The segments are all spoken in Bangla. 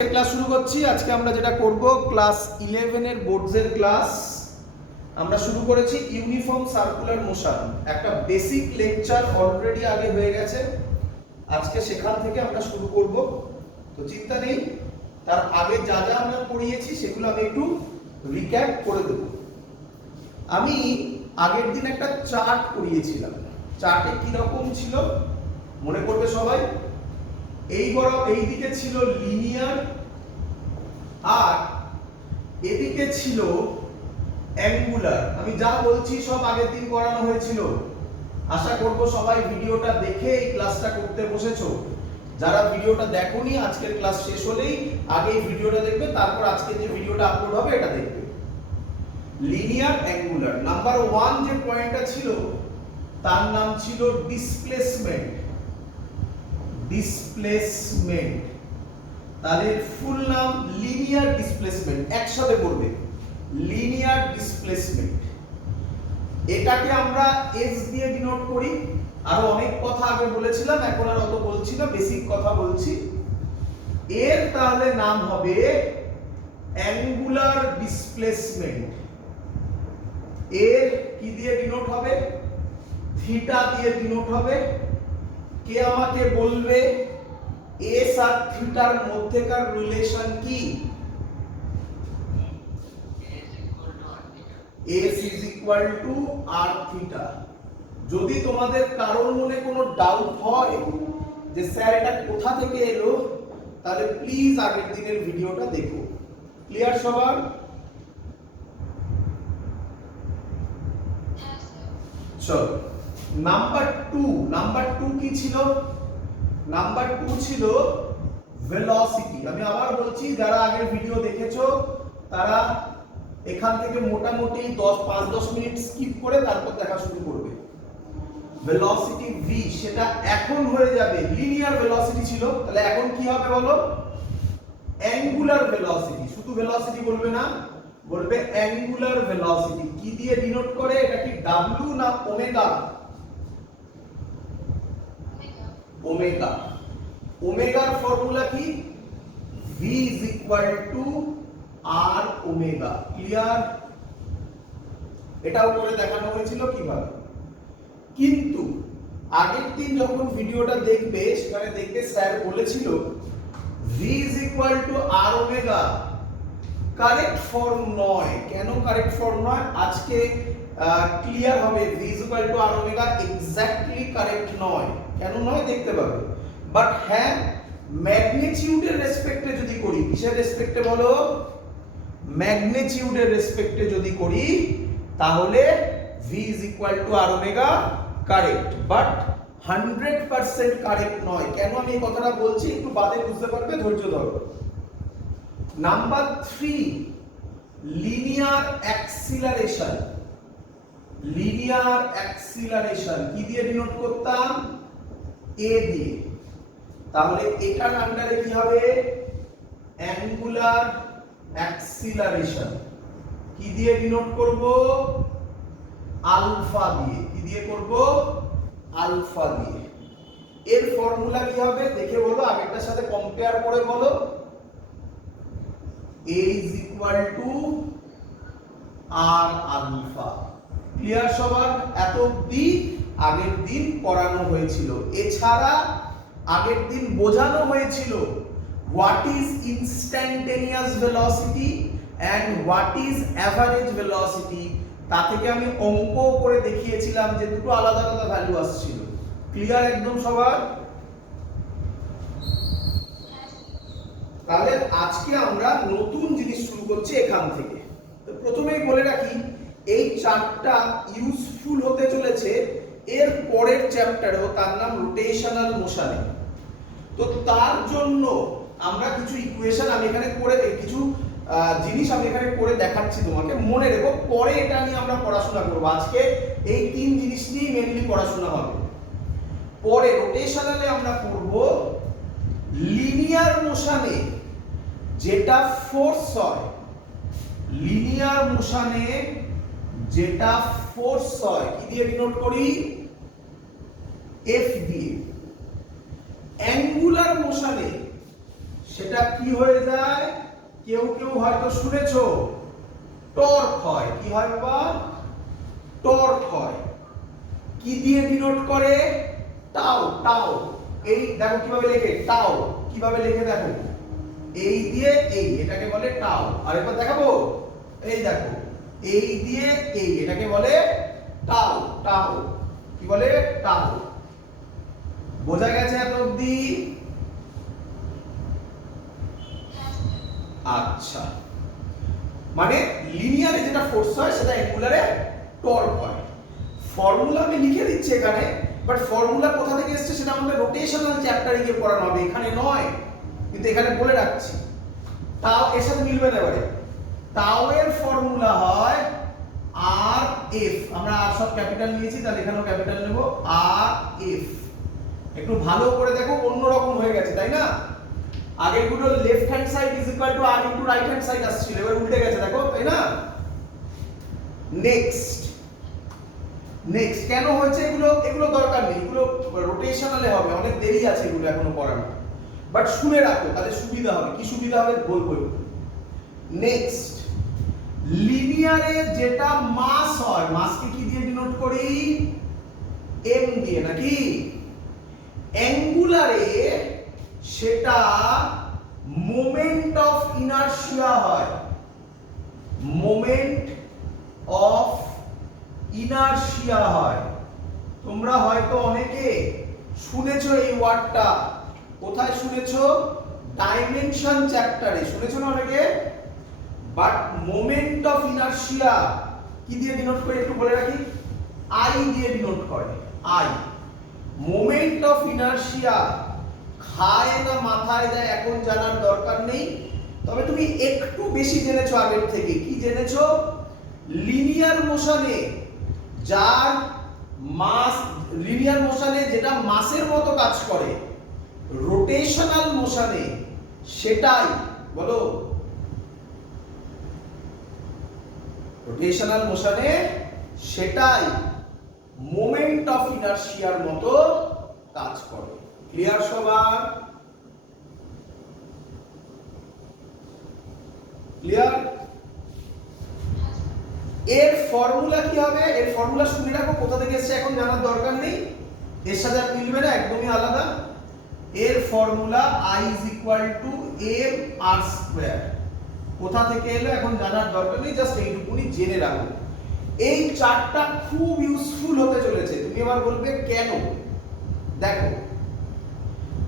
ক্লাস শুরু করছি। আজকে আমরা যেটা করব ক্লাস 11 এর বোর্ডসের ক্লাস আমরা শুরু করেছি ইউনিফর্ম সার্কুলার মোশন। একটা বেসিক লেকচার অলরেডি আগে হয়ে গেছে, আজকে সেখান থেকে আমরা শুরু করব। তো চিন্তা নেই, তার আগে যা যা আমরা পড়িয়েছি সেগুলো আমি একটু রিক্যাপ করে দেব। আমি আগের দিন একটা চার্ট করিয়েছিলাম। চার্টে কি রকম ছিল মনে করবে সবাই? এই দিকে ছিল লিনিয়ার আর এদিকে ছিল অ্যাঙ্গুলার। আমি যা বলছি সব আগের দিন করানো হয়েছিল। আশা করব সবাই ভিডিওটা দেখে এই ক্লাসটা করতে বসেছো। যারা ভিডিওটা দেখোনি, আজকের ক্লাস শেষ হলেই আগে এই ভিডিওটা দেখবে, তারপর আজকে যে ভিডিওটা আপলোড হবে এটা দেখবে। লিনিয়ার অ্যাঙ্গুলার নাম্বার 1 যে পয়েন্টটা ছিল তার নাম ছিল ডিসপ্লেসমেন্ট। ডিসপ্লেসমেন্ট তাদের ফুল নাম লিনিয়ার ডিসপ্লেসমেন্ট। একসাথে পড়বে, লিনিয়ার ডিসপ্লেসমেন্ট। এটাকে আমরা এস দিয়ে ডিনোট করি। আরো অনেক কথা আগে বলেছিলাম, এখন আর অত বলছি না, বেসিক কথা বলছি। এর তাহলে নাম হবে অ্যাঙ্গুলার ডিসপ্লেসমেন্ট। এর কি দিয়ে ডিনোট হবে? থিটা দিয়ে ডিনোট হবে। কে আমাকে বলবে এস আর থিটার মধ্যেকার রিলেশন কি? S is equal to r theta. যদি তোমাদের কারোর মনে কোনো ডাউট হয় যে স্যার এটা কোথা থেকে এলো, তাহলে প্লিজ আগের দিনের ভিডিওটা দেখো। ক্লিয়ার সবার? চলো নাম্বার 2 কি ছিল? নাম্বার 2 ছিল ভেলোসিটি। আমি আবার বলছি, যারা আগের ভিডিও দেখেছো তারা এখান থেকে মোটামুটি 5-10 মিনিট স্কিপ করে তারপর দেখা শুরু করবে। ভেলোসিটি v সেটা এখন হয়ে যাবে, লিনিয়ার ভেলোসিটি ছিল, তাহলে এখন কি হবে বলো? Angular velocity. শুধু ভেলোসিটি বলবে না, বলবে অ্যাঙ্গুলার ভেলোসিটি। কি দিয়ে ডিনোট করে? এটা কি w না ওমেগা? ওমেগা। ওমেগার ফর্মুলা কি? v is equal to r omega. Clear? এটাও করে দেখানো হয়েছিল কিভাবে। কিন্তু আগের দিন যখন ভিডিওটা দেখবে সেখানে দেখবে স্যার বলেছিল v is equal to r omega correct form নয়। কেন কারেক্ট ফর্ম নয় আজকে ক্লিয়ার হবে। v is equal to r omega exactly correct নয়। কেন নয় দেখতে পাবে। বাট হ্যাঁ, ম্যাগনিটিউডের রেসপেক্টে যদি করি, কিসের রেসপেক্টে বলো? ম্যাগনিটিউডের রেসপেক্টে যদি করি তাহলে v is equal to r omega correct, but 100% correct নয়। কেন আমি এই কথাটা বলছি একটু বাদে বুঝতে পারবে, ধৈর্য ধরো। Number 3 linear acceleration. Linear acceleration কি দিয়ে ডিনোট করতাম? a দিয়ে। তাহলে এটার আন্ডারে কি হবে? Angular acceleration. কি দিয়ে ডিনোট করব? আলফা দিয়ে। কি দিয়ে করব? আলফা দিয়ে। এর ফর্মুলা কি হবে দেখে বলো, আগেরটার সাথে কম্পেয়ার করে বলো। a is equal to r alpha. Clear সবার? এত অবধি আগের দিন পড়ানো হয়েছিল। এছাড়া আগের দিন বোঝানো হয়েছিল what is instantaneous velocity and what is average velocity. তা থেকে আমি অঙ্ক করে দেখিয়েছিলাম যে দুটো আলাদা আলাদা ভ্যালু আসছিল। ক্লিয়ার একদম সবার? তাহলে আজকে আমরা নতুন জিনিস শুরু করছি এখান থেকে। তো প্রথমেই বলে রাখি, এই চার্টটা ইউজফুল হতে চলেছে এর পরের চ্যাপ্টারেও, তার নাম রোটেশনাল মোশনে। তো তার জন্য আমরা কিছু ইকুয়েশন আমি এখানে করে কিছু জিনিস আমি এখানে করে দেখাচ্ছি তোমাকে। মনে রেখো, পরে এটা নিয়ে আমরা পড়াশোনা করব। আজকে এই 3 জিনিস নিয়ে মেইনলি পড়াশোনা হবে। পরে রোটেশনালে আমরা পড়ব লিনিয়ার মোশনে যেটা ফোর্স হয়। লিনিয়ার মোশনে যেটা ফোর্স হয় কি দিয়ে ডিনোট করি? f দিয়ে। অ্যাঙ্গুলার মোশনে সেটা কি হয়ে যায়, কেউ কেউ হয়তো শুনেছো, টর্ক হয়। কি হয় বাবা? টর্ক হয়। কি দিয়ে ডিনোট করে? টাউ। টাউ, এই দেখো কিভাবে লেখে, টাউ কিভাবে লেখে দেখো, এই দিয়ে এই, এটাকে বলে টাউ। আরেকবার দেখাবো, এই দেখো, এই দিয়ে এই, এটাকে বলে টাউ। টাউ কি বলে? টাউ। বোঝা গেছে এত অবধি? আচ্ছা, মানে লিনিয়ারে যেটা ফোর্স হয় সেটা অ্যাঙ্গুলারে টর্ক হয়। ফর্মুলা আমি লিখে দিচ্ছি এখানে, বাট ফর্মুলা কোথা থেকে এসেছে সেটা আমাদের রোটেশনাল চ্যাপ্টারে গিয়ে পড়ানো হবে, এখানে নয়, কিন্তু এখানে বলে রাখছি। তাও এর সাথে মিলবে না এবারে। তাও এর ফর্মুলা হয় আর এফ, আমরা আর সব ক্যাপিটাল নিয়েছি তাহলে এখানেও ক্যাপিটাল নেব, আর এফ। একটু ভালো করে দেখো, অন্যরকম হয়ে গেছে তাই না? আগের গুলো left hand side is equal to r into right hand side আসছিল, এবার উল্টে গেছে দেখো, তাই না? নেক্সট, নেক্সট কেন হয়েছে এগুলো? এগুলো দরকার নেই, এগুলো রোটেশনালে হবে, অনেক দেরি আছে এগুলো এখনো পড়ানো, বাট শুনে রাখো তাহলে সুবিধা হবে। কি সুবিধা হবে বলবো। নেক্সট, লিনিয়ারে যেটা মাস হয়, মাসকে কি দিয়ে ডিনোট করি? এম দিয়ে, নাকি? অ্যাঙ্গুলারে সেটা মোমেন্ট অফ ইনারশিয়া হয়। মোমেন্ট অফ ইনারশিয়া হয়। তোমরা হয়তো অনেকে শুনেছো এই ওয়ার্ডটা। কোথায় শুনেছো? ডাইমেনশন চ্যাপ্টারে শুনেছো না অনেকে? বাট মোমেন্ট অফ ইনারশিয়া কি দিয়ে ডিনোট করে একটু বলে রাখি, আই দিয়ে ডিনোট করে, আই। মোমেন্ট অফ ইনারশিয়া খায় না মাথায় দেয় এখন জানার দরকার নেই, তবে তুমি একটু বেশি জেনেছো আগের থেকে। কি জেনেছো? লিনিয়ার মোশনে যার মাস, লিনিয়ার মোশনে যেটা মাসের মতো কাজ করে, রোটেশনাল মোশনে সেটাই, বলো, রোটেশনাল মোশনে সেটাই মোমেন্ট অফ ইনারশিয়ার মতো কাজ করে। ক্লিয়ার সবার? ক্লিয়ার? এর ফর্মুলা কি হবে? এর ফর্মুলা শুনে রাখো, কোথা থেকে এসেছে এখন জানার দরকার নেই, এর সাথে আর মিলবে না, একদমই আলাদা। এর formula I is equal to mr square. কোথা থেকে এলো এখন জানার দরকার নেই, জাস্ট এইটুকুনি জেনে রাখো। এই চার্টটা খুব ইউজফুল হতে চলেছে। তুমি এবার বলবে কেন? দেখো,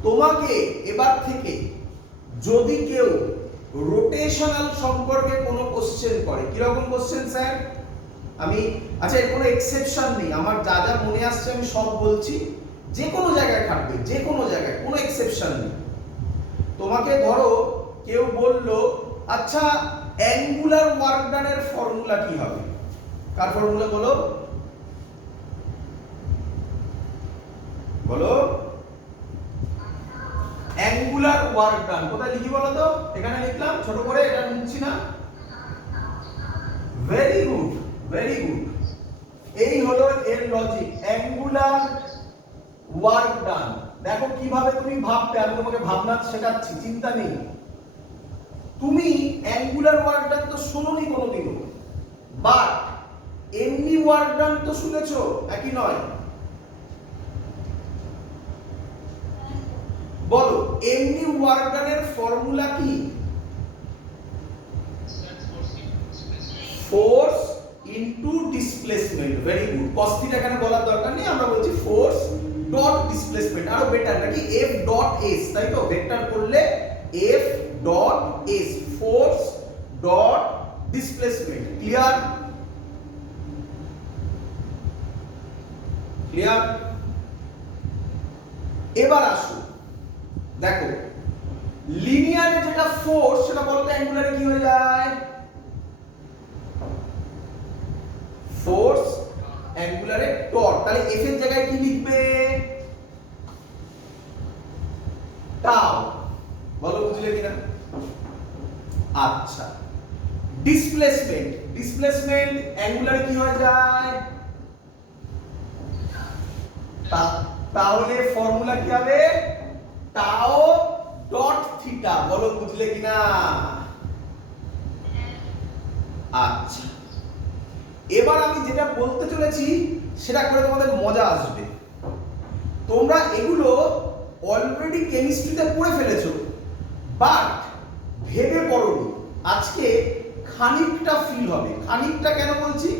তোমাকে এবার থেকে যদি কেউ রোটেশনাল সম্পর্কে কোনো কোশ্চেন করে, কিরকম কোশ্চেন স্যার? আমি, আচ্ছা এর কোনো এক্সেপশন নেই, আমার যা যা মনে আসছে আমি সব বলছি, যে কোনো জায়গায় থাকবে, যে কোনো জায়গায়, কোনো এক্সেপশন নেই। তোমাকে ধরো কেউ বললো, আচ্ছা অ্যাঙ্গুলার ওয়ার্ক ডানের ফর্মুলা কি হবে? কার ফর্মুলা বলো? বলো। অ্যাঙ্গুলার ওয়ার্ক ডান কোথায় লিখি বলো তো? এখানে লিখলাম ছোট করে, এটা লিখছি না। Very good, very good. এই হলো এর লজিক, অ্যাঙ্গুলার ওয়ার্ক ডান। দেখো কিভাবে তুমি ভাবতে, আমি তোমাকে ভাবনা শেখাচ্ছি, চিন্তা নেই। তুমি অ্যাঙ্গুলার ওয়ার্ক ডান তো শোনোনি কোনোদিনও, বাট এমনি ওয়ার্ক ডান তো শুনেছো, একই নয়? বলো, এমনি ওয়ার্ক ডানের ফর্মুলা কি? Force into displacement. Very good. Cos theta এখানে বলার দরকার নেই, আমরা বলছি ফোর্স ডট ডিসপ্লেসমেন্ট। আরো বেটার নাকি? এফ ডট এস, তাই তো? ভেক্টর করলে F dot S, force dot displacement. Clear? Clear? এবার আসো, দেখো লিনিয়ারে যেটা ফোর্স সেটা বলতে অ্যাঙ্গুলারে কি হয়ে যায়? ফোর্স, অ্যাঙ্গুলারে টর্ক। তাহলে এফ এর জায়গায় কি লিখবে? টাউ। বলো বুঝলে কিনা? আচ্ছা, ডিসপ্লেসমেন্ট, ডিসপ্লেসমেন্ট অ্যাঙ্গুলারে কি হয়ে যায়? তাহলে ফর্মুলা কি হবে? টাও ডট থিটা। বলো বুঝলে কিনা? আচ্ছা, এবার আমি যেটা বলতে চলেছি সেটা করে তোমাদের মজা আসবে। তোমরা এগুলো অলরেডি কেমিস্ট্রিতে পড়ে ফেলেছো, বাট ভেবে পড়োনি। আজকে খানিকটা ফিল হবে। খানিকটা কেন বলছি?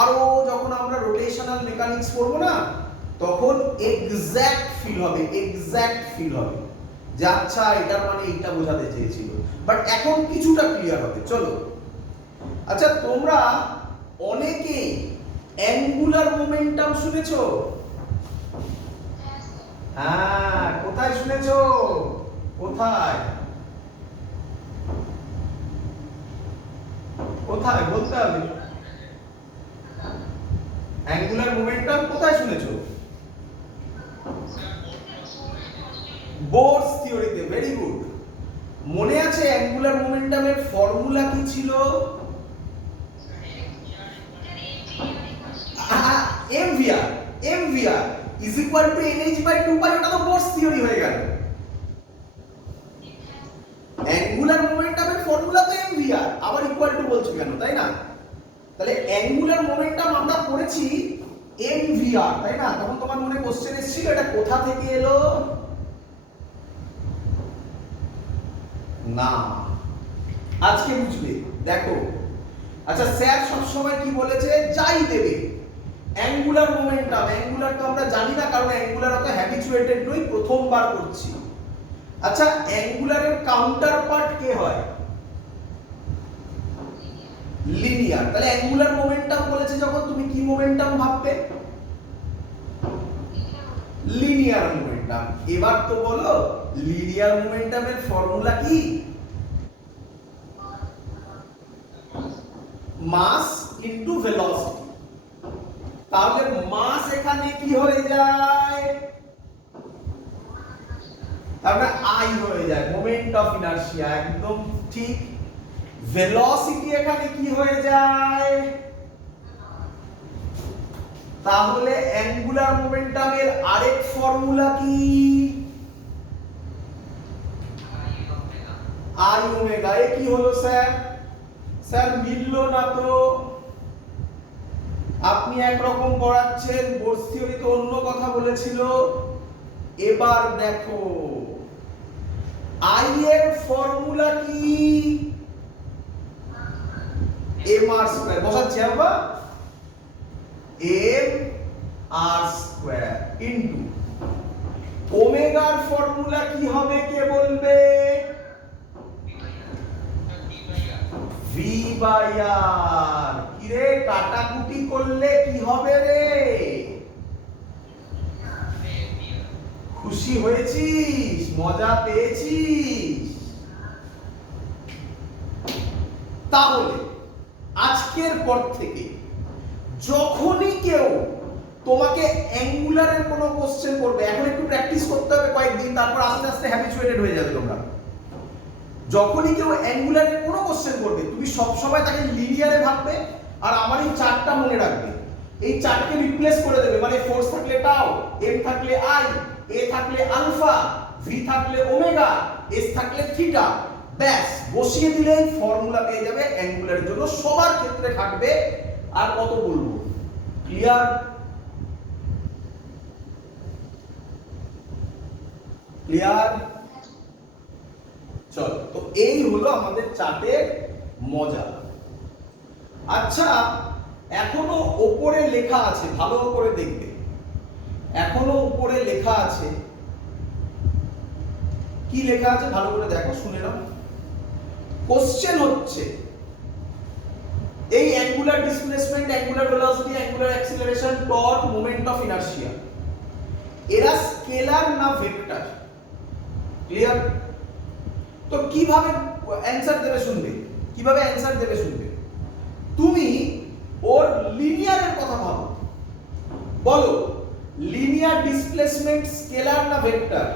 আরো যখন আমরা রোটেশনাল মেকানিক্স পড়বো না, তখন এক্স্যাক্ট ফিল হবে, এক্স্যাক্ট ফিল হবে যে আচ্ছা এটার মানে এইটা বোঝাতে চেয়েছিল। বাট এখন কিছুটা ক্লিয়ার হবে। চলো, আচ্ছা তোমরা অনেকেই অ্যাঙ্গুলার মোমেন্টাম শুনেছো? হ্যাঁ, কোথায় শুনেছো? কোথায় কোথায় বলতে হবে? অ্যাঙ্গুলার মোমেন্টাম কোথায় শুনেছো? বোরস থিওরিতে। Very good. মনে আছে অ্যাঙ্গুলার মোমেন্টামের ফর্মুলা কি ছিল? mvr mvr is equal to nh by 2 pi। ওটা তো বোরস থিওরি হয়ে গেল। অ্যাঙ্গুলার মোমেন্টামের ফর্মুলা তো mvr, আবার ইকুয়াল টু বলছো কেন, তাই না? তাহলে অ্যাঙ্গুলার মোমেন্টাম আমরা পড়েছি mvr, তাই না? তখন তোমার মনে কোশ্চেন এসেছিল এটা কোথা থেকে এলো? না, আজকে বুঝবে। দেখো, আচ্ছা স্যার সবসময় কি বলেছে? যাই দেবে অ্যাঙ্গুলার মোমেন্টাম। অ্যাঙ্গুলার তো আমরা জানি না, কারণ অ্যাঙ্গুলার অত হ্যাবিচুয়েটেড নই, প্রথমবার করছি। আচ্ছা, অ্যাঙ্গুলারের কাউন্টার পার্ট কে হয়? লিনিয়ার। তাহলে অ্যাঙ্গুলার মোমেন্টাম বলেছে যখন, তুমি কি মোমেন্টাম ভাববে? Linear momentum. এবার তো বলো লিনিয়ার মোমেন্টামের ফর্মুলা কি? Mass into velocity. তাহলে মাস এখানে কি হয়ে যায়? তাহলে আই হয়ে যায়, মোমেন্ট অফ ইনারশিয়া। একদম ঠিক। ভেলোসিটি এখানে কি হয়ে যায়? তাহলে অ্যাঙ্গুলার মোমেন্টামের আরেক ফর্মুলা কি? I omega. এ কি হলো স্যার? স্যার মিললো না তো। আপনি একরকম পড়াচ্ছেন, বোরস থিওরি তো অন্য কথা বলেছিল। এবার দেখো, আই এর ফর্মুলা কি? M R square. বসাচ্ছি আমরা, M R square into ওমেগার formula কি হবে? কে বলবে? ভি বাই আর। কি রে, কাটাকুটি করলে কি হবে রে? খুশি হয়েছিস? মজা পেয়েছিস? তাহলে আজকের পর থেকে যখনই কেউ তোমাকে অ্যাঙ্গুলারের কোনো কোশ্চেন করবে, এখন একটু প্র্যাকটিস করতে হবে কয়েকদিন, তারপর আস্তে আস্তে হ্যাবিচুয়েটেড হয়ে যাবে তোমরা। যখনই কেউ অ্যাঙ্গুলারের কোনো কোশ্চেন করবে, তুমি সব সময় তাকে লিনিয়ারে ভাববে, আর আমার এই চারটা মনে রাখবে। এই চারটে রিপ্লেস করে দেবে, মানে ফোর্স থাকলে টাও, এম থাকলে আই, এ থাকলে আলফা, ভি থাকলে ওমেগা, এস থাকলে থিটা। ব্যাস, বসিয়ে দিলেই ফর্মুলা পেয়ে যাবে অ্যাঙ্গুলারের জন্য। সবার ক্ষেত্রে থাকবে। আর কত বলবো? ক্লিয়ার? ক্লিয়ার? চলো, তো এই হলো আমাদের চার্টের মজা। আচ্ছা, এখনো উপরে লেখা আছে, ভালো করে দেখবে। এখনো উপরে লেখা আছে, কি লেখা আছে ভালো করে দেখো, শুনে নাও। কোশ্চেন হচ্ছে এই angular displacement, angular velocity, angular acceleration, torque, moment of inertia, এরা স্কেলার না ভেক্টর? ক্লিয়ার? তো কিভাবে অ্যানসার দেবে শুনবে, কিভাবে অ্যানসার দেবে শুনবে। তুমি ওর লিনিয়ারের কথা ভাবো, বলো লিনিয়ার ডিসপ্লেসমেন্ট স্কেলার না ভেক্টর?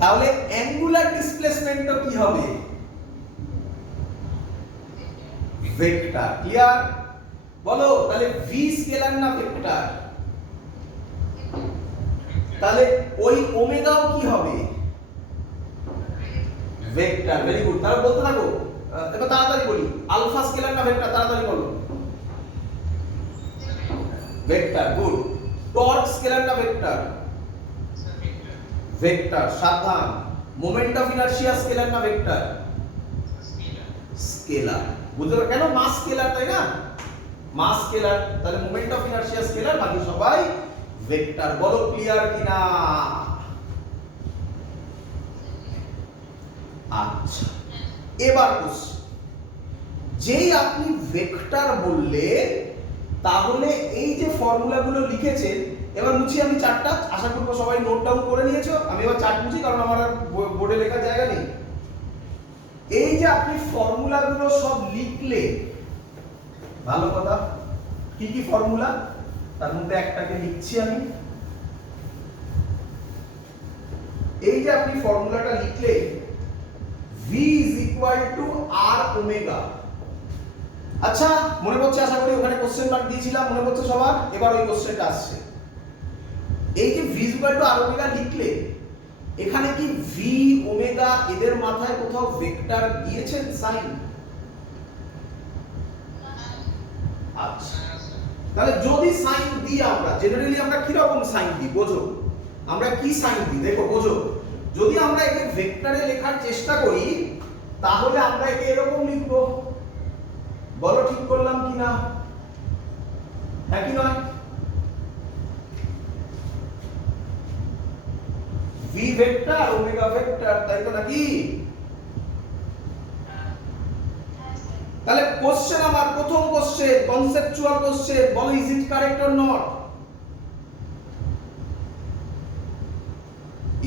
তাহলে অ্যাঙ্গুলার ডিসপ্লেসমেন্টও কি হবে? ভেক্টর। ক্লিয়ার? বলো তাহলে ভি স্কেলার না ভেক্টর? তাহলে ওই ওমেগাও কি হবে? ভেক্টর। Very good. তাহলে বলতে থাকো, এবার তাড়াতাড়ি বলি, আলফা স্কেলার না ভেক্টর? তাড়াতাড়ি বলো। ভেক্টর। গুড। টর্ক স্কেলার না ভেক্টর? ভেক্টর। সাবধান। মোমেন্ট অফ ইনারশিয়া স্কেলার না ভেক্টর? স্কেলার। বুঝতে পারো কেন? মাস স্কেলার, তাই না? মাস স্কেলার, তাহলে মোমেন্ট অফ ইনারশিয়া স্কেলার, বাকি সবাই ভেক্টর। বলো ক্লিয়ার কিনা? আচ্ছা, এবার কোশ্চেন, যেই আপনি ভেক্টর বললে, তাহলে এই যে ফর্মুলাগুলো লিখেছেন, এবার মুছি আমি চারটা, আশা করবো সবাই নোট ডাউন করে নিয়েছো। আমি এবার চার্ট মুছি, কারণ আমার আর বোর্ডে লেখার জায়গা নেই। এই যে আপনি ফর্মুলাগুলো সব লিখলে, ভালো কথা, কি কি ফর্মুলা? তার মধ্যে একটাকে লিখছি আমি। এই যে আপনি ফর্মুলাটা লিখলে, v is equal to r omega। আচ্ছা, মনে পড়ছে? আশা করি ওখানে কোশ্চেন মার্ক দিয়েছিলাম, মনে পড়ছে সবার? এবার ওই কোশ্চেনটা আসছে। এই যে v is equal to r omega লিখলে, এখানে কি v ওমেগা এদের মাথায় কোথাও ভেক্টর দিয়েছেন সাইন? আচ্ছা, তাহলে যদি সাইন দিই, আমরা জেনারেলি আমরা কি রকম সাইন দিই বোঝো? আমরা কি সাইন দিই দেখো, বোঝো। যদি আমরা একে ভেক্টরে লেখার চেষ্টা করি, তাহলে আমরা একে এরকম লিখব। বলো ঠিক করলাম কিনা? হ্যাঁ কি নয়? v ভেক্টর ওমেগা ভেক্টর, তাই তো নাকি? তাহলে কোশ্চেন, আমার প্রথম কোশ্চেন, কনসেপচুয়াল কোশ্চেন, বলো is it correct or not?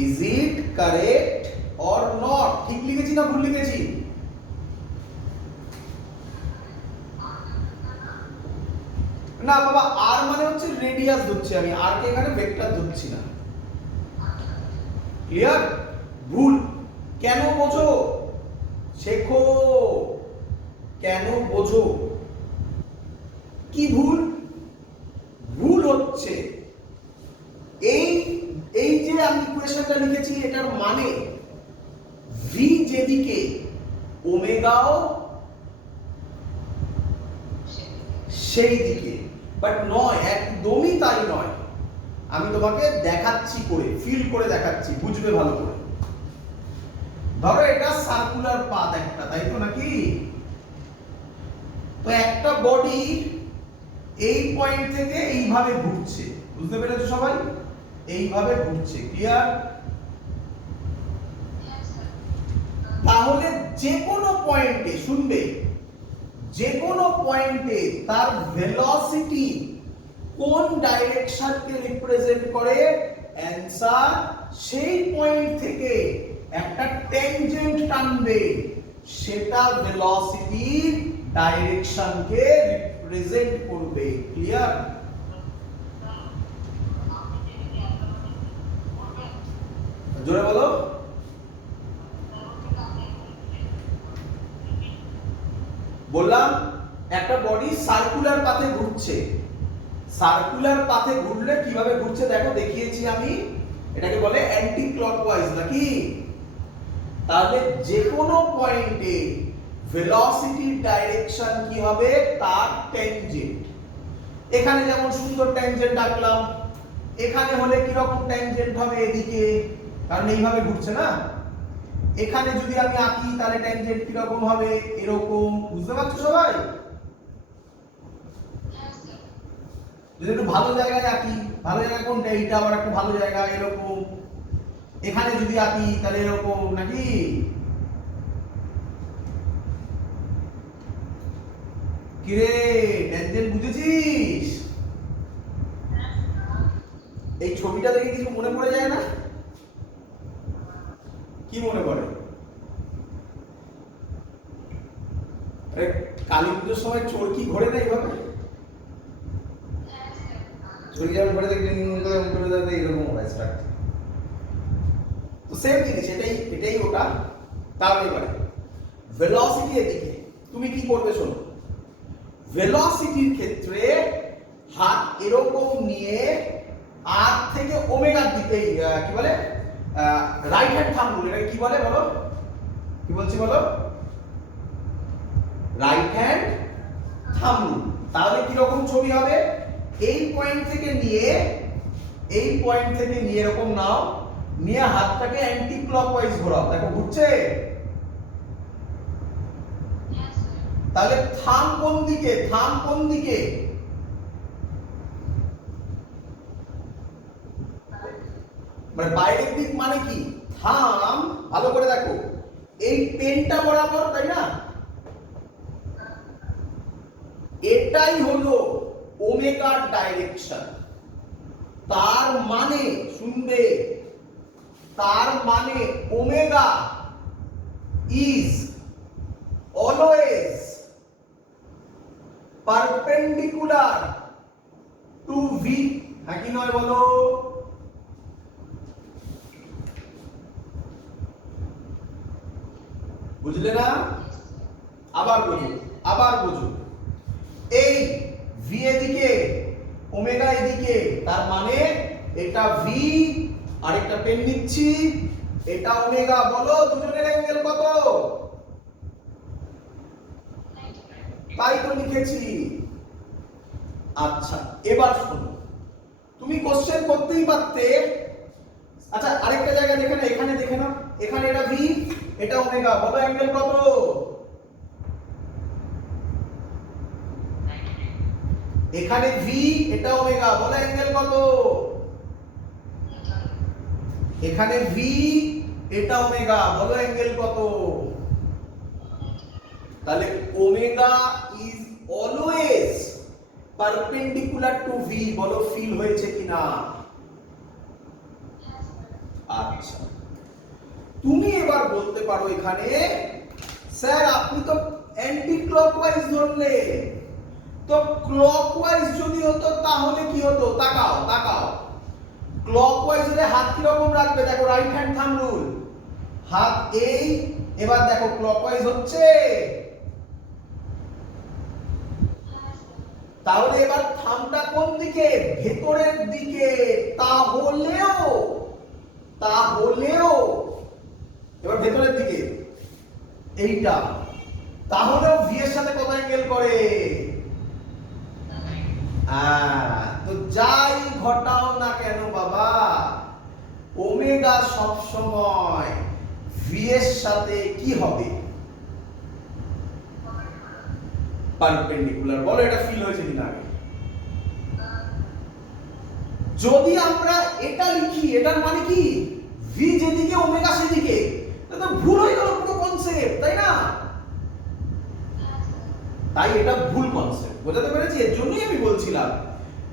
Is it correct or not? ঠিক লিখেছি না ভুল লিখেছি? না বাবা, আর মানে হচ্ছে রেডিয়াস ধরছি আমি, আর কে এখানে ভেক্টর ধরছি না। ক্লিয়ার? ভুল কেন বোঝো? শেখো, কেন বোঝো? কি ভুল? ভুল হচ্ছে এই যে আমি ইকুয়েশনটা লিখেছি, এটার মানে v যেদিকে, ওমেগাও সেই দিকে। বাট নয়, একদমই তাই নয়। আমি তোমাকে দেখাচ্ছি করে, ফিল করে দেখাচ্ছি, বুঝবে ভালো করে। ধরো এটা সার্কুলার পাথ একটা, তাই তো নাকি? তো একটা বডি এই পয়েন্ট থেকে এইভাবে ঘুরছে, বুঝতে পেরেছো সবাই? এইভাবে ঘুরছে। ক্লিয়ার? তাহলে যে কোনো পয়েন্টে, শুনবে, যে কোনো পয়েন্টে তার ভেলোসিটি কোন ডাইরেকশনকে রিপ্রেজেন্ট করে? অ্যানসার, সেই পয়েন্ট থেকে একটা ট্যানজেন্ট টানবে, সেটা ভেলোসিটির ডাইরেকশনকে রিপ্রেজেন্ট করবে। ক্লিয়ার? জোরে বলো। বললাম একটা বডি সার্কুলার পাথে ঘুরছে। সার্কুলার পাথে ঘুরলে কিভাবে ঘুরছে দেখো, দেখিয়েছি আমি। এটাকে বলে অ্যান্টি ক্লকওয়াইজ, নাকি? তাহলে যে কোনো পয়েন্টে ভেলোসিটির ডাইরেকশন কি হবে? তার ট্যানজেন্ট। এখানে যেমন সুন্দর ট্যানজেন্ট আঁকলাম, এখানে হলে কি রকম ট্যানজেন্ট হবে? এদিকে, কারণ এইভাবে ঘুরছে না। এখানে যদি আমি আঁকি, তাহলে ট্যানজেন্ট কি রকম হবে? এরকম। বুঝতে পারছো সবাই? যদি একটু ভালো জায়গায় আঁকি, ভালো জায়গা কোনটা? এইটা আবার একটা ভালো জায়গা, এরকম। এখানে যদি আঁকি তাহলে এরকম, নাকি? কিরে, ট্যানজেন্ট বুঝেছিস? এই ছবিটা দেখে কিছু মনে পড়ে যায় না? কি মনে পড়ে? আরে কালী পুজোর সময় চোরকি ঘোরে না এইভাবে? চোরকি যেমন ঘোরে দেখবেন এরকম হয় স্ট্রাকচার। তো সেম জিনিস, এটাই ওটা। তাহলে এবারে ভেলোসিটি এদিকে, তুমি কি করবে শোনো। ভেলোসিটির ক্ষেত্রে হাত এরকম নিয়ে আর থেকে ওমেগার দিকে কি বলে রাইট হ্যান্ড থাম্ব রুল, এটা কি বলে বলো, কি বলছি বলো, রাইট হ্যান্ড থাম্ব রুল। তাহলে কি রকম ছবি হবে, এই পয়েন্ট থেকে নিয়ে এরকম নাও, নিয়ে হাতটাকে অ্যান্টি ক্লকওয়াইজ ঘোরাও, দেখো ঘুরছে। তাহলে থাম্ব কোন দিকে, মানে বাইরের দিক মানে কি, থাম্ব ভালো করে দেখো, এই পেনটা বরাবর, তাই না, এটাই হলো ওমেগার ডাইরেকশন। তার মানে শুনবে, তার মানে omega is always perpendicular to V. হ্যাঁ কি নয় বলো, বুঝলে না, আবার বুঝো, এই ভি এদিকে ওমেগা এদিকে, তার মানে এটা ভি আর একটা পেন নিচ্ছি, এটা ওমেগা। বলো দুজনের অ্যাঙ্গেল কত, তাই তো লিখেছি। আচ্ছা এবার শোনো, তুমি কোশ্চেন করতেই পারতে, আচ্ছা আরেকটা জায়গা দেখে না, এখানে দেখে না, এখানে এটা ভি এটা ওমেগা, বলো অ্যাঙ্গেল কত, এখানে ভি এটা ওমেগা, বলো অ্যাঙ্গেল কত, এখানে ভি এটা ওমেগা, বলো অ্যাঙ্গেল কত। তাহলে omega is always perpendicular to V, বলো ফিল হয়েছে কিনা। আচ্ছা তুমি এবার বলতে পারো এখানে, স্যার আপনি তো অ্যান্টি ক্লকওয়াইজ ধরলেন, তো ক্লকওয়াইজ যদি হতো তাহলে কি হতো, তাকাও ক্লকওয়াইজ হলে হাত কি রকম রাখবে, দেখো রাইট হ্যান্ড থাম্ব রুল, হাত এই, এবার দেখো ক্লকওয়াইজ হচ্ছে, তাহলে এবার থাম্বটা কোন দিকে, ভেতরের দিকে। তাহলেও এবার ভেতরের দিকে এইটা, তাহলেও ভি এর সাথে কত অ্যাঙ্গেল করে, তো যাই ঘটাও না কেন বাবা, ওমেগা সব সময় ভি এর সাথে কি হবে, পারপেন্ডিকুলার। বলো এটা ফিল হয়েছে কিনা আগে। যদি আমরা এটা লিখি, এটার মানে কি ভি যেদিকে ওমেগা সেদিকে, তো ভুল হয়ে গেল পুরো কনসেপ্ট, তাই না, তাই এটা ভুল কনসেপ্ট, বোঝাতে পেরেছি। এর জন্যই আমি বলছিলাম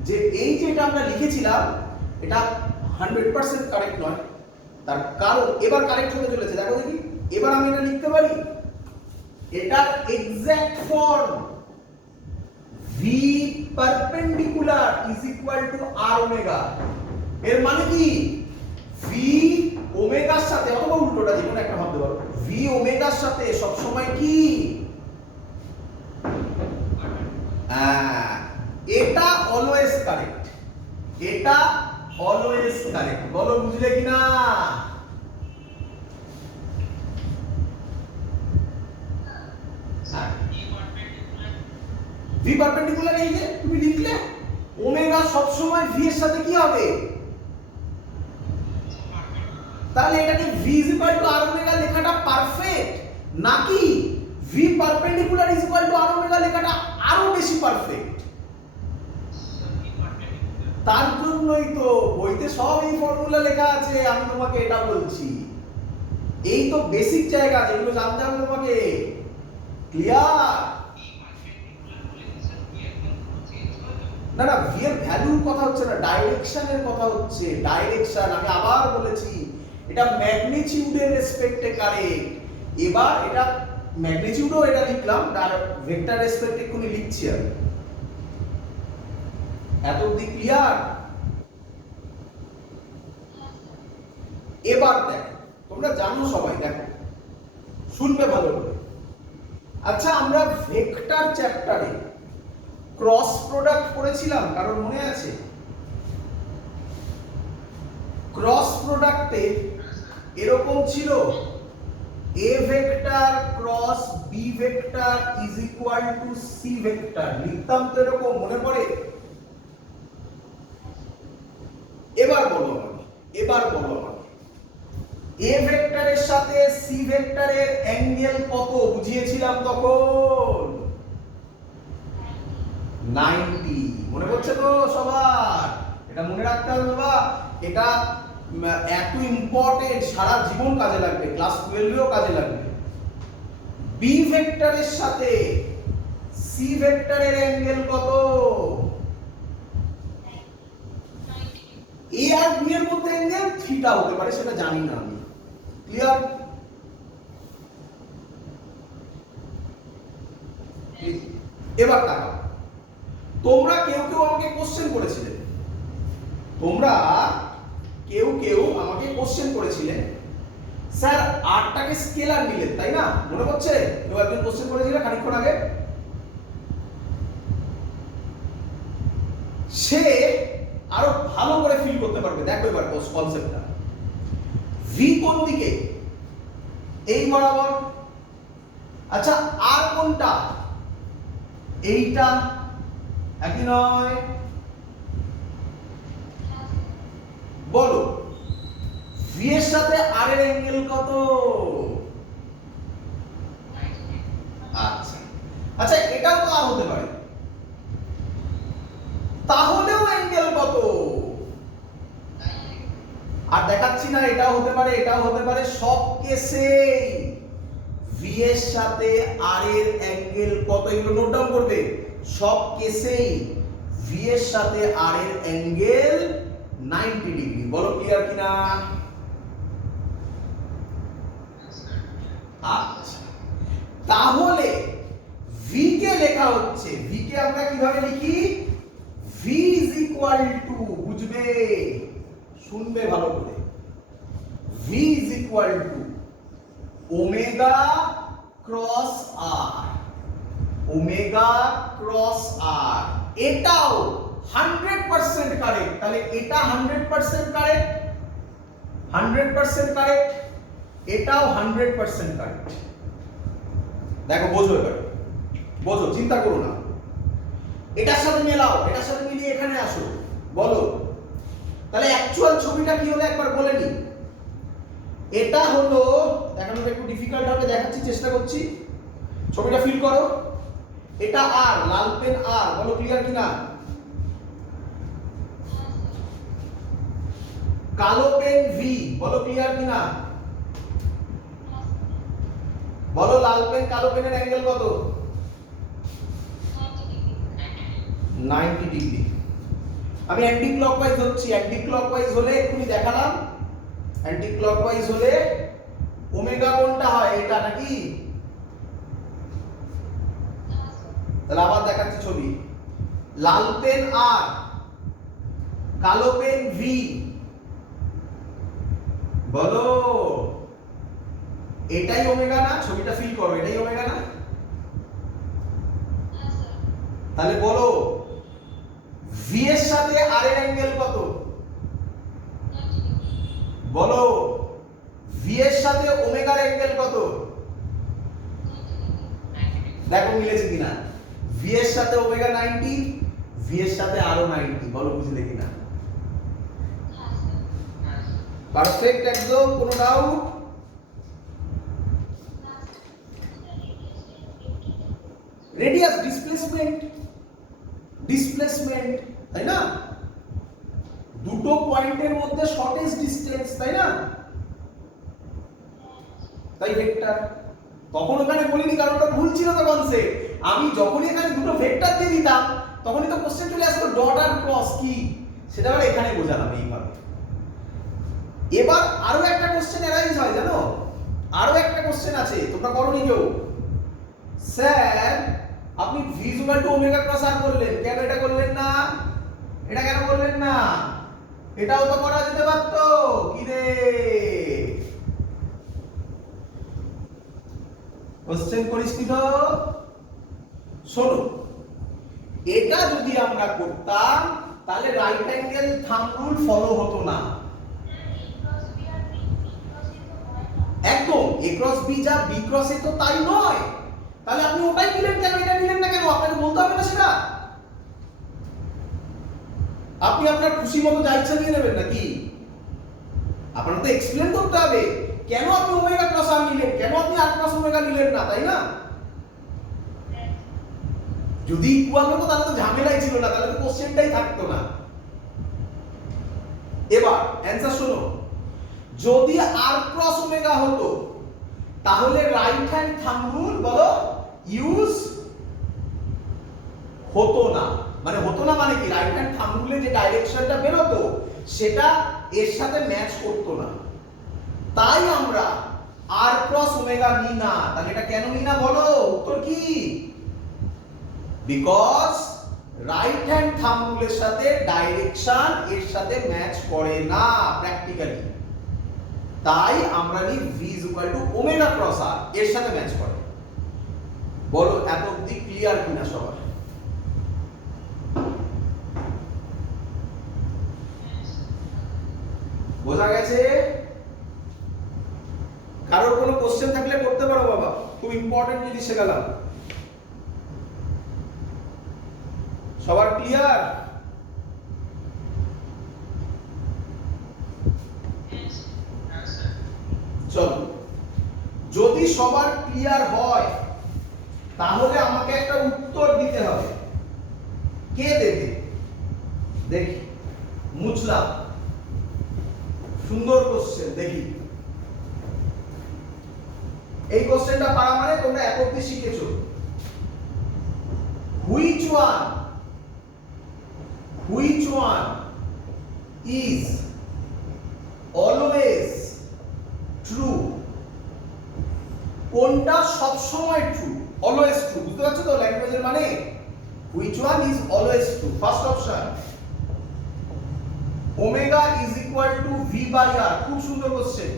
যে এই যে এটা আমরা লিখেছিলাম এটা 100% কারেক্ট নয়, তার কারণ এবার কারেক্ট হতে চলেছে, দেখো দেখি এবার আমি এটা লিখতে পারি, এটার exact form v perpendicular is equal two r omega. এর মানে কি v ওমেগার সাথে, অথবা উল্টোটা যে কোনো একটা ভাবতে পারো, v ওমেগার সাথে সব সময় কি, এটা অলওয়েজ কারেক্ট, এটা অলওয়েজ কারেক্ট। বলো বুঝলে কিনা। ভি পারপেন্ডিকুলার এই যে তুমি লিখলে, ওমেগা সব সময় ভি এর সাথে কি হবে, তাহলে এটাকে v r ওমেগা লেখাটা পারফেক্ট, নাকি v পারপেন্ডিকুলার r ওমেগা লেখাটা আরো বেশি পারফেক্ট। তার জন্যই তো বইতে সব এই ফর্মুলা লেখা আছে, আমি তোমাকে এটা বলছি, এই তো বেসিক জায়গা যেগুলো জানতে হবে তোমাকে। ক্লিয়ার? না না, ভি এর ভ্যালুর কথা হচ্ছে না, ডাইরেকশনের কথা হচ্ছে। ডাইরেকশন আমি আবার বলেছি, এটা ম্যাগনিটিউডের রেসপেক্টে কারেক্ট। এবার এটা ম্যাগনিটিউডও এটা লিখলাম, আর ভেক্টর রেসপেক্টে এক্ষুনি লিখছি আমি। এত অবধি ক্লিয়ার? এবার দেখো, তোমরা জানো সবাই, দেখো শুনবে ভালো করে। আচ্ছা আমরা ভেক্টর চ্যাপ্টারে ক্রস প্রোডাক্ট পড়েছিলাম, কারণ মনে আছে? ক্রস প্রোডাক্টে এরকম ছিল a vector cross b vector is equal two c vector, লিখতাম তো এরকম, মনে পড়ে? এবার বলো আমাকে a ভেক্টরের সাথে c ভেক্টরের অ্যাঙ্গেল কত বুঝিয়েছিলাম তখন? 90। মনে পড়ছে তো সবার? এটা মনে রাখতে হবে বাবা, এটা এত ইম্পর্টেন্ট, সারা জীবন কাজে লাগবে, ক্লাস 12 এও কাজে লাগবে। বি ভেক্টরের সাথে সি ভেক্টরের অ্যাঙ্গেল কত? এ আর বি এর মধ্যে অ্যাঙ্গেল থিটা হতে পারে, সেটা জানি না আমি। ক্লিয়ার? এবার তাকাও, তোমরা কেউ কেউ আমাকে কোশ্চেন করেছিলেন, স্যার আরটাকে স্কেলার নিলেন তাই না? মনে পড়ছে? কেউ একজন কোশ্চেন করেছিল খানিকক্ষণ আগে। সে আরো ভালো করে ফিল করতে পারবে, দেখো এবার কনসেপ্টটা। ভি কোন দিকে? এই বরাবর। আচ্ছা আর কোনটা? এইটা, একই নয়? বলো ভি এর সাথে আর এর অ্যাঙ্গেল কত? আচ্ছা এটাও তো আর হতে পারে, তাহলেও অ্যাঙ্গেল কত? আর দেখাচ্ছি না, এটাও হতে পারে, সব কেসে ভি এর সাথে আর এর অ্যাঙ্গেল কত, এগুলো নোট ডাউন করবে। সব কেসেই ভি এর সাথে আর এর অ্যাঙ্গেল 90 ডিগ্রি। বলো ক্লিয়ার কিনা? আচ্ছা তাহলে ভি কে লেখা হচ্ছে, ভি কে আমরা কিভাবে লিখি? ভি ইজ ইকুয়াল টু, বুঝবে, শুনবে ভালো করে, V is equal to omega cross R, omega cross R. এটাও 100% কারেক্ট, তাহলে এটা 100% কারেক্ট, 100% কারেক্ট, এটাও 100% কারেক্ট। দেখো বোঝো, এবার বোঝো, চিন্তা করো না, এটার সাথে মেলাও, এটার সাথে মিলিয়ে এখানে আসো, বলো তাহলে অ্যাকচুয়াল ছবিটা কি হলো একবার বলে নি। এটা হলো, দেখানোটা একটু ডিফিকাল্ট হবে, দেখাচ্ছি, চেষ্টা করছি, ছবিটা ফিল করো। এটা আর, লাল পেন আর, বলো ক্লিয়ার কিনা? কালো পেন ভি, বলো ক্লিয়ার কিনা? বলো লাল পেন কালো পেনের অ্যাঙ্গেল কত? 90 ডিগ্রি। আমি অ্যান্টি ক্লকওয়াইজ হচ্ছি, অ্যান্টি ক্লকওয়াইজ হলে এক্ষুনি দেখালাম, অ্যান্টি ক্লকওয়াইজ হলে ওমেগা কোনটা হয়? এটা নাকি? তাহলে আবার দেখাচ্ছি ছবি, লাল পেন আর, কালো পেন ভি, বলো এটাই ওমেগা না? ছবিটা ফিল করো, এটাই ওমেগা না? তাহলে বলো ভি এর সাথে আর এর অ্যাঙ্গেল কত? বলো ভি এর সাথে ওমেগার অ্যাঙ্গেল কত? দেখো মিলেছে কিনা? ভি এর সাথে ওমেগা 90, ভি এর সাথে আরো 90, বলো বুঝলে কিনা? পারফেক্ট একদম, কোনো ডাউট? রেডিয়াস, ডিসপ্লেসমেন্ট, তাই না? দুটো পয়েন্টের মধ্যে শর্টেজ ডিসটেন্স, তাই না? তাই ভেক্টর। তখন ওখানে বলিনি কারণ ওটা ভুল ছিল তো কনসেপ্ট। আমি যখনই এখানে দুটো ভেক্টর দিয়ে দিতাম তখনই তো কোশ্চেন চলে আসতো ডট আর ক্রস কি, সেটা আবার এখানে বোঝালাম এইভাবে। এবার আরো একটা কোশ্চেন অ্যারাইজ হয়, জানো? আরো একটা কোশ্চেন আছে, তোমরা করোনি কেউ? স্যার আপনি v equal to omega cross R করলেন, কেন এটা করলেন না? এটা কেন করলেন না? এটাও তো করা যেতে পারতো, কি রে? কোশ্চেন করিস কি তো? শোনো, এটা যদি আমরা করতাম তাহলে right angle thumb rule follow হতো না। একদম a ক্রস b যা b ক্রস a তো তাই নয়, তাহলে আপনি ওটাই নিলেন কেন, এটা নিলেন না কেন? আপনাকে বলতে হবে না সেটা? আপনি আপনার খুশি মতো যা ইচ্ছা নিয়ে নেবেন নাকি? আপনার তো এক্সপ্লেন করতে হবে কেন আপনি ওমেগা ক্রস আর নিলেন, কেন আপনি আর ক্রস ওমেগা নিলেন না, তাই না? যদি ইকুয়াল হতো তাহলে তো ঝামেলাই ছিল না, তাহলে তো কোশ্চেনটাই থাকতো না। এবার অ্যানসার শোনো, যদি আর ক্রস ওমেগা হতো তাহলে রাইট হ্যান্ড থাম্ব রুল বলো ইউজ হতো না। মানে হতো না মানে কি, রাইট হ্যান্ড থাম্ব রুলে যে ডাইরেকশনটা বের হতো সেটা এর সাথে ম্যাচ করতো না, তাই আমরা আর ক্রস ওমেগা নিই না। তাহলে এটা কেন নিই না বলো, উত্তর কি? বিকজ রাইট হ্যান্ড থাম্ব রুলের সাথে ডাইরেকশন এর সাথে ম্যাচ করে না প্র্যাকটিক্যালি, তাই আমরা নিই v ওমেগা ক্রস r, এর সাথে ম্যাচ করে। বলো এত অবধি ক্লিয়ার কিনা সবার? বোঝা গেছে? কারোর কোনো কোশ্চেন থাকলে করতে পারো বাবা, খুব ইম্পর্টেন্ট জিনিস শেখালাম। সবার ক্লিয়ার? চলো, যদি সবার ক্লিয়ার হয় তাহলে আমাকে একটা উত্তর দিতে হবে। কে দেবে দেখি? মুছলাম, সুন্দর কোশ্চেন, দেখি। এই কোশ্চেনটা পারা মানে তোমরা এক অবধি শিখেছো। Which one is always true? কোনটা সব সময় ট্রু? অলওয়েজ ট্রু, বুঝতে পারছো তো ল্যাঙ্গুয়েজের মানে? Which one is always true? First option omega is equal to V by R, খুব সুন্দর কোশ্চেন।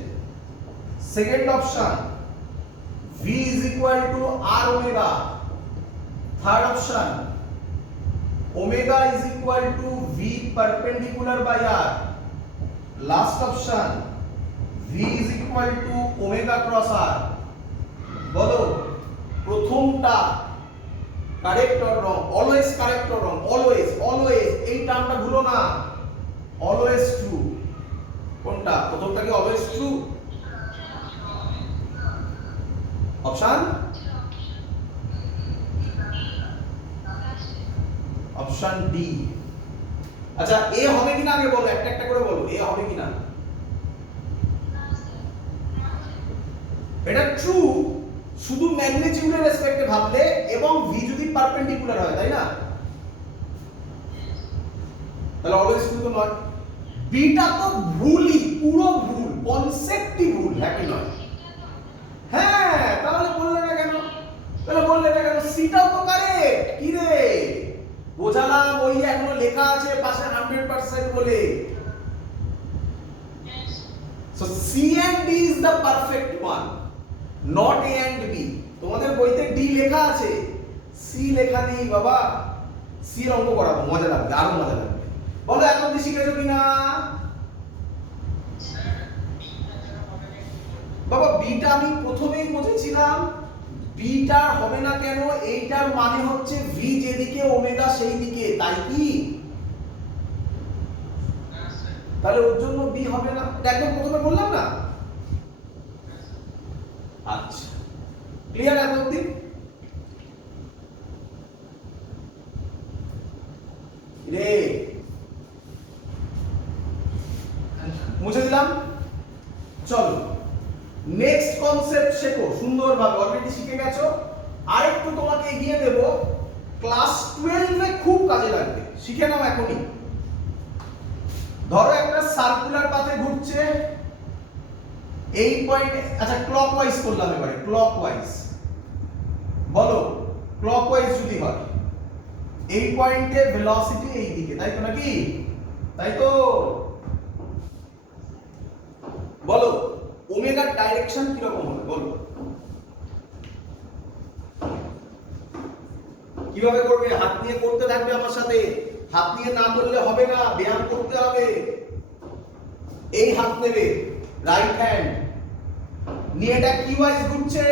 Second option V is equal to R omega. Third option omega is equal to V perpendicular by R. Last option V is equal to omega cross R. বলো প্রথমটা correct or wrong? Always correct or wrong? Always, always এই টার্মটা ভুলো না, অলওয়েজ ট্রু। কোনটা? প্রথমটা কি always true? Option option D. আচ্ছা এ হবে কিনা আগে বলো, একটা একটা করে বলো, এ হবে কিনা? এটা ট্রু শুধু ম্যাগনিটিউডের রেসপেক্টে ভাবলে এবং ভি যদি পারপেন্ডিকুলার হয়, তাই না? তাহলে অলওয়েজ ট্রু তো নয়। বিটা তো ভুলই, পুরো ভুল, কনসেপ্টই ভুল, হ্যাঁ কি নয়? হ্যাঁ, তাহলে বললে না কেন? তাহলে বললে না কেন? সিটাও তো কারেক্ট। কি রে বোঝালাম, ওই এখনো লেখা আছে পাশে 100% বলে। So C and D is the perfect one, not A and B. তোমাদের বইতে D লেখা আছে, C লেখা নেই বাবা। C এর অঙ্ক করাবো, মজা লাগবে, আরো মজা লাগবে। বলো এখন কি শিখেছো কিনা? বাবা বিটা আমি প্রথমেই বুঝেছিলাম, বিটা হবে না কেন? এইটার মানে হচ্ছে ভি যেদিকে ওমেগা সেই দিকে, তাই কি? তাহলে ওর জন্য বি হবে না, এটা একদম প্রথমে বললাম না? আচ্ছা ক্লিয়ার এখন অবধি? রে মুছে দিলাম। চলো নেক্সট কনসেপ্ট শেখো সুন্দরভাবে, অলরেডি শিখে গেছো। আরেকটু তোমাকে এগিয়ে দেব, ক্লাস 12 এ খুব কাজে লাগবে, শিখে নাও এখনই। ধরো একটা সার্কুলার পাথে ঘুরছে, এই পয়েন্টে, আচ্ছা ক্লকওয়াইজ করলাম এবারে, ক্লকওয়াইজ। বলো ক্লকওয়াইজ যদি হয়, এই পয়েন্টে ভেলোসিটি এই দিকে, তাই তো নাকি? তাই তো? বলো ওমেগার ডাইরেকশন কি রকম হবে? বলো কিভাবে করবে? হাত নিয়ে করতে থাকবে আমার সাথে, হাত নিয়ে না করলে হবে না, ব্যায়াম করতে হবে। এই হাত নেবে, রাইট হ্যান্ড, নিয়ে এটা কি ওয়াইজ ঘুরছে,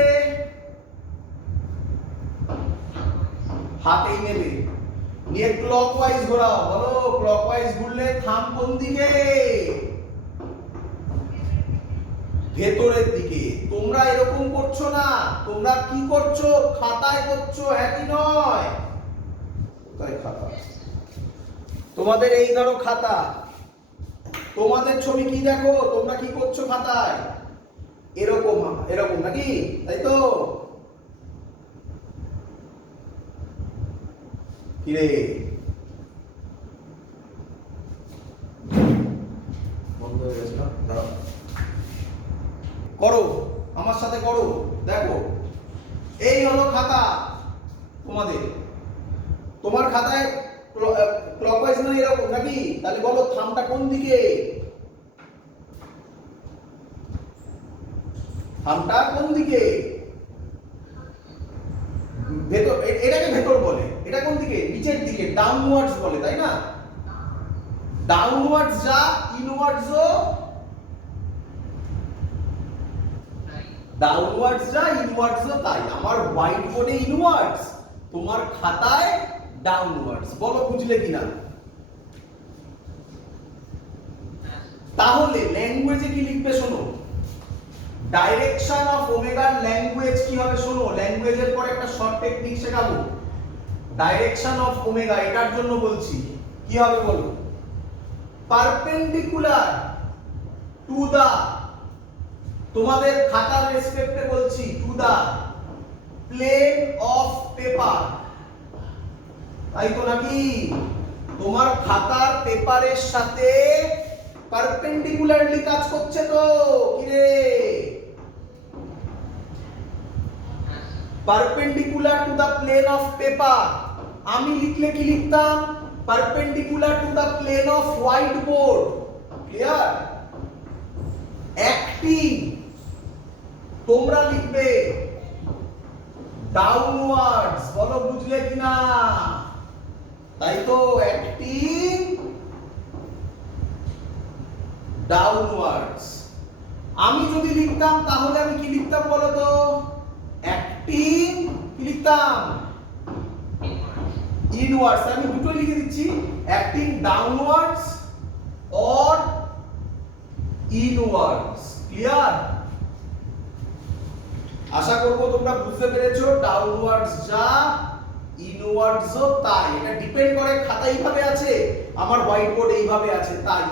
হাতেই নেবে, নিয়ে ক্লকওয়াইজ ঘোরাও, বলো ক্লকওয়াইজ ঘুরলে থাম কোন দিকে, ভেতরের দিকে। তোমরা এরকম করছো না, তোমরা কি করছো, খাতায় করছো, একই নয়। তাই খাতা, তোমাদের এই ধরো খাতা, তোমাদের ছবি কি দেখো, তোমরা কি করছো খাতায়, এরকম এরকম নাকি, তাই তো? কিরে বন্ধ হয়ে গেছে না, দাঁড়াও, করো আমার সাথে করো, দেখো এই হলো খাতা তোমাদের, তোমার খাতায় ক্লকওয়াইজ মানে এরকম নাকি, তাহলে বলো থামটা কোন দিকে, থামটা কোন দিকে, ভেতর, এটাকে ভেতর বলে, এটা কোন দিকে, নিচের দিকে, ডাউনওয়ার্ডস বলে, তাই না? ডাউনওয়ার্ডস যা, ইনওয়ার্ডসও ডাউনওয়ার্ডস যা, ইনওয়ার্ডসও তাই। আমার হোয়াইট বোর্ডে ইনওয়ার্ডস, তোমার খাতায় ডাউনওয়ার্ডস। বলো বুঝলে কিনা? তাহলে ল্যাঙ্গুয়েজে কি লিখবে শোনো, ডাইরেকশন অফ ওমেগার ল্যাঙ্গুয়েজ কি হবে শোনো, ল্যাঙ্গুয়েজের পরে একটা শর্ট টেকনিক শেখাবো, ডাইরেকশন অফ ওমেগা, এটার জন্য বলছি কি হবে বলো, পারপেন্ডিকুলার টু দা, তোমাদের খাতার রেসপেক্টে বলছি, to the plane of paper, তাই তো নাকি? তোমার খাতার পেপারের সাথে পারপেন্ডিকুলারলি কাজ করছে তো, কি রে? Perpendicular to the plane of paper, আমি লিখলে কি লিখতাম, perpendicular to the plane of whiteboard, clear? Acting তোমরা লিখবে ডাউনওয়ার্ডস, বলো বুঝলে কিনা? তাই তো, অ্যাক্টিং ডাউনওয়ার্ডস। আমি যদি লিখতাম তাহলে আমি কি লিখতাম বলো তো, অ্যাক্টিং কি লিখতাম, ইনওয়ার্ডস। আমি দুটো লিখে দিচ্ছি, অ্যাক্টিং ডাউনওয়ার্ডস অর ইনওয়ার্ডস, ক্লিয়ার? আশা করব তোমরা বুঝতে পেরেছো, ডাউনওয়ার্ডস যা, ইনওয়ার্ডসও তাই। এটা ডিপেন্ড করে খাতা এইভাবে আছে, আমার হোয়াইট বোর্ড এইভাবে আছে, তাই।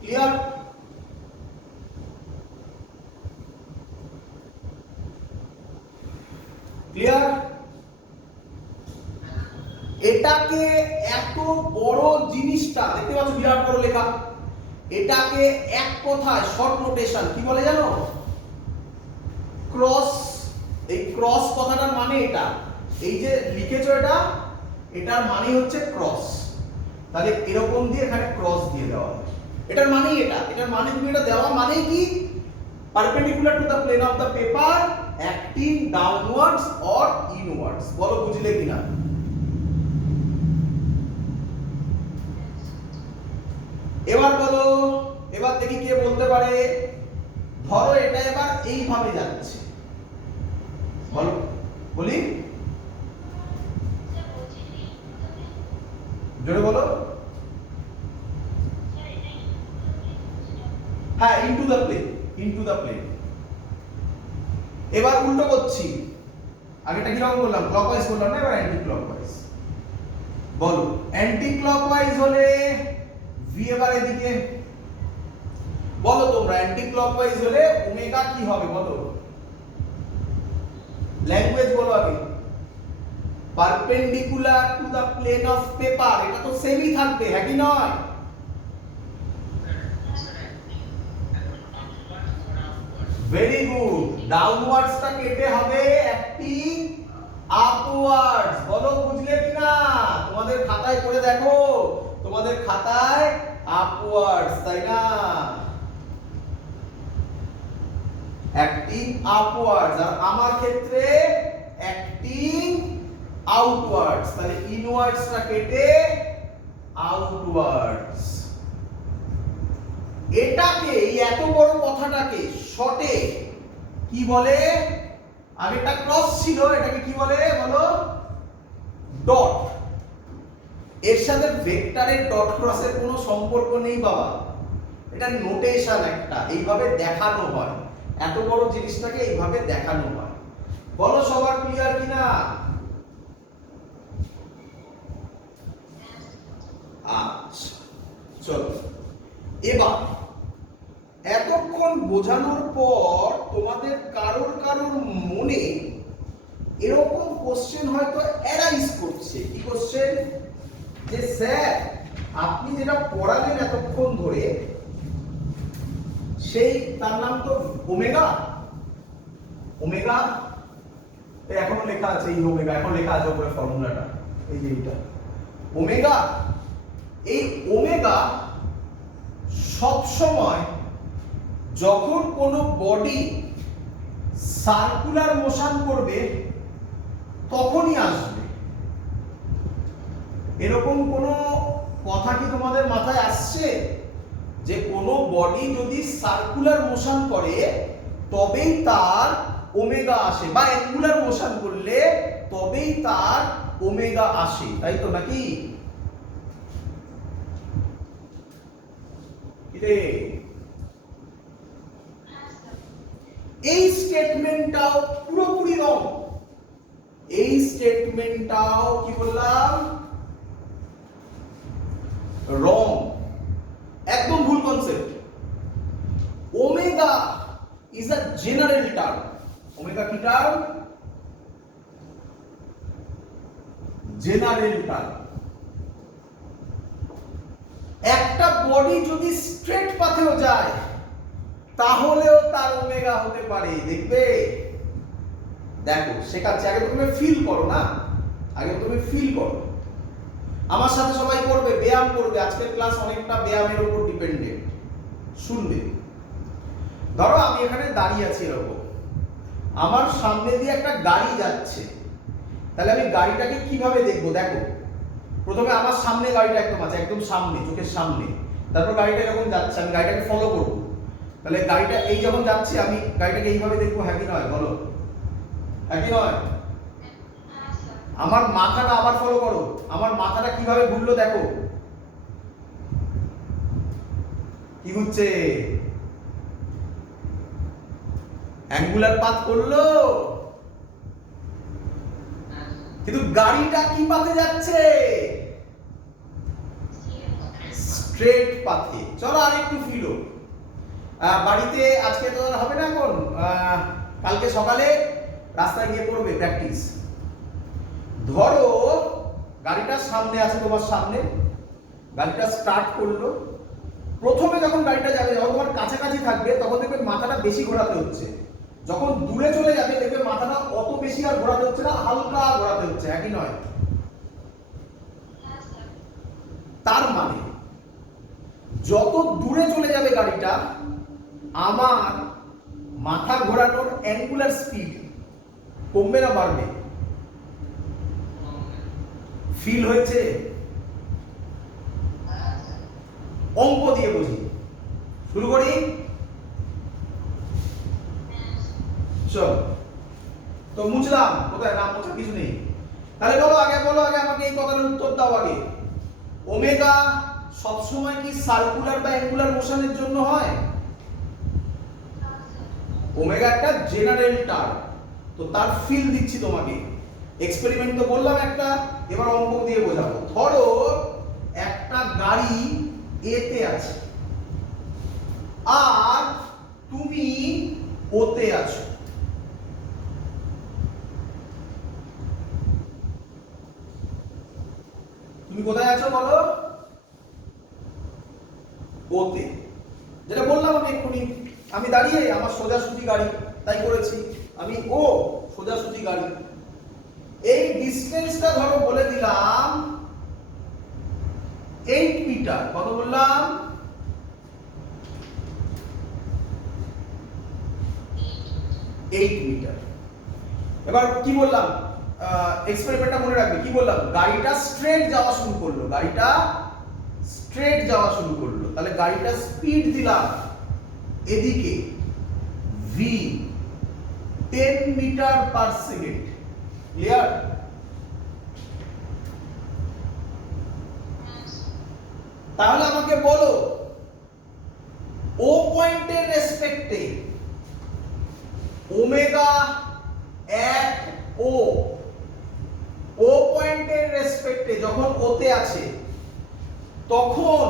ক্লিয়ার? ক্লিয়ার? এটাকে এত বড় জিনিসটা দেখতে পাচ্ছ, বিরাট বড় লেখা, এটাকে এক কথায় শর্ট নোটেশন কি বলে জানো, ক্রস। এই ক্রস কথাটার মানে এটা, এই যে লিখেছো এটা, এটার মানে হচ্ছে ক্রস। তাহলে এরকম দিয়ে এখানে ক্রস দিয়ে দেওয়া হয়, এটার মানে এটা, এটার মানে তুমি এটা দেওয়া মানে কি, perpendicular to the plane of the paper, acting downwards or inwards. বলো বুঝলে কিনা? এবার বলো, এবার দেখি কে বলতে পারে। ধরো এটা এবার এইভাবে যাচ্ছে, বলো, বলি জোরে বলো। হ্যাঁ, into the plane, into the plane. এবার উল্টো করছি, আগেটা কিরকম করলাম, ক্লকওয়াইজ করলাম না, এবার অ্যান্টি ক্লকওয়াইজ। বলো অ্যান্টি ক্লকওয়াইজ হলে ভি এবার এদিকে, বলো তোমরা অ্যান্টি ক্লকওয়াইজ হলে ওমেগা কি হবে বলো, ল্যাঙ্গুয়েজ বলো আগে। Perpendicular to the plane of paper, এটা তো সেমই থাকবে, হ্যাঁ কি নয়? ভেরি গুড, ডাউনওয়ার্ডসটা কেটে হবে অ্যাক্টিং আপওয়ার্ডস। বলো বুঝলে কিনা? তোমাদের খাতায় করে দেখো, তোমাদের খাতায় আপওয়ার্ডস, তাই না? অ্যাক্টিং আপওয়ার্ডস, আর আমার ক্ষেত্রে অ্যাক্টিং আউটওয়ার্ডস। তাহলে ইনওয়ার্ডসটা কেটে আউটওয়ার্ডস। এটাকে, এই এত বড় কথাটাকে শর্টে কি বলে? আগেরটা ক্রস ছিল, এটাকে কি বলে বলো? ডট। এর সাথে ভেক্টরের ডট ক্রসের কোনো সম্পর্ক নেই বাবা, এটা নোটেশন একটা, এইভাবে দেখানো হয়, এত বড় জিনিসটাকে এইভাবে দেখানো হয়। বলো সবার ক্লিয়ার কিনা? আচ্ছা চলো, এবার এতক্ষণ বোঝানোর পর তোমাদের কারোর মনে এরকম কোশ্চেন হয়তো অ্যারাইজ করছে। কি কোশ্চেন? যে স্যার আপনি যেটা পড়ালেন এতক্ষণ ধরে, সেই তার নাম তো ওমেগা। ওমেগা এখনো লেখা আছে, এই ওমেগা এখন লেখা আছে উপরে ফর্মুলাটা, এই যে এটা ওমেগা। এই ওমেগা সব সময় যখন কোনো বডি সার্কুলার মোশন করবে তখনই আসবে। এরকম কোনো কথা কি তোমাদের মাথায় আসছে যে কোনো বডি যদি সার্কুলার মোশন করে তবেই তার ওমেগা আসে, বা অ্যাঙ্গুলার মোশন করলে তবেই তার ওমেগা আসে, তাই তো নাকি? এই স্টেটমেন্টটাও পুরোপুরি রং। এই স্টেটমেন্টটাও কি বললাম? রং, একদম ভুল concept. Omega is a general term. Omega কি টার্ম? General term. একটা বডি যদি স্ট্রেট পাথেও যায় তাহলেও তার ওমেগা হতে পারে, দেখবে। দেখো শেখাচ্ছি, আগে তুমি ফিল করো না, আগে তুমি ফিল করো। আমার সাথে সবাই করবে, ব্যায়াম করবে। আজকের ক্লাস অনেকটা ব্যায়ামের উপর ডিপেন্ডেন্ট। শুনবে। ধরো আমি এখানে দাঁড়িয়ে আছি এরকম, আমার সামনে দিয়ে একটা গাড়ি যাচ্ছে, তাহলে আমি গাড়িটাকে কিভাবে দেখবো? দেখো প্রথমে আমার সামনে গাড়িটা একদম আছে, একদম সামনে, চোখের সামনে। তারপর গাড়িটা এরকম যাচ্ছে, আমি গাড়িটাকে ফলো করবো। তাহলে গাড়িটা এই যখন যাচ্ছে আমি গাড়িটাকে এইভাবে দেখবো, হ্যাঁ কি নয় বলো? হ্যাঁ কি নয়? আমার মাথাটা আবার ফলো করো, আমার মাথাটা কিভাবে ঘুরলো দেখো, কি ঘুরছে? অ্যাঙ্গুলার পাথ করলো, কিন্তু গাড়িটা কি পাথে যাচ্ছে? স্ট্রেট পাথে। চলো আর একটু ফিলো। বাড়িতে আজকে তো আর হবে না, এখন কালকে সকালে রাস্তায় গিয়ে করবে প্র্যাকটিস। ধরো গাড়িটা সামনে আছে, তোমার সামনে গাড়িটা স্টার্ট করলো। প্রথমে যখন গাড়িটা যাবে, যখন তোমার কাছাকাছি থাকবে তখন দেখবে মাথাটা বেশি ঘোরাতে হচ্ছে, যখন দূরে চলে যাবে দেখবে মাথাটা অত বেশি আর ঘোরাতে হচ্ছে না, হালকা ঘোরাতে হচ্ছে, একই নয়? তার মানে যত দূরে চলে যাবে গাড়িটা, আমার মাথা ঘোরানোর অ্যাঙ্গুলার স্পিড কমবে না বাড়বে? ফিল হয়েছে? অঙ্ক দিয়ে বুঝি, শুরু করি। চল, তো মুছলাম, কোথায় নাম মোছার কিছু নেই। তাহলে বলো আগে আমাকে এই কথার উত্তর দাও আগে। ওমেগা সবসময় কি সার্কুলার বা অ্যাঙ্গুলার মোশনের জন্য হয়? ওমেগা একটা জেনারেল টার্ম, তো তার ফিল দিচ্ছি তোমাকে। এক্সপেরিমেন্ট তো বললাম একটা, এবার অঙ্ক দিয়ে বোঝাবো। ধরো একটা গাড়ি এতে আছে আর তুমি ওতে আছো। তুমি কোথায় আছো বলো? ওতে। যেটা বললাম আমি এক্ষুনি, আমি দাঁড়িয়ে, আমার সোজাসুজি গাড়ি, তাই করেছি আমি ও সোজাসুজি গাড়ি। এই ডিসটেন্সটা ধরো বলে দিলাম 8 মিটার। কত বললাম? 8 মিটার। এবার কি বললাম? এক্সপেরিমেন্টটা মনে রাখবে, কি বললাম? গাড়িটা স্ট্রেট যাওয়া শুরু করলো, গাড়িটা স্ট্রেট যাওয়া শুরু করলো। তাহলে গাড়িটা স্পিড দিলাম এদিকে v, 10 metre per second. Clear? তাহলে আমাকে বলো ও পয়েন্টের রেসপেক্টে ওমেগা 1 ও পয়েন্টের রেসপেক্টে যখন ওতে আছে তখন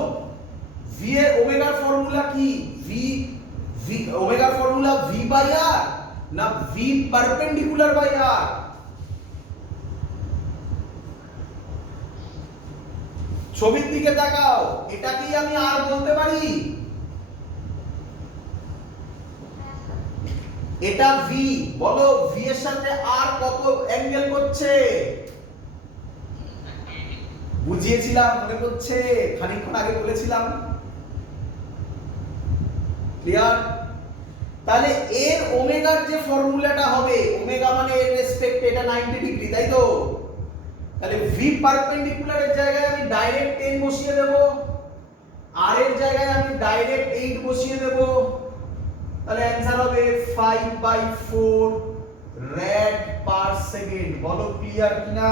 ভি এর ওমেগার ফর্মুলা কি? ভি ওমেগার ফর্মুলা ভি বাই আর না ভি পারপেন্ডিকুলার বাই আর? ছবির দিকে তাকাও, এটা কি আমি আর বলতে পারি? এটা ভি, বলো ভি এর সাথে আর কত অ্যাঙ্গেল করছে? বুঝিয়েছিলাম, মনে করছে? খানিকক্ষণ আগে বলেছিলাম। ক্লিয়ার? তাহলে এর ওমেগার যে ফর্মুলাটা হবে, ওমেগা মানে এর রেসপেক্টে এটা 90 ডিগ্রি, তাই তো? তাহলে ভি পারপেন্ডিকুলার এর জায়গায় আমি ডাইরেক্ট 10 বসিয়ে দেব, আর এর জায়গায় আমি ডাইরেক্ট 8 বসিয়ে দেব। তাহলে অ্যানসার হবে 5/4 র‍্যাড পার সেকেন্ড। বলো ক্লিয়ার কিনা?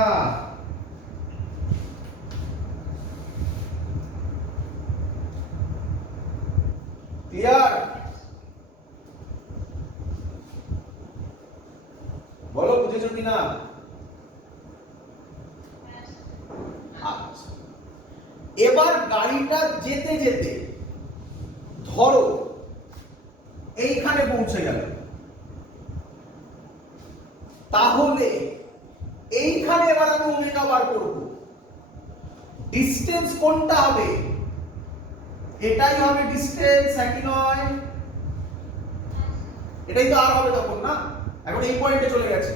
ক্লিয়ার? বলো বুঝেছো কিনা? আচ্ছা, এবার গাড়িটা যেতে যেতে ধরো এইখানে পৌঁছে গেল, তাহলে এইখানে এবার আমি ওমেগা বার করব। ডিসটেন্স কোনটা হবে? এটাই হবে ডিসটেন্স, একই নয়? এটাই তো আর হবে তখন, না? এখন এই পয়েন্টে চলে গেছে,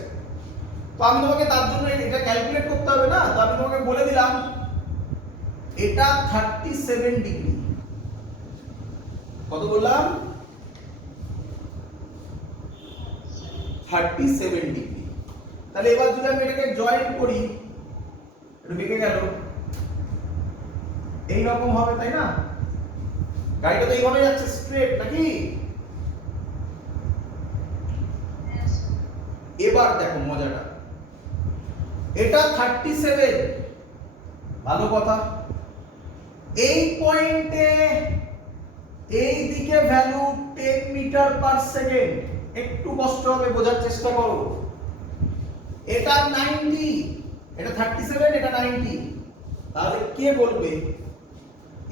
তো আমি তোমাকে তার জন্য এটা ক্যালকুলেট করতে হবে না? তো আমি তোমাকে বলে দিলাম এটা 37 ডিগ্রি। কত বললাম? 37 ডিগ্রি। তাহলে এবার যদি আমি এটাকে জয়েন করি, এটা বেঁকে গেল, এই রকম হবে, তাই না? গাড়িটা তো এইভাবে যাচ্ছে স্ট্রেট, নাকি? এবার দেখো মজাটা, এটা 37, ভালো কথা। এই পয়েন্টে এই দিকে ভ্যালু 10 মিটার পার সেকেন্ড। একটু কষ্ট হবে, বোঝার চেষ্টা করো। এটা 90, এটা 37, এটা 90। তাহলে কে বলবে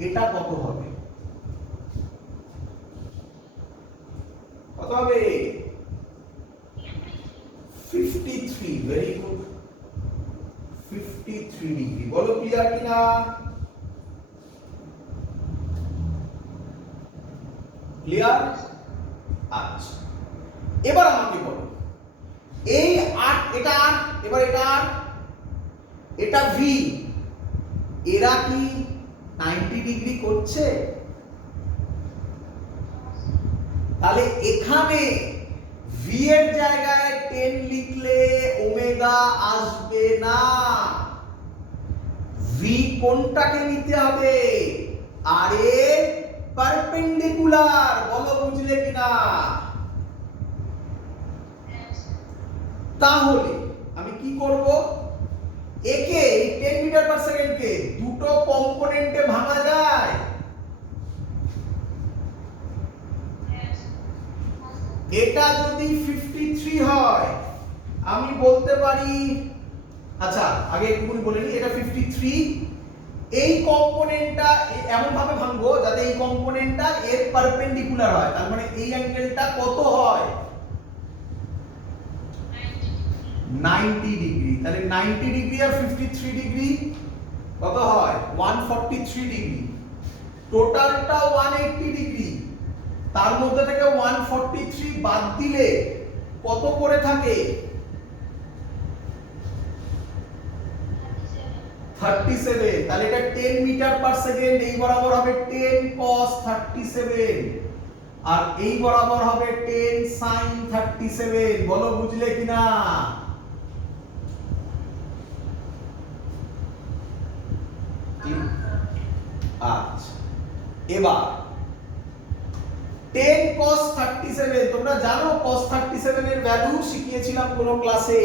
এটা কত হবে? কত হবে? 53। Very good, 53 degree. বলো ক্লিয়ার কিনা? ক্লিয়ার? আচ্ছা, এবার আমাকে বলো এই 8, এটা 8, এবার এটা 8, এটা ভি, এরা কি 90 ডিগ্রি করছে? তাহলে এখানে ভি এর জায়গায় 10 লিখলে ওমেগা আসবে না। ভি কোনটাকে নিতে হবে? আর এর পারপেন্ডিকুলার। বলো বুঝলে কিনা? তাহলে আমি কি করব? একে 10 মিটার পার সেকেন্ডকে দুটো কম্পোনেন্টে ভাঙা যায়। এটা যদি 53 হয় আমি বলতে পারি, আচ্ছা আগে একটু বলে নিই, এটা 53। এই কম্পোনেন্টটা এমন ভাবে ভাঙবো যাতে এই কম্পোনেন্টটা এর পারপেন্ডিকুলার হয়। তার মানে এই অ্যাঙ্গেলটা কত হয়? 90 ডিগ্রি। তাহলে 90 ডিগ্রি আর 53 ডিগ্রি কত হয়? 143 ডিগ্রি। টোটালটা 180 ডিগ্রি। তার মধ্যে থেকে 143 বাদ দিলে কত করে থাকে? 37। তাহলে এটা 10 মিটার পার সেকেন্ড। এই বরাবর হবে 10 cos 37 আর এই বরাবর হবে 10 sin 37। বলো বুঝলে কিনা? আচ্ছা, এবার 10 cos 37, তোমরা জানো cos 37 এর ভ্যালু শিখিয়েছিলাম কোন ক্লাসে।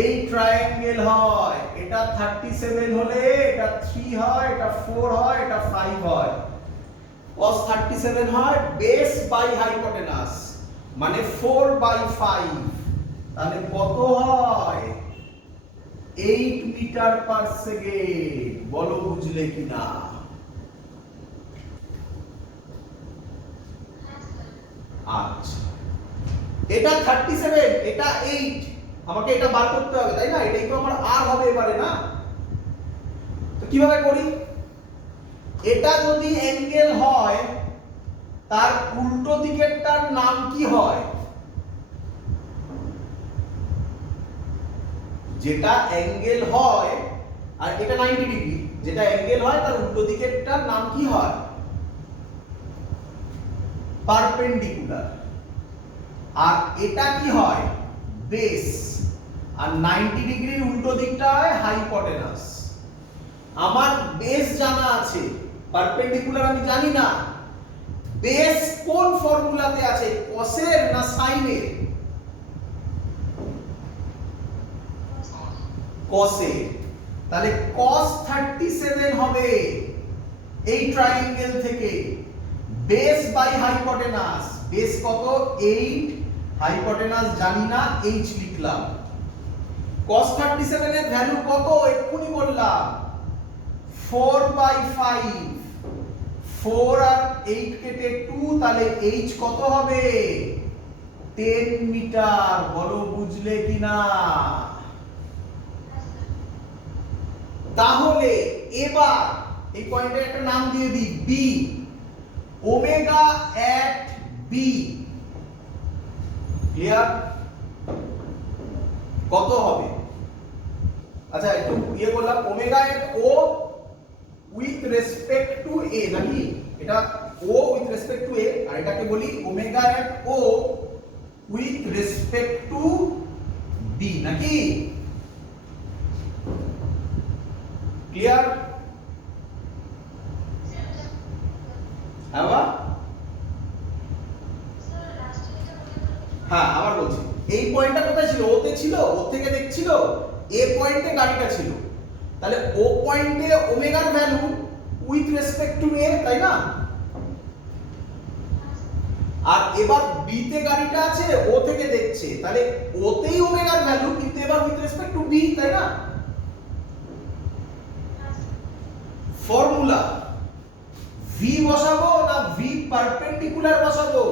এই ট্রায়াঙ্গেল হয়, এটা 37 হলে এটা 3 হয়, এটা 4 হয়, এটা 5 হয়। cos 37 হয় বেস বাই হাইপোটেনাস, মানে 4/5। তাহলে কত হয়? 8 মিটার পার সেকেন্ড। বলো বুঝলে কিনা? আচ্ছা, এটা 37, এটা 8, আমাকে এটা বার করতে হবে তাই না? এটাই তো আমার আর হবে এবারে না? তো কিভাবে করি? এটা যদি অ্যাঙ্গেল হয় তার উল্টো দিকেরটার নাম কি হয়? যেটা অ্যাঙ্গেল হয়, আর এটা 90 ডিগ্রি, যেটা অ্যাঙ্গেল হয় তার উল্টো দিকেরটার নাম কি হয়? পারপেন্ডিকুলার। আর এটা কি হয়? বেস। আর 90 ডিগ্রির উল্টো দিকটা হয় হাইপোটেনাস। আমার বেস জানা আছে, পারপেন্ডিকুলার আমি জানি না। বেস কোন ফর্মুলাতে আছে, কসের না সাইনের? কসের। তাহলে cos 37 হবে এই ট্রায়াঙ্গেল থেকে বেস বাই হাইপোটেনাস। বেস কত? 8, হাইপোটেনাস জানি না, h লিখলাম। cos 37 এর ভ্যালু কত? এক্ষুনি বললাম 4/5। 4 আর 8 কেটে 2, তাহলে h কত হবে? 10 মিটার। বলো বুঝলে কিনা? তাহলে এবার এই পয়েন্টের একটা নাম দিয়ে দিই, B. Omega at B clear? কত হবে? আচ্ছা, একটু ইয়ে করলাম, omega at O with respect to A, নাকি? এটা O with respect to A, আর এটাকে বলি omega at O with respect to B, নাকি? ক্লিয়ার? হ্যাঁ, আবার বলছি, এই পয়েন্টটা কোথায় ছিল? ওতে ছিল, ও থেকে দেখছিল এ পয়েন্টে গাড়িটা ছিল। তাহলে ও পয়েন্টে ওমেগার ভ্যালু উইথ রেসপেক্ট টু এ, তাই না? আর এবার বি তে গাড়িটা আছে, ও থেকে দেখছে, তাহলে ওতেই ওমেগার ভ্যালু, কিন্তু এবার উইথ রেসপেক্ট টু বি, তাই না? ফর্মুলা ভি বসাবো না ভি পারপেন্ডিকুলার বসাবো?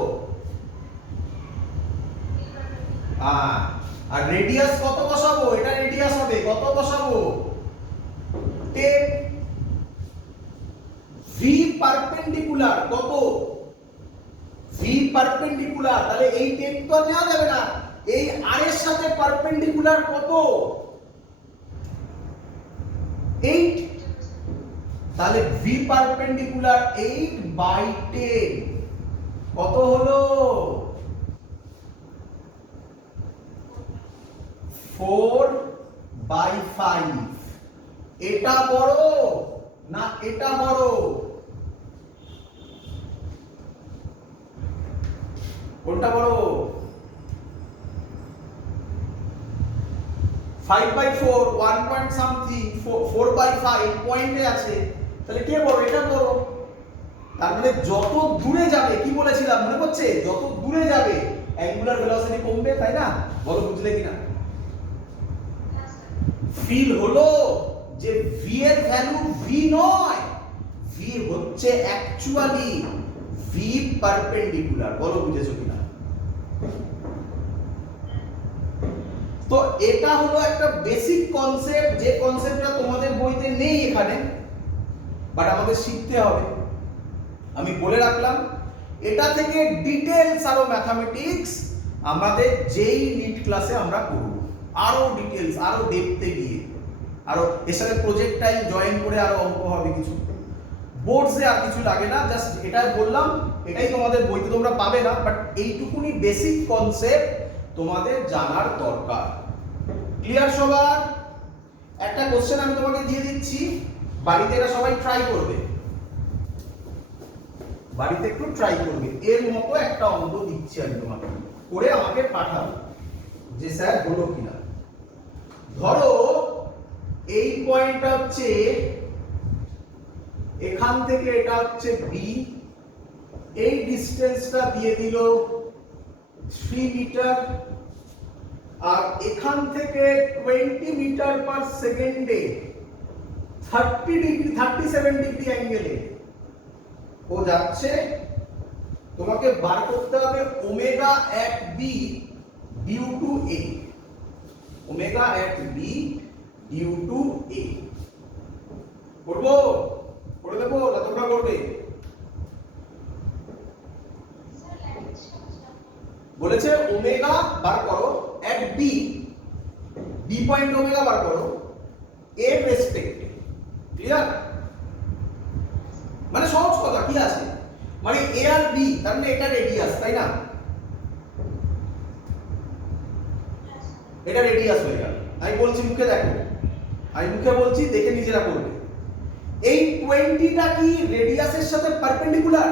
আর রেডিয়াস কত বসাবো? এটা রেডিয়াস হবে, কত বসাবো? 10। ভি পারপেন্ডিকুলার কত? ভি পারপেন্ডিকুলার, তাহলে এই 10 তো নেওয়া যাবে না, এই আর এর সাথে পারপেন্ডিকুলার কত? 8। তাহলে ভি পারপেন্ডিকুলার 8/10 কত হলো? 4/5। এটা বড় না এটা বড়? কোনটা বড়? 5/4, 1 পয়েন্ট সামথিং, 4/5 পয়েন্টে আছে, তাহলে কে বড়? এটা বড়। তার মানে যত দূরে যাবে, কি বলেছিলাম মনে পড়ছে? যত দূরে যাবে অ্যাঙ্গুলার ভেলোসিটি কমবে, তাই না? বলো বুঝলে কিনা? ফিল হলো যে ভি এর ভ্যালু ভি নয়, ভি হচ্ছে অ্যাকচুয়ালি ভি পারপেন্ডিকুলার। বলো বুঝেছো কিনা? তো এটা হলো একটা বেসিক কনসেপ্ট, যে কনসেপ্টটা তোমাদের বইতে নেই এখানে, বাট আমাদের শিখতে হবে। আমি বলে রাখলাম, এটা থেকে ডিটেইলস আরো ম্যাথমেটিক্স আমাদের যেই নিট ক্লাসে আমরা করব, আরো ডিটেইলস, আরো ডেপথে গিয়ে, আরো এর সাথে প্রজেক্ট টাইম জয়েন করে আরো অঙ্ক হবে কিছু। বোর্ডসে আর কিছু লাগে না, জাস্ট এটা বললাম, এটাই তোমাদের বইতে তোমরা পাবে না, বাট এইটুকুনি বেসিক কনসেপ্ট তোমাদের জানার দরকার। ক্লিয়ার সবার? একটা কোশ্চেন আমি তোমাকে দিয়ে দিচ্ছি, বাড়িতে এটা সবাই ট্রাই করবে। বাড়িতে একটু ট্রাই করবে। এর মতো একটা অঙ্ক দিচ্ছি আমি তোমাকে, করে আমাকে পাঠাবো যে স্যার হলো কিনা। ধরো এই পয়েন্টটা হচ্ছে, এখান থেকে এটা হচ্ছে বি, এই ডিসটেন্সটা দিয়ে দিল 3 মিটার, আর এখান থেকে 20 মিটার পার সেকেন্ডে 37 ডিগ্রি অ্যাঙ্গেলে ও যাচ্ছে। তোমাকে বার করতে হবে omega at B due to A, omega at B due to A. করবো, করে দেবো না তোমরা করবে? বলেছে ওমেগা বার করো at B, B point omega বার করো এর রেসপেক্টে। ক্লিয়ার? মানে সহজ কথা, কি আছে মানে এ আর বি, তার মানে এটা রেডিয়াস, তাই না? এটা রেডিয়াস হয়ে গেল। আমি বলছি মুখে দেখো, আমি মুখে বলছি, দেখে নিজেরা করবে। এই 20টা কি রেডিয়াসের সাথে পারপেন্ডিকুলার?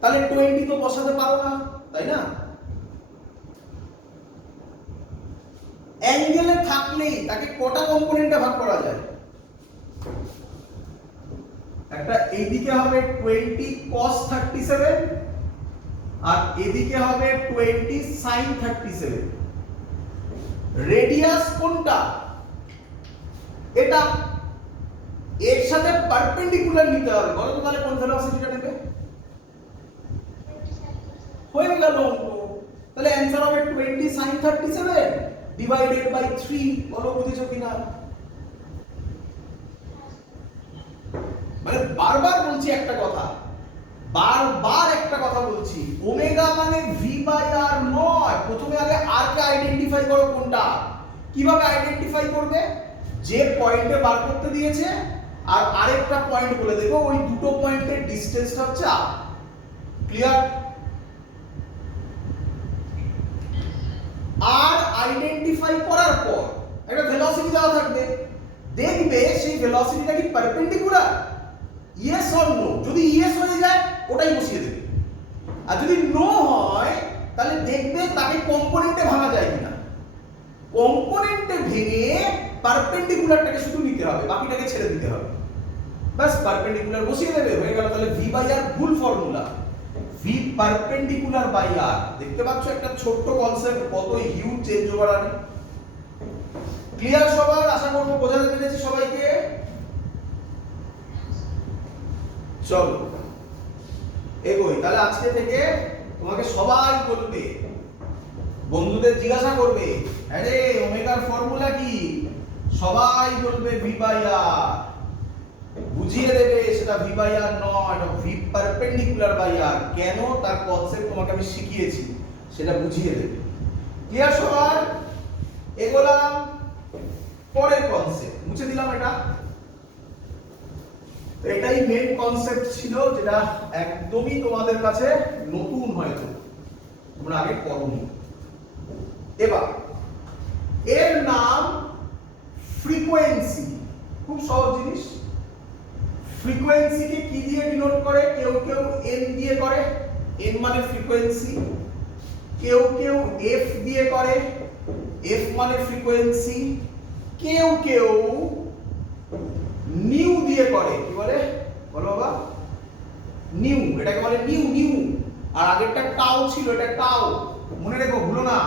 তাহলে 20 তো বসাতে পারো না, তাই না? অ্যাঙ্গেলে থাকলেই তাকে কটা কম্পোনেন্টে ভাগ করা যায়? একটা এইদিকে হবে 20 cos 37 আর এদিকে হবে 20 sin 37। রেডিয়াস কোনটা? এটা। এর সাথে পারপেন্ডিকুলার নিতে হবে। বলো তো তাহলে কোন ভেলোসিটিটা নেবে? হয়ে গেল অঙ্ক। তাহলে অ্যানসার হবে 20 sin 37 ডিভাইডেড বাই 3। বলো বুঝেছো কিনা? মানে বারবার বলছি একটা কথা, বারবার একটা কথা বলছি, ওমেগা মানে ভি বাই আর নয়। প্রথমে আগে আর কে আইডেন্টিফাই করো কোনটা। কিভাবে আইডেন্টিফাই করবে? যে পয়েন্টে বার করতে দিয়েছে আর আরেকটা পয়েন্ট বলে দেবো, ওই দুটো পয়েন্টের ডিসটেন্সটা হচ্ছে আর। ক্লিয়ার? আর আইডেন্টিফাই করার পর একটা ভেলোসিটি দেওয়া থাকবে, দেখবে সেই ভেলোসিটিটা কি পারপেন্ডিকুলার, ইয়েস অর নো। যদি ইয়েস হয়ে যায় ওটাই বসিয়ে দেবে, আর যদি নো হয় তাহলে দেখবে তাকে কম্পোনেন্টে ভাঙা যায় কিনা। কম্পোনেন্টে ভেঙে পারপেন্ডিকুলারটাকে শুধু নিতে হবে, বাকিটাকে ছেড়ে দিতে হবে। বাস পারপেন্ডিকুলার বসিয়ে দেবে, হয়ে গেল। তাহলে ভি বাই আর ভুল ফর্মুলা, ভি পারপেন্ডিকুলার বাই আর। দেখতে পাচ্ছ একটা ছোট্ট কনসেপ্ট কত হিউজ চেঞ্জ ওভার আনে। ক্লিয়ার সবার? আশা করব বোঝাতে পেরেছি সবাইকে। চলো এগোই। তাহলে আজকে থেকে তোমাকে সবাই বলবে, বন্ধুদের জিজ্ঞাসা করবে, আরে ওমেগার ফর্মুলা কি? সবাই বলবে ভি বাই আর। বুঝিয়ে দেবে সেটা ভি বাই আর নয়, এটা ভি পারপেন্ডিকুলার বাই আর। কেন? তার কনসেপ্ট তোমাকে আমি শিখিয়েছি, সেটা বুঝিয়ে দেবে। ক্লিয়ার সবার? এগোলাম পরের কনসেপ্ট, মুছে দিলাম এটা। এটাই মেইন কনসেপ্ট ছিল, যেটা একদমই তোমাদের কাছে নতুন হয়তো, তোমরা আগে পড়োনি। এবার এর নাম ফ্রিকোয়েন্সি। খুব সহজ জিনিস। ফ্রিকোয়েন্সিকে কি দিয়ে ডিনোট করে? কেউ কেউ এন দিয়ে করে, এন মানে ফ্রিকোয়েন্সি। কেউ কেউ এফ দিয়ে করে, এফ মানে ফ্রিকোয়েন্সি। কেউ কেউ নিউ দিয়ে করে। কি বলে? বলো বাবা। নিউ, এটাকে বলে নিউ। নিউ আর আগেরটা টাও ছিল, এটা টাও, মনে রেখো, ভুলো না।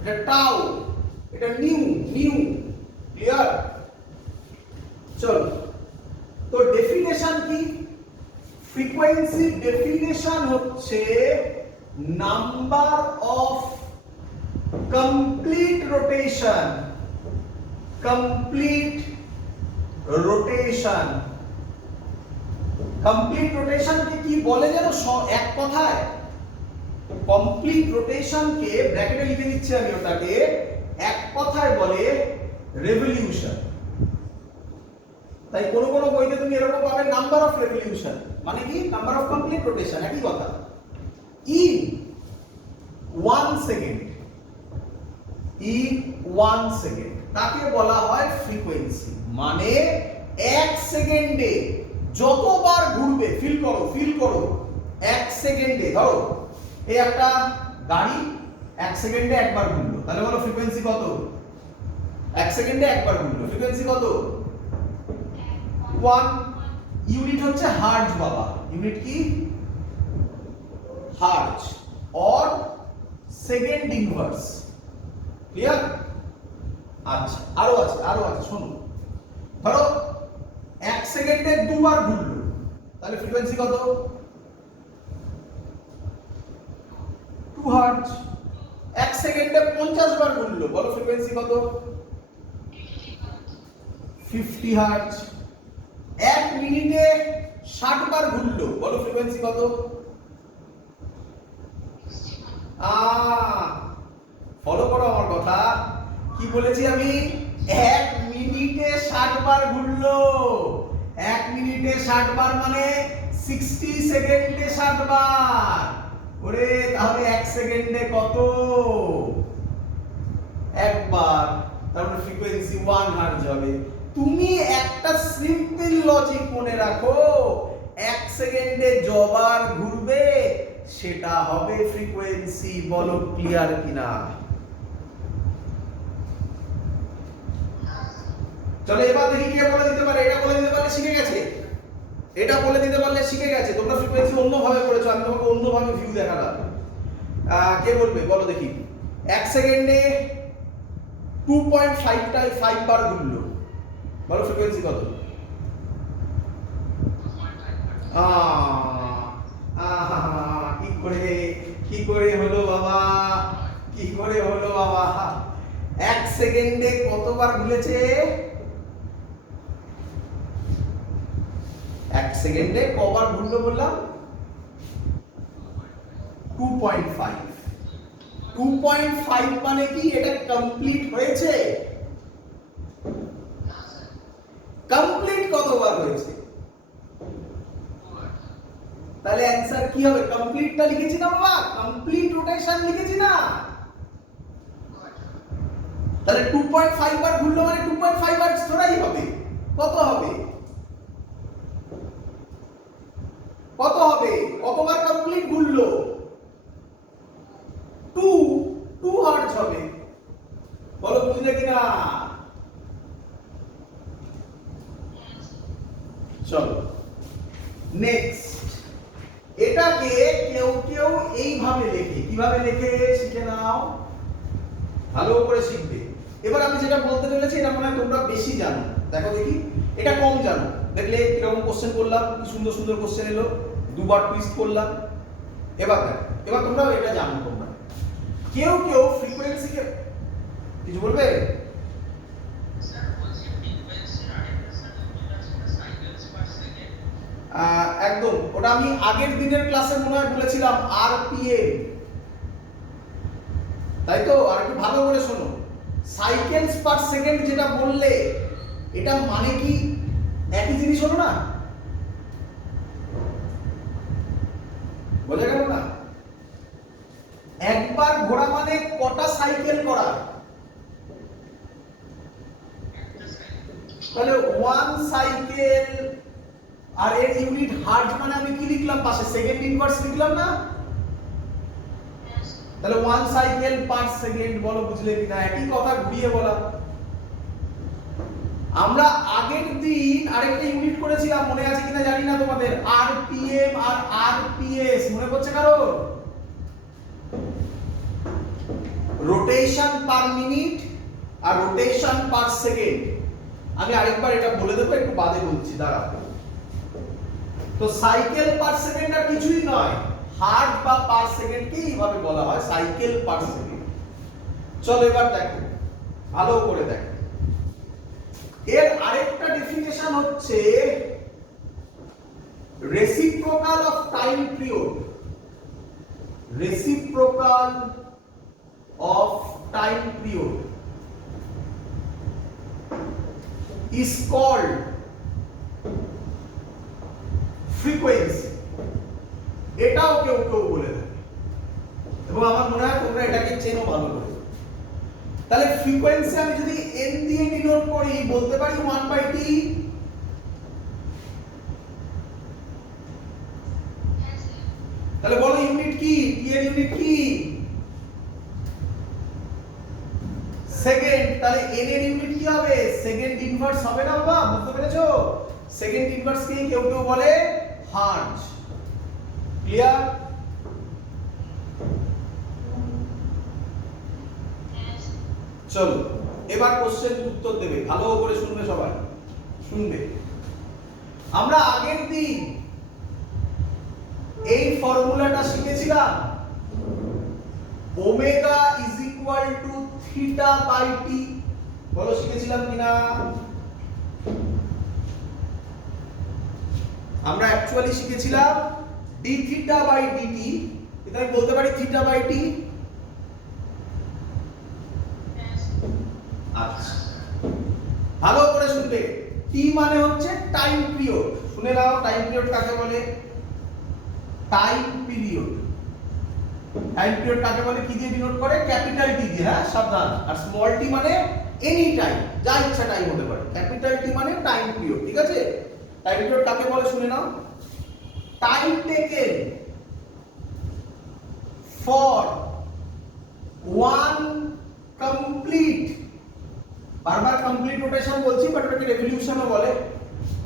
এটা টাও, এটা নিউ। নিউ। ক্লিয়ার? চলো, তো ডেফিনেশন কি? ফ্রিকোয়েন্সি ডেফিনেশন হচ্ছে number of complete rotation. Complete rotation. Complete রোটেশনকে কি বলে জানো এক কথায়? কমপ্লিট রোটেশনকে ব্র্যাকেটে লিখে দিচ্ছি আমি, ওটাকে এক কথায় বলে রেভলিউশন। তাই কোন কোন বইতে তুমি এরকম পাবে নাম্বার অফ রেভলিউশন, মানে কি? নাম্বার অফ কমপ্লিট রোটেশন, একই কথা। ইন 1 সেকেন্ড, ইন 1 সেকেন্ড তাকে বলা হয় ফ্রিকোয়েন্সি। মানে 1 সেকেন্ডে যতবার ঘুরবে ফিল করো 1 সেকেন্ডে, ধরো এই একটা গাড়ি 1 সেকেন্ডে একবার ঘুরলো, তাহলে বলো ফ্রিকোয়েন্সি কত? 1 সেকেন্ডে একবার ঘুরলো, ফ্রিকোয়েন্সি কত? 1। ইউনিট হচ্ছে হার্জ বাবা, ইউনিট কি? Hertz or second inverse. Clear? আচ্ছা, আরো আছে শোনো। ধরো 1 সেকেন্ডে দুবার ঘুরলো, তাহলে ফ্রিকোয়েন্সি কত? 2 হার্জ। 1 সেকেন্ডে 50 বার ঘুরলো, বলো ফ্রিকোয়েন্সি কত? 50 হার্জ। 1 মিনিটে 60 বার ঘুরলো, বলো ফ্রিকোয়েন্সি কত? ফলো করো আমার কথা, কি বলেছি আমি? 1 মিনিটে 60 বার ঘুরলো। 1 মিনিটে 60 বার মানে 60 সেকেন্ডে 60 বার। ওরে তাহলে 1 সেকেন্ডে কত? একবার, তার মানে ফ্রিকোয়েন্সি 1 হার্জ হবে। তুমি একটা সিম্পল লজিক মনে রাখো, 1 সেকেন্ডে যবার ঘুরবে সেটা হবে ফ্রিকোয়েন্সি। বলো ক্লিয়ার কিনা? চলো এবার দেখি কে বলে দিতে পারে। এটা বলে দিতে পারলে শিখে গেছে, এটা বলে দিতে পারলে শিখে গেছে। তোমরা ফ্রিকোয়েন্সি অন্যভাবে করেছো, আমি তোমাকে অন্যভাবে ভিউ দেখালাম। কে বলবে বলো দেখি? 1 সেকেন্ডে 2.5 বার ঘুরলো, বলো ফ্রিকোয়েন্সি কত? কি করে হলো বাবা, কি করে হলো বাবা? 1 সেকেন্ডে কতবার ঘুরেছে? 1 সেকেন্ডে কবার ঘুরলো বললাম? 2.5। 2.5 মানে কি এটা কমপ্লিট হয়েছে? কমপ্লিট কতবার হয়েছে? তাহলে অ্যানসার কি হবে? কমপ্লিটটা লিখেছি না বাবা, কমপ্লিট রোটেশন লিখেছি না। তাহলে 2.5 বার ঘুরলো মানে 2.5 বার ধরাই হবে। কত হবে? কত হবে? কতবার কমপ্লিট ঘুরলো? 2 হার্জ হবে। বলো বুঝলে কিনা? চলো নেক্সট। এটাকে কেউ কেউ এইভাবে লেখে, কিভাবে লেখে শিখে নাও, ভালো করে শিখবে। এবার আমি যেটা বলতে চলেছি এটা মনে হয় তোমরা বেশি জানো। দেখো দেখি, এটা কম জানো। দেখলে কিরকম কোশ্চেন করলাম, কি সুন্দর সুন্দর কোশ্চেন এলো, দুবার টুইস্ট করলাম। এবার দেখো, এবার তোমরা এটা জানো। তোমরা কেউ কেউ ফ্রিকোয়েন্সিকে কিছু বলবে? একদম, ওটা আমি আগের দিনের ক্লাসে মনে হয় বলেছিলাম আরপিএম, তাই তো? আর একটু ভালো করে শোনো, সাইকেলস পার সেকেন্ড যেটা বললে এটা মানে কি একই জিনিস হলো না? বোঝা গেল না? একবার ঘোরা মানে কটা সাইকেল করা? তাহলে 1 সাইকেল, আর এর ইউনিট হার্জ মানে আমি কি লিখলাম পাশে? সেকেন্ড ইনভার্স লিখলাম না? তাহলে 1 সাইকেল পার সেকেন্ড। বলো বুঝলে কিনা? একই কথা ঘুরিয়ে বলা। আমরা আগের দিন আরেকটা ইউনিট করেছিলাম, মনে আছে কিনা জানি না তোমাদের, আরপিএম আর আরপিএস। মনে পড়ছে কারো? রোটেশন পার মিনিট আর রোটেশন পার সেকেন্ড। আমি আরেকবার এটা বলে দেবো, একটু বাদে বলছি, দাঁড়াও। তো সাইকেল পার সেকেন্ড আর কিছুই নয়, হার্জ বা পার সেকেন্ডকে এইভাবে বলা হয়, সাইকেল পার সেকেন্ড। চলো এবার দেখো, ভালো করে দেখো। এর আরেকটা ডেফিনেশন হচ্ছে reciprocal of time period. Reciprocal of time period is called frequency। এটাও কেউ কেউ বলে থাকে, এবং আমার মনে হয় তোমরা এটাকে চেনো ভালো করে। তাহলে ফ্রিকোয়েন্সি আমি যদি n দিয়ে ডিনোট করি, বলতে পারি 1/t। এর ইউনিট কি সেকেন্ড, তাহলে n এর ইউনিট কি হবে সেকেন্ড ইনভার্স হবে না বাবা, বুঝতে পেরেছো? সেকেন্ড ইনভার্স কে কেউ কেউ বলে হার্জ। ক্লিয়ার? চলো এবার কোশ্চেন উত্তর দেবে, ভালো করে শুনবে সবাই, শুনবে। আমরা আগের দিন এই ফর্মুলাটা শিখেছিলাম, omega is equal to theta by T. বলো শিখেছিলাম কিনা? আমরা অ্যাকচুয়ালি শিখেছিলাম ডি থিটা বাই ডিটি, এটা আমি বলতে পারি থিটা বাই টি। আচ্ছা ভালো করে শুনবে, টি মানে হচ্ছে টাইম পিরিয়ড। শুনে নাও টাইম পিরিয়ড কাকে বলে? Time period. টাইম পিরিয়ড কাকে বলে? কি দিয়ে ডিনোট করে? ক্যাপিটাল টি দিয়ে, হ্যাঁ সাবধান। আর স্মল টি মানে এনি টাইম, যা ইচ্ছা টাইম হতে পারে। ক্যাপিটাল টি মানে টাইম পিরিয়ড, ঠিক আছে? টাইম পিরিয়ড কাকে বলে শুনে নাও। Time taken for one complete, বারবার কমপ্লিট রোটেশন বলছি বাট ওটাকে রেভলিউশনও বলে।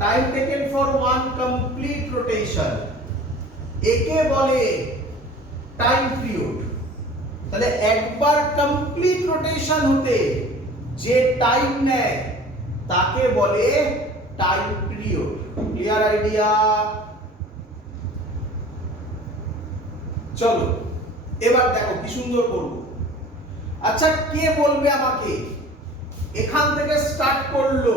Time taken for one complete rotation, একে বলে টাইম পিরিয়ড। তাহলে একবার কমপ্লিট রোটেশন হতে যে টাইম নেয় তাকে বলে টাইম পিরিয়ড। Clear idea? চলো এবার দেখো কি সুন্দর করব। আচ্ছা কে বলবে আমাকে, এখান থেকে স্টার্ট করলো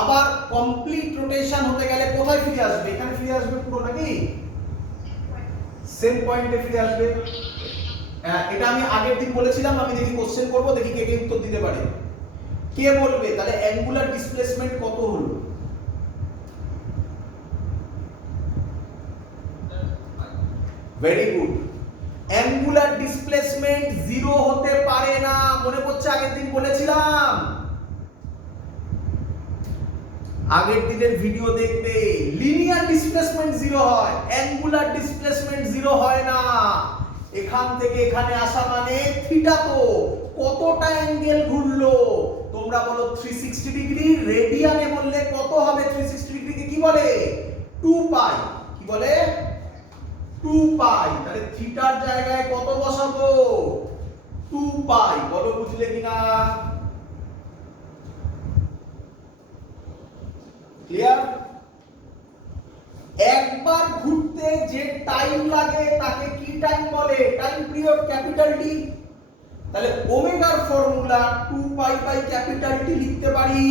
আবার কমপ্লিট রোটেশন হতে গেলে কোথায় ফিরে আসবে? এখানে ফিরে আসবে পুরো, নাকি সেম পয়েন্টে ফিরে আসবে? এটা আমি আগের দিন বলেছিলাম, আমি দেখি কোশ্চেন করব, দেখি কে কে উত্তর দিতে পারে। কে বলবে তাহলে অ্যাঙ্গুলার ডিসপ্লেসমেন্ট কত হলো? Very good. Angular displacement zero হতে পারে না, মনে পড়ছে আগের দিন বলেছিলাম। আগের দিনের ভিডিও দেখবে, লিনিয়ার ডিসপ্লেসমেন্ট জিরো হয়, অ্যাঙ্গুলার ডিসপ্লেসমেন্ট জিরো হয় না। এখান থেকে এখানে আসা মানে থিটা, তো কতটা অ্যাঙ্গেল ঘুরলো? তোমরা বলো 360 ডিগ্রি। রেডিয়ানে বললে কত হবে? 360 ডিগ্রিকে কি বলে? 2 পাই। কি বলে? 2 পাই। তাহলে থিটার জায়গায় কত বসাবো? 2 পাই। বলো বুঝলে কিনা? ক্লিয়ার? একবার ঘুরতে যে টাইম লাগে তাকে কি টাইম বলে? Time period, capital T. তাহলে ওমেগার formula 2 pi by capital T লিখতে পারি।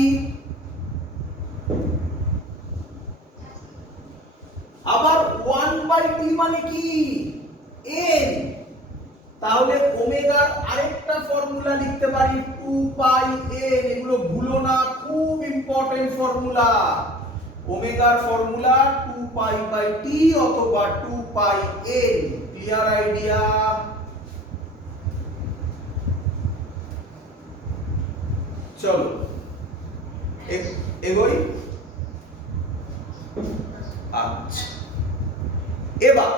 আবার 1 বাই টি মানে কি? n। তাহলে ওমেগার আরেকটা ফর্মুলা লিখতে পারি 2 পাই n। এগুলো ভুলো না, খুব ইম্পর্টেন্ট ফর্মুলা। ওমেগার ফর্মুলা 2 পাই বাই টি অথবা 2 পাই n। Clear idea? চলো এগোই। আচ্ছা এবার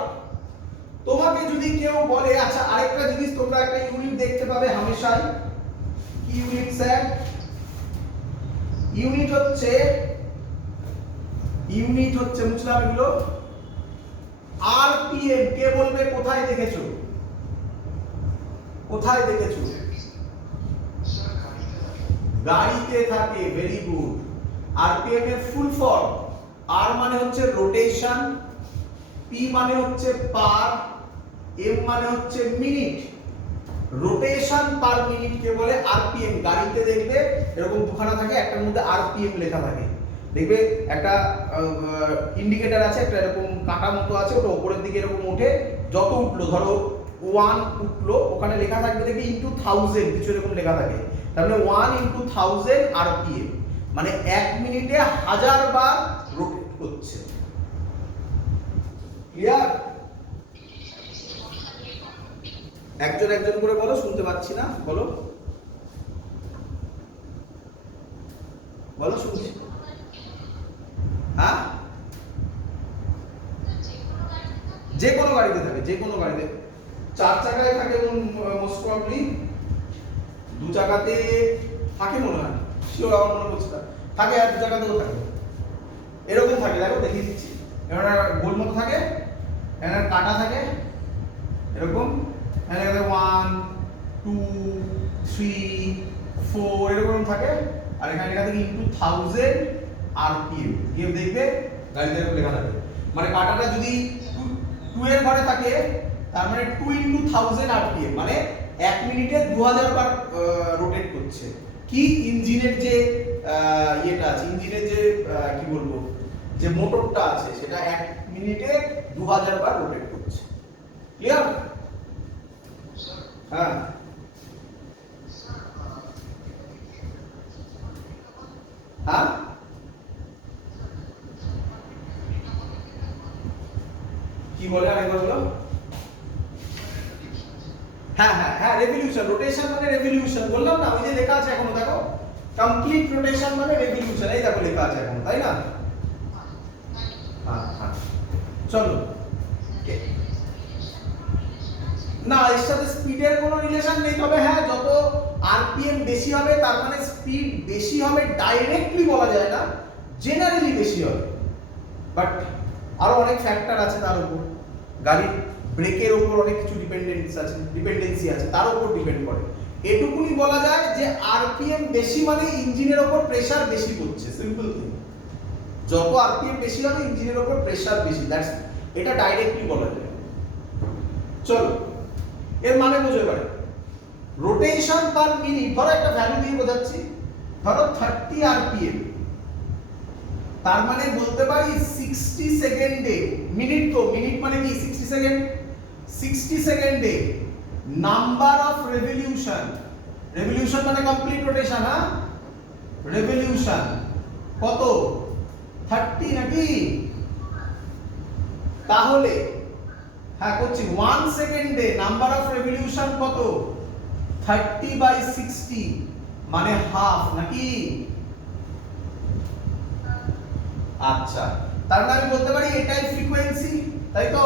তোমাকে যদি কেউ বলে, আচ্ছা আরেকটা জিনিস তোমরা একটা ইউনিট দেখতে পাবে হামেশাই। কি ইউনিট স্যার? ইউনিট হচ্ছে বুঝলাম এগুলো আরপিএম। কে বলবে কোথায় দেখেছো? কোথায় দেখেছো? গাড়িতে থাকে। Very good. আরপিএম এর ফুল ফর্ম, আর মানে হচ্ছে রোটেশন, পি মানে হচ্ছে পার, এম মানে হচ্ছে মিনিট। রোটেশন পার মিনিট কে বলে আরপিএম। গাড়িতে দেখবে এরকম দুখানা থাকে, একটার মধ্যে আরপিএম লেখা থাকে। দেখবে একটা ইন্ডিকেটর আছে, একটা এরকম কাঁটা মতো আছে, ওটা উপরের দিকে এরকম ওঠে, যত উঠলো ধরো 1 উঠলো, ওখানে লেখা থাকবে দেখবে ইনটু 1000 কিছু এরকম লেখা থাকে। তার মানে 1 ইনটু 1000 আরপিএম, মানে 1 মিনিটে 1000 বার রোটেট হচ্ছে। ক্লিয়ার? একজন একজন করে বলো, শুনতে পাচ্ছি না। বলো বলো, শুনছি। হ্যাঁ যে কোনো গাড়িতে থাকে, যে কোনো গাড়িতে। চার চাকায় থাকে মোস্ট প্রবাবলি, দু চাকাতে থাকে মনে হয়, শিওর আমার মনে হচ্ছে না, থাকে আর দু চাকাতেও থাকে, এরকম থাকে, দেখো দেখিয়ে দিচ্ছি। এবার গোল মতো থাকে, এখানে কাটা থাকে এরকম, এখানে 1 2 3 4 এরকম থাকে, আর এখানে লেখা থাকে ইনটু 1000 আরপিএম দিয়ে দেখবে গাড়িতে লেখা থাকে। মানে কাটাটা যদি 2 এর ঘরে থাকে তার মানে 2 ইনটু 1000 আরপিএম, মানে 1 মিনিটে 2000 বার রোটেট করছে। কি ইঞ্জিনের যে ইয়েটা আছে, ইঞ্জিনের যে কি বলবো, যে মোটরটা আছে সেটা 1 মিনিটে 2000 বার রোটেট করছে। ক্লিয়ার? হ্যাঁ হ্যাঁ কি বলে আরেকবার বলো। হ্যাঁ হ্যাঁ হ্যাঁ, রেভলিউশন, রোটেশন মানে রেভলিউশন, বললাম না, ওই যে লেখা আছে এখনো, দেখো কমপ্লিট রোটেশন মানে রেভলিউশন, এই দেখো লেখা আছে এখনো, তাই না? হ্যাঁ হ্যাঁ চলো। না, এর সাথে স্পিডের কোনো রিলেশন নেই, তবে হ্যাঁ যত আরপিএম বেশি হবে তার মানে স্পিড বেশি হবে, ডাইরেক্টলি বলা যায় না, জেনারেলি বেশি হবে, বাট আরো অনেক ফ্যাক্টর আছে তার উপর, গাড়ির ব্রেকের উপর অনেক কিছু ডিপেন্ডেন্সি আছে, তার উপর ডিপেন্ড করে। এটুকুনি বলা যায় যে আরপিএম বেশি মানে ইঞ্জিনের উপর প্রেসার বেশি পড়ছে, সিম্পল থিং। যত আরপিএম বেশি হবে ইঞ্জিনের উপর প্রেসার বেশি, দ্যাটস, এটা ডাইরেক্টলি বলা যায়। চলো এর মানে বুঝে পারে, রোটেশন পার মিনিট, ধরো একটা ভ্যালু দিয়ে বোঝাচ্ছি, ধরো 30 আরপিএম, তার মানে বলতে পারি 60 সেকেন্ডে, মিনিট তো, মিনিট মানে কি 60 সেকেন্ড, 60 সেকেন্ডে নাম্বার অফ রেভলিউশন, রেভলিউশন মানে কমপ্লিট রোটেশন, হ্যাঁ রেভলিউশন কত 30 নাকি, তাহলে হ্যাঁ করছি 1 সেকেন্ডে নাম্বার অফ রেভলিউশন কত 30/60 মানে হাফ নাকি। আচ্ছা, তার মানে আমি বলতে পারি এটাই ফ্রিকোয়েন্সি, তাই তো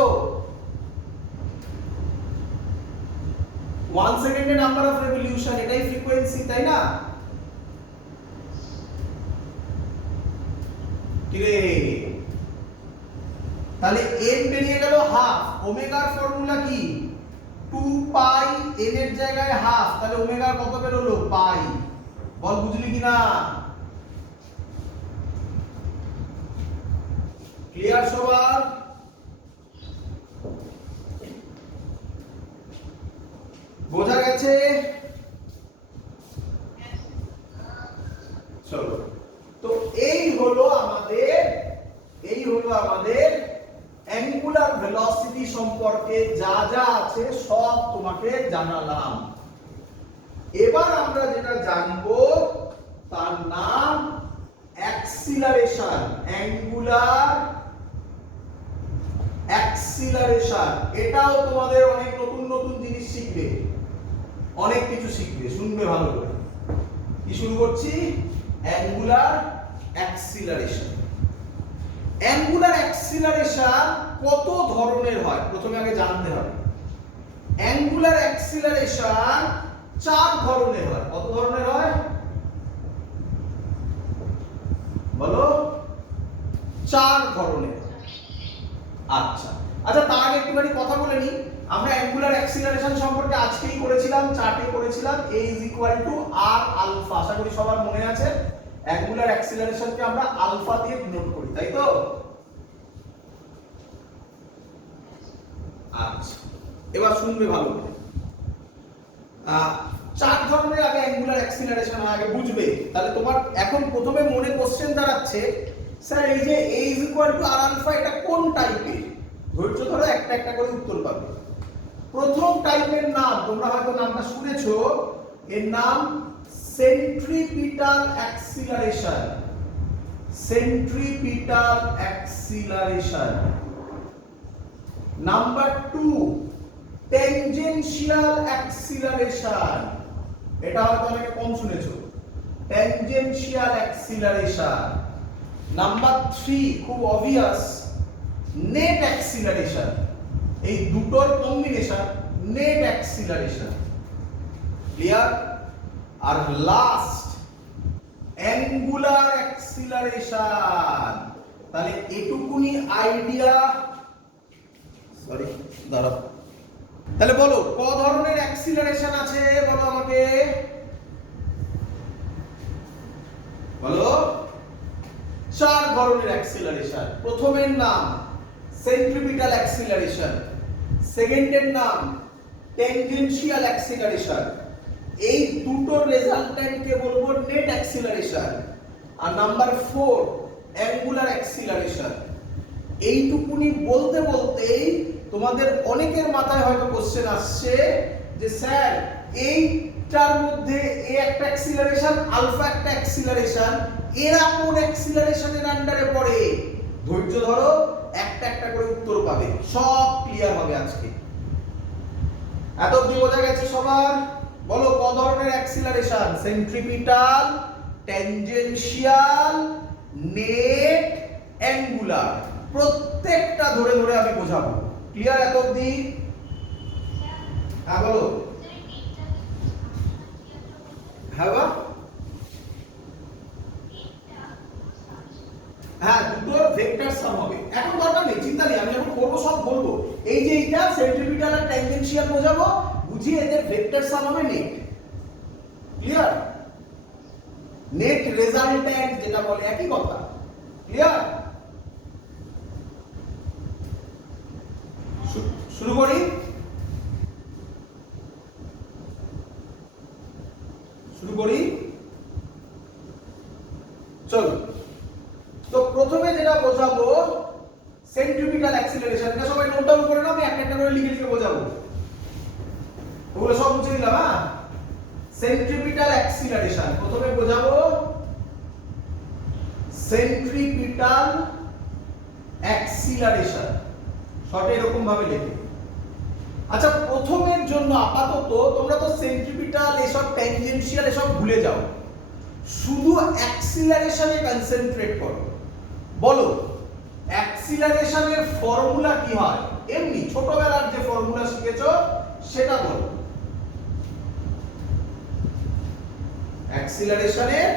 1 সেকেন্ডে নাম্বার অফ রেভলিউশন এটাই ফ্রিকোয়েন্সি, তাই না? কিরে, তাহলে n বেরিয়ে গেল হাফ, ওমেগার ফর্মুলা কি 2 পাই, n এর জায়গায় হাফ, তাহলে ওমেগা কত বের হলো পাই, বল বুঝলি কিনা? ক্লিয়ার সবার? বোঝা গেছে? চলো, তো এই হলো আমাদের অ্যাঙ্গুলার ভেলোসিটি সম্পর্কে যা যা আছে সব তোমাকে জানালাম। এবার আমরা যেটা জানবো তার নাম অ্যাক্সিলারেশন, অ্যাঙ্গুলার অ্যাক্সিলারেশন। এটাও তোমাদের অনেক নতুন নতুন জিনিস শিখবে, অনেক কিছু শিখবে, শুনবে ভালো করে। কি শুরু করছি? Angular acceleration. অ্যাঙ্গুলার অ্যাক্সিলারেশন কত ধরনের হয় প্রথমে আগে জানতে হবে। অ্যাঙ্গুলার অ্যাক্সিলারেশন 4 ধরনের হয়। কত ধরনের হয় বলো? 4 ধরনের। আচ্ছা আচ্ছা, তার আগে একটুখানি কথা বলে নিই। আমরা অ্যাঙ্গুলার অ্যাক্সিলারেশন সম্পর্কে আজকেই করেছিলাম, চার্টে করেছিলাম a r আলফা। আশা করি সবার মনে আছে। অ্যাঙ্গুলার অ্যাক্সিলারেশনকে আমরা আলফা দিয়ে ডিনোট করি, তাই তো? আচ্ছা, এবার শুনবে ভালো করে। 4 ধরনের আগে অ্যাঙ্গুলার অ্যাক্সিলারেশন আগে বুঝবে, তাহলে তোমার এখন প্রথমে মনে কোশ্চেন দাঁড়াচ্ছে, স্যার এই যে a r আলফা এটা কোন টাইপের? ধৈর্য ধরো, একটা একটা করে উত্তর পাবে। প্রথম টাইপের নাম তোমরা হয়তো নামটা শুনেছো, এর নাম centripetal acceleration. Centripetal acceleration. Number 2 tangential acceleration. এটা হয়তো অনেকে কম শুনেছো, ট্যানজেনশিয়াল অ্যাক্সিলারেশন। নাম্বার 3 খুব অবভিয়াস, নেট অ্যাক্সিলারেশন। এই দুটোর কম্বিনেশন নেট অ্যাক্সিলারেশন। ক্লিয়ার? আর লাস্ট অ্যাঙ্গুলার অ্যাক্সিলারেশন। তাহলে এটুকুনি আইডিয়া, সরি দাঁড়াও, তাহলে বলো ক ধরনের অ্যাক্সিলারেশন আছে বলো আমাকে, বলো। 4 ধরনের অ্যাক্সিলারেশন। প্রথমের নাম সেন্ট্রিপিটাল অ্যাক্সিলারেশন, সেকেন্ডের নাম ট্যানজেনশিয়াল অ্যাক্সিলারেশন, এই দুটোর রেজাল্ট্যান্টকে বলবো নেট অ্যাক্সিলারেশন, আর নাম্বার 4 অ্যাঙ্গুলার অ্যাক্সিলারেশন। এইটুকুনি বলতে বলতেই তোমাদের অনেকের মাথায় হয়তো কোশ্চেন আসছে যে স্যার এইটার মধ্যে এ একটা অ্যাক্সিলারেশন, আলফা একটা অ্যাক্সিলারেশন, এরা কোন অ্যাক্সিলারেশনের আন্ডারে পড়ে? ধৈর্য ধরো, একটা একটা করে উত্তর পাবে, সব ক্লিয়ার হবে আজকে। এত অবধি বোঝা গেছে সবার? বলো ক ধরনের acceleration? Centripetal, tangential, net, angular. প্রত্যেকটা ধরে ধরে আমি বোঝাবো। ক্লিয়ার এত অবধি? হ্যাঁ বলো। হ্যাঁ বা হ্যাঁ, দুটোর ভেক্টর সাম হবে। এখন দরকার নেই, চিন্তা নেই, আমি যখন করবো সব বলবো। এই যে এইটা সেন্ট্রিপিটাল আর ট্যানজেনশিয়াল বোঝাবো, বুঝিয়ে এদের ভেক্টর সাম হবে নেট। ক্লিয়ার? নেট রেজাল্ট্যান্ট যেটা বলে একই কথা। ক্লিয়ার? শুরু করি। চলো, তো প্রথমে যেটা বোঝাবো সেন্ট্রিপিটাল অ্যাক্সিলারেশন। এটা সবাই নোট ডাউন করে নাও, আমি একটা একটা করে লিখে লিখে বোঝাবো। ওগুলো সব মুছে দিলাম। হ্যাঁ, সেন্ট্রিপিটাল অ্যাক্সিলারেশন প্রথমে বোঝাবো সেন্ট্রিপিটাল অ্যাক্সিলারেশন, শর্টে এরকম ভাবে লেখে। আচ্ছা, প্রথমের জন্য আপাতত তোমরা তো সেন্ট্রিপিটাল এসব ট্যানজেনশিয়াল এসব ভুলে যাও, শুধু অ্যাক্সিলারেশনে কনসেন্ট্রেট করো। বলো অ্যাক্সিলারেশনের ফর্মুলা কি হয়? এমনি ছোটবেলার যে ফর্মুলা শিখেছো সেটা বলো। অ্যাক্সিলারেশনের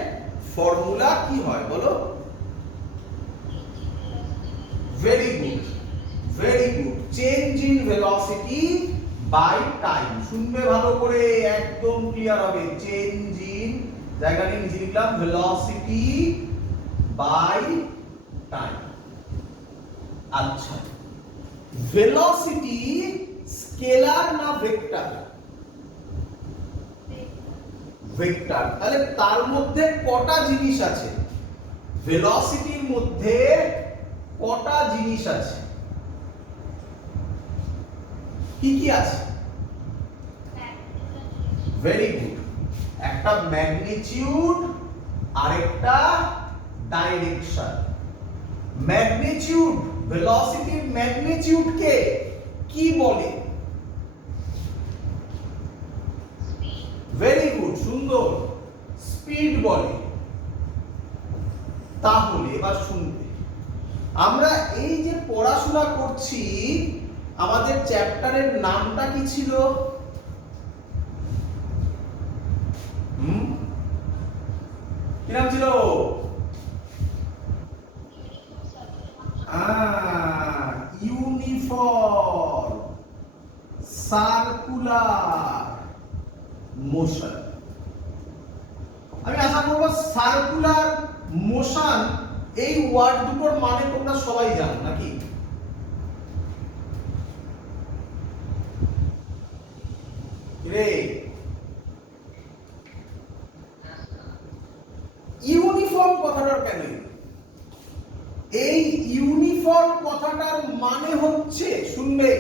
ফর্মুলা কি হয় বলো? Very good, very good. Change in velocity by time. শুনবে ভালো করে, একদম ক্লিয়ার হবে। চেঞ্জ ইন, জায়গা নিয়ে নিচে লিখলাম ভেলোসিটি বাই টাইম। আচ্ছা, ভেলোসিটি স্কেলার না ভেক্টর? ভেক্টর। তাহলে তার মধ্যে কটা জিনিস আছে? ভেলোসিটির মধ্যে কটা জিনিস আছে? কি কি আছে? Very good. একটা ম্যাগনিটিউড, আরেকটা ডাইরেকশন। ম্যাগনিটিউড, ভেলোসিটির ম্যাগনিটিউডকে কি বলে? ভেরি গুড, সুন্দর, স্পিড বলে। তাহলে এবার শুনবে, আমরা এই যে পড়াশোনা করছি, আমাদের চ্যাপ্টারের নামটা কি ছিল? কি নাম ছিল? Uniform circular motion. আমি আশা করব সার্কুলার মোশন এই ওয়ার্ড দুটোর মানে তোমরা সবাই জানো নাকি? রে ইউনিফর্ম কথাটার কেন? এই ইউনিফর্ম কথাটার মানে হচ্ছে, শুনবে,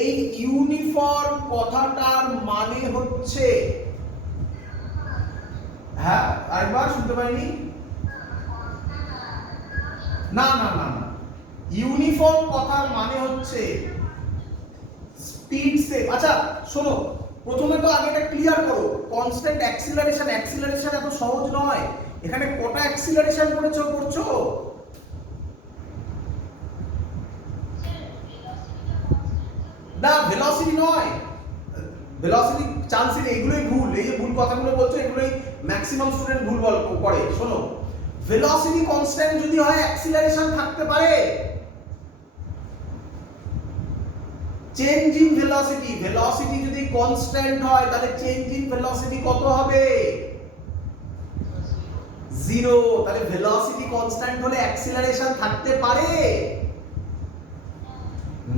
এই ইউনিফর্ম কথাটার মানে হচ্ছে, হ্যাঁ আরেকবার শুনতে পাইনি? না না না না, ইউনিফর্ম কথার মানে হচ্ছে স্পিড সেভ। আচ্ছা শোনো, প্রথমে তো আগে এটা ক্লিয়ার করো, কনস্ট্যান্ট অ্যাক্সিলারেশন, অ্যাক্সিলারেশন এত সহজ নয়। এখানে কটা অ্যাক্সিলারেশন করছো? না, ভেলোসিটি নয়, ভেলোসিটি চান্সই নেই, এগুলোই ভুল। এই যে ভুল কথাগুলো বলছো এগুলোই ম্যাক্সিমাম স্টুডেন্ট ভুল করে। শোনো, ভেলোসিটি কনস্ট্যান্ট যদি হয় অ্যাক্সিলারেশন থাকতে পারে। চেঞ্জ ইন ভেলোসিটি, ভেলোসিটি যদি কনস্ট্যান্ট হয় তাহলে চেঞ্জ ইন ভেলোসিটি কত হবে? 0। তাহলে ভেলোসিটি কনস্ট্যান্ট হলে অ্যাক্সিলারেশন থাকতে পারে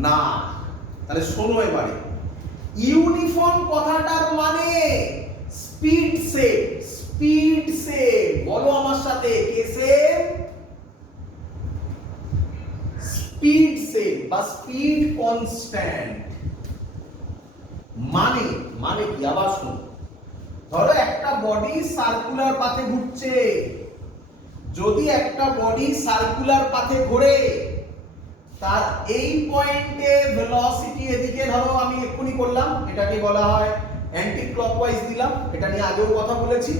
না। তাহলে শোনো এবারে, ইউনিফর্ম কথাটার মানে স্পিড সেম। স্পিড সেম, বলো আমার সাথে, কে সেম? স্পিড সেম বা স্পিড কনস্ট্যান্ট। মানে কি? আবার শুনো, ধরো একটা বডি সার্কুলার পাথে ঘুরছে। যদি একটা বডি সার্কুলার পাথে ঘোরে, তার এই পয়েন্টে ভেলোসিটি এদিকে, ধরো আমি এক্ষুনি করলাম, এটাকে বলা হয় অ্যান্টি ক্লকওয়াইজ দিলাম, এটা নিয়ে আগেও কথা বলেছি।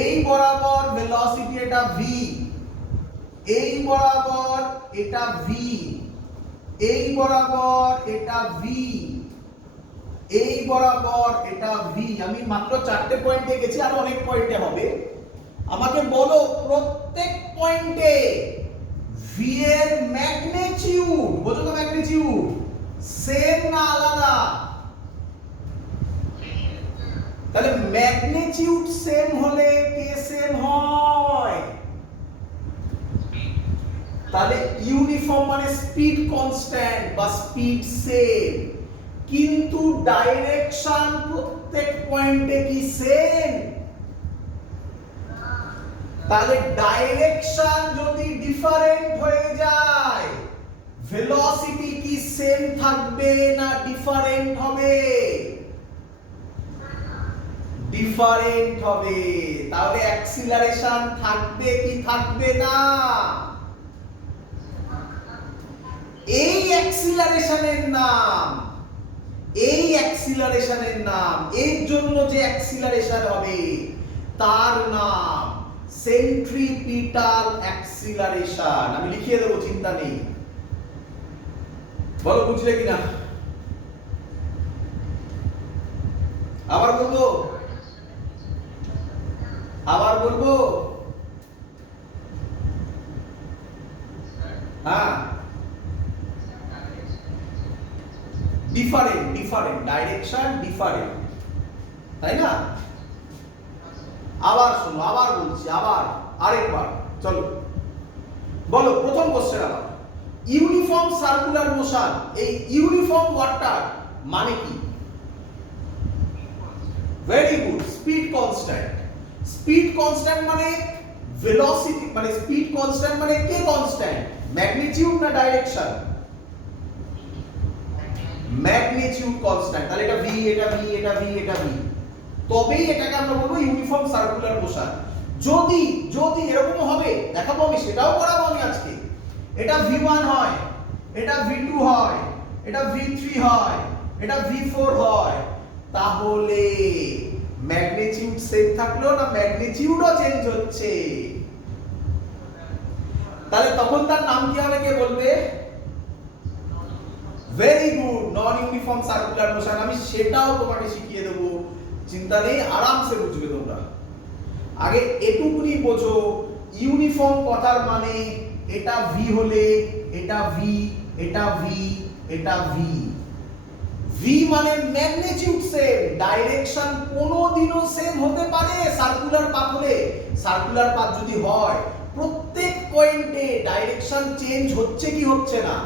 এই বরাবর ভেলোসিটি এটা v, এই বরাবর এটা v, এই বরাবর এটা v, এই বরাবর এটা v। আমি মাত্র 4টে পয়েন্টে গেছি, আর অনেক পয়েন্টে হবে। আমাকে বলো প্রত্যেক পয়েন্টে v এর ম্যাগনিটিউড, বোঝো তো ম্যাগনিটিউড সেম না আলাদা? তাহলে ম্যাগনিটিউড সেম হলে কে সেম হয়? তাহলে ইউনিফর্ম মানে স্পিড কনস্ট্যান্ট বা স্পিড সেম, কিন্তু ডাইরেকশন প্রত্যেক পয়েন্টে কি সেম? তাহলে ডাইরেকশন যদি ডিফারেন্ট হয়ে যায়, ভেলোসিটি কি সেম থাকবে না ডিফারেন্ট হবে? ডিফারেন্ট হবে। তাহলে অ্যাক্সিলারেশন থাকবে কি থাকবে না? এই অ্যাক্সিলারেশনের নাম, এই অ্যাক্সিলারেশনের নাম, এর জন্য যে অ্যাক্সিলারেশন হবে তার নাম সেন্ট্রিপিটাল অ্যাক্সিলারেশন। আমি লিখিয়ে দেবো, চিন্তা নেই। বলো বুঝলে কিনা? আবার বলবো? আবার বলবো? হ্যাঁ, ডিফারেন্ট, ডিফারেন্ট ডাইরেকশন, ডিফারেন্ট, তাই না? আবার শোনো, আবার বলছি, আবার আরেকবার, চলো বলো প্রথম কোশ্চেন আবার। ইউনিফর্ম সার্কুলার মোশন, এই ইউনিফর্ম ওয়ার্ডটা মানে কি? Very good, speed constant. Speed constant মানে ভেলোসিটি, মানে স্পিড কনস্ট্যান্ট মানে কে কনস্ট্যান্ট? ম্যাগনিটিউড না ডাইরেকশন? Magnitude constant. তাহলে এটা v, এটা v, এটা v, এটা v, তবেই এটাকে আমরা বলবো ইউনিফর্ম সার্কুলার মোশন। যদি যদি এরকম হবে, দেখাবো আমি, সেটাও করাবো আমি আজকে। এটা v1 হয়, এটা v2 হয়, এটা v3 হয়, এটা v4 হয়, তাহলে ম্যাগনিটিউড সেম থাকলো না ম্যাগনিটিউডও চেঞ্জ হচ্ছে? তাহলে তখন তার নাম কি হবে, কে বলবে? ভেরি গুড, নন ইউনিফর্ম সার্কুলার মোশন। আমি সেটাও তোমাকে শিখিয়ে দেবো, চিন্তা নেই, আরামসে বুঝবে তোমরা। আগে এটুকুনি বোঝো, ইউনিফর্ম কথার মানে এটা v হলে এটা v, এটা v, এটা v। v মানে ম্যাগনিটিউড সেম, ডাইরেকশন কোনোদিনও সেম হতে পারে সার্কুলার পাথ হলে। সার্কুলার পাথ যদি হয়, প্রত্যেক পয়েন্টে ডাইরেকশন চেঞ্জ হচ্ছে কি হচ্ছে না?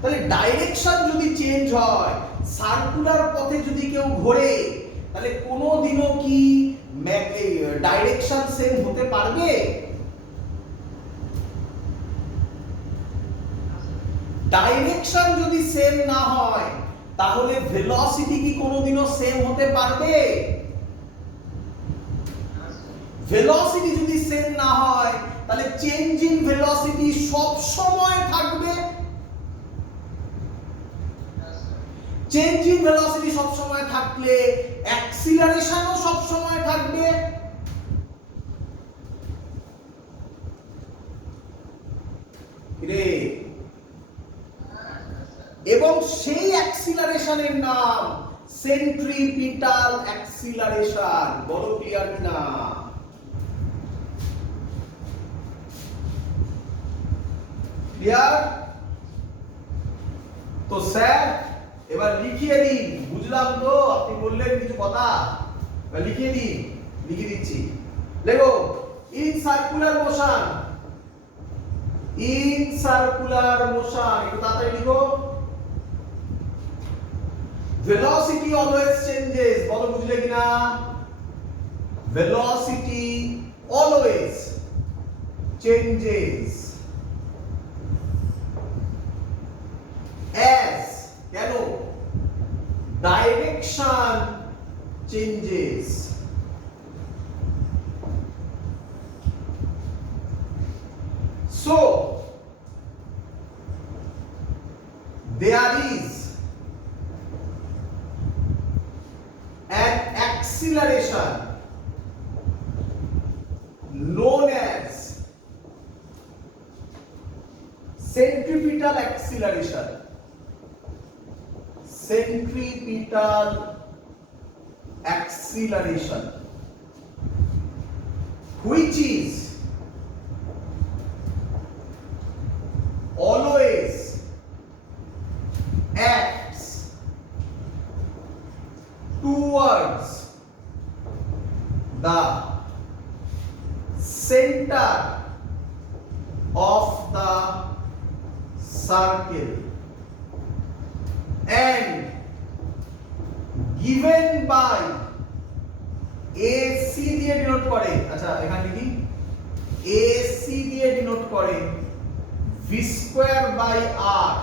তাহলে ডাইরেকশন যদি চেঞ্জ হয়, সার্কুলার পথে যদি কেউ ঘোরে, তাহলে কোনোদিনও কি ডাইরেকশন সেম হতে পারবে? ডাইরেকশন যদি সেম না হয়, তাহলে ভেলোসিটি কি কোনোদিনও সেম হতে পারবে? ভেলোসিটি যদি সেম না হয়, তাহলে চেঞ্জ ইন ভেলোসিটি সব সময় থাকবে। চেঞ্জ ইন ভেলোসিটি সব সময় থাকলে অ্যাক্সিলারেশনও সব সময় থাকবে। রে অ্যাক্সিলারেশনের নাম সেন্ট্রিপিটাল অ্যাক্সিলারেশন। বলো ক্লিয়ার কিনা? ক্লিয়ার? তো স্যার এবার লিখিয়ে দিন। বুঝলাম তো, আপনি বললেন কিছু কথা, এবার লিখিয়ে দিন। লিখে দিচ্ছি, লেখো in circular motion. In circular motion, একটু তাড়াতাড়ি লিখো। velocity always changes। বলো বুঝলে কিনা? velocity always changes as, কেন? direction changes। So there is an acceleration known as centripetal acceleration। Centripetal acceleration, which is always acts towards the center of the circle and given by AC দিয়ে ডিনোট করে। আচ্ছা এখানে লিখি AC দিয়ে ডিনোট করে v square by r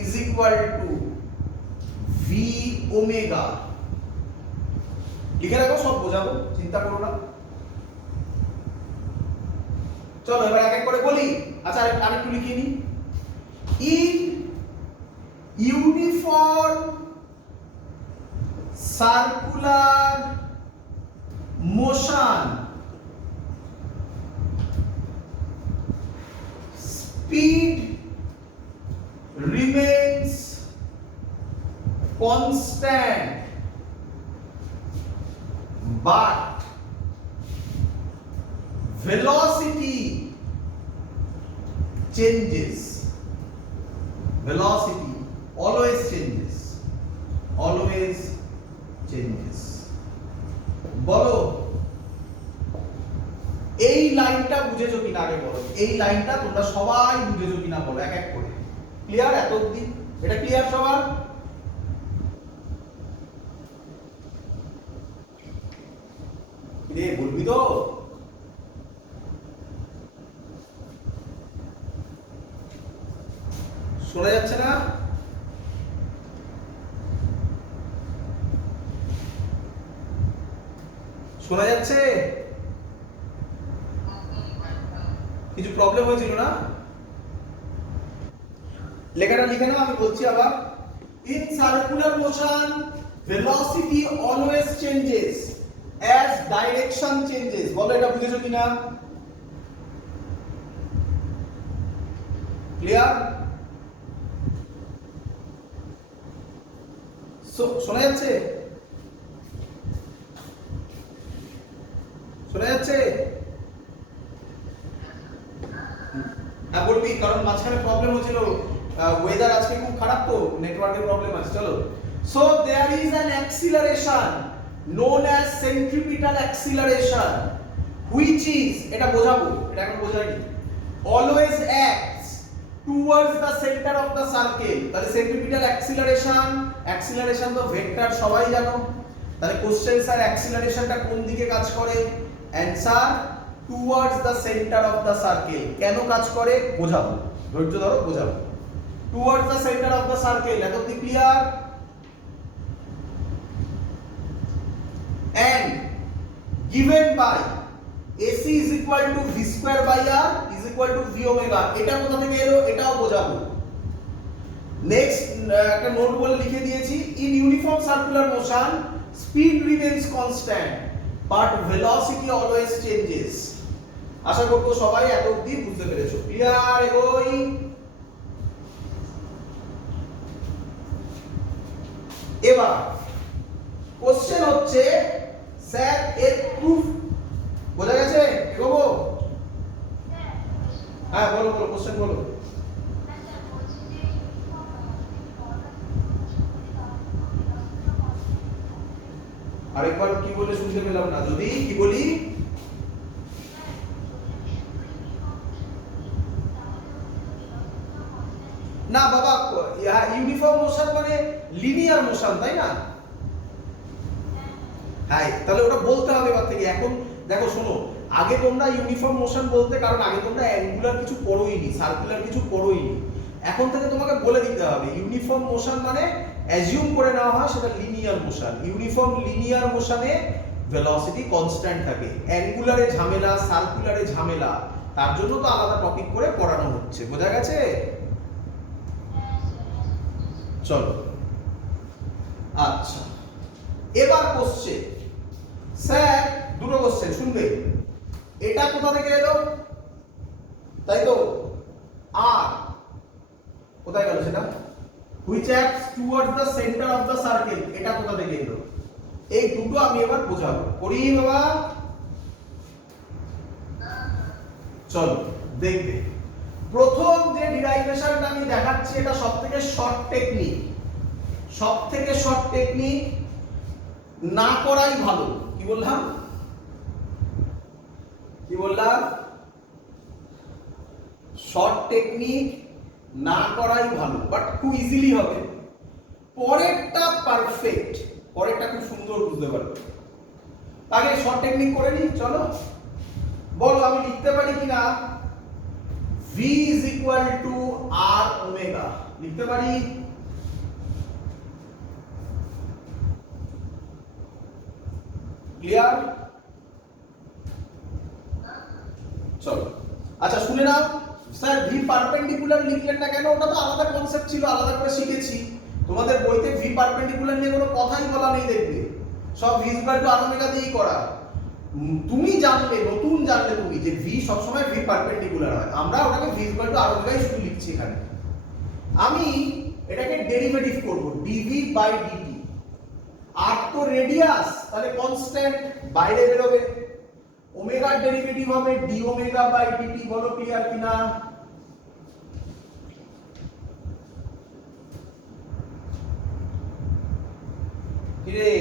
is equal to v omega. লিখে রাখো, সব বোঝাবো, চিন্তা করো না। চলো এবার এক এক করে বলি। আচ্ছা আরেকটু লিখিয়ে নি। In uniform circular motion speed remains constant but velocity changes। velocity always changes, always changes। বলো এই লাইনটা বুঝেছো কিনা আগে বলো। এই লাইনটা তোমরা সবাই বুঝেছো কিনা বলো এক এক করে। ক্লিয়ার এত অবধি? এটা ক্লিয়ার সবার? রে বলবি তো? শোনা যাচ্ছে না? শোনা যাচ্ছে? কিছু প্রবলেম হয়েছিল না? লেখাটা লিখে নাও, আমি বলছি আবার। In circular motion velocity always changes as direction changes। বলো এটা বুঝেছো কিনা? ক্লিয়ার? শোনা যাচ্ছে? শোনা যাচ্ছে? হ্যাঁ বলবি, কারণ মাঝখানে প্রবলেম হচ্ছিল, ওয়েদার আজকে খুব খারাপ তো, নেটওয়ার্কের প্রবলেম আছে। চলো। So there is an acceleration known as centripetal acceleration which is, এটা বোঝাবো, এটা এখন বোঝাইনি, always acts towards the center of the circle। তাহলে centripetal acceleration, acceleration তো ভেক্টর সবাই জানো। তাহলে কোশ্চেন স্যার অ্যাক্সিলারেশনটা কোন দিকে কাজ করে? Answer towards the center of the circle। কেন কাজ করে বোঝাবো, ধৈর্য ধরো, বোঝাবো। towards the center of the circle, এত কি clear? and given by AC is equal to v square by r is equal to v omega। এটা কোথা থেকে এলো এটাও বোঝাবো। নেক্সট একটা নোট বলে লিখে দিয়েছি, in uniform circular motion speed remains constant but velocity always changes। আশা করব সবাই এত অবধি বুঝতে পেরেছো। ক্লিয়ার? এগোই। এবার কোশ্চেন হচ্ছে স্যার এর প্রুফ বোঝা গেছে? এগোবো? হ্যাঁ বলো বলো, কোশ্চেন বলো। আরেকবার কি বলে শুনতে পেলাম না, যদি কি বলি? না বাবা, ইউনিফর্ম মোশন মানে লিনিয়ার মোশন, তাই না? হ্যাঁ, তাহলে ওটা বলতে হবে এবার থেকে। এখন দেখো শোনো, আগে তোমরা ইউনিফর্ম মোশন বলতে, কারণ আগে তোমরা অ্যাঙ্গুলার কিছু পড়োইনি, সার্কুলার কিছু পড়োইনি। এখন থেকে তোমাকে বলে দিতে হবে ইউনিফর্ম মোশন মানে অ্যাজিউম করে নেওয়া হয় সেটা লিনিয়ার মোশন। ইউনিফর্ম লিনিয়ার মোশনে ভেলোসিটি কনস্ট্যান্ট থাকে। অ্যাঙ্গুলারে ঝামেলা, সার্কুলারে ঝামেলা, তার জন্য তো আলাদা টপিক করে পড়ানো হচ্ছে। বোঝা গেছে? চলো, আচ্ছা এবার কোশ্চেন। স্যার দুটো কোশ্চেন শুনবে। এটা কোথা থেকে এলো? তাই তো, আর কোথায় গেল সেটা? which acts towards the center of the circle, এটা কোথা থেকে এলো? এই দুটো আমি এবার বোঝাবো। করি বাবা? চলো দেখবে। প্রথম যে ডিরাইভেশনটা আমি দেখাচ্ছি এটা সবথেকে শর্ট টেকনিক। সবথেকে শর্ট টেকনিক, না করাই ভালো। কি বললাম? কি বললাম? শর্ট টেকনিক না করাই ভালো, বাট খুব ইজিলি হবে। পরেরটা পারফেক্ট, পরেরটা খুব সুন্দর বুঝতে পারবে। আগে শর্ট টেকনিক করে নিই, চলো। বলো আমি লিখতে পারি কিনা v is equal to r omega, লিখতে পারি? ক্লিয়ার? চলো আচ্ছা শুনে নাও। স্যার ভি পারপেন্ডিকুলার লিখলেন না কেন? ওটা তো আলাদা কনসেপ্ট ছিল, আলাদা করে শিখেছি। তোমাদের বইতে ভি পারপেন্ডিকুলার নিয়ে কোনো কথাই বলা নেই, দেখবে সব v equal to R omega দিয়েই করা। তুমি জানলে, নতুন জানলে তুমি যে ভি সবসময় ভি পারপেন্ডিকুলার হয়। আমরা ওটাকে ভি ইকুয়াল টু আর ওমেগাই শুধু লিখছি এখানে। আমি এটাকে ডেরিভেটিভ করব dv বাই dt। আর তো রেডিয়াস, তাহলে কনস্ট্যান্ট বাইরে বেরোবে। ওমেগার ডেরিভেটিভ হবে d ওমেগা বাই dt। বলো ক্লিয়ার কিনা? কিরে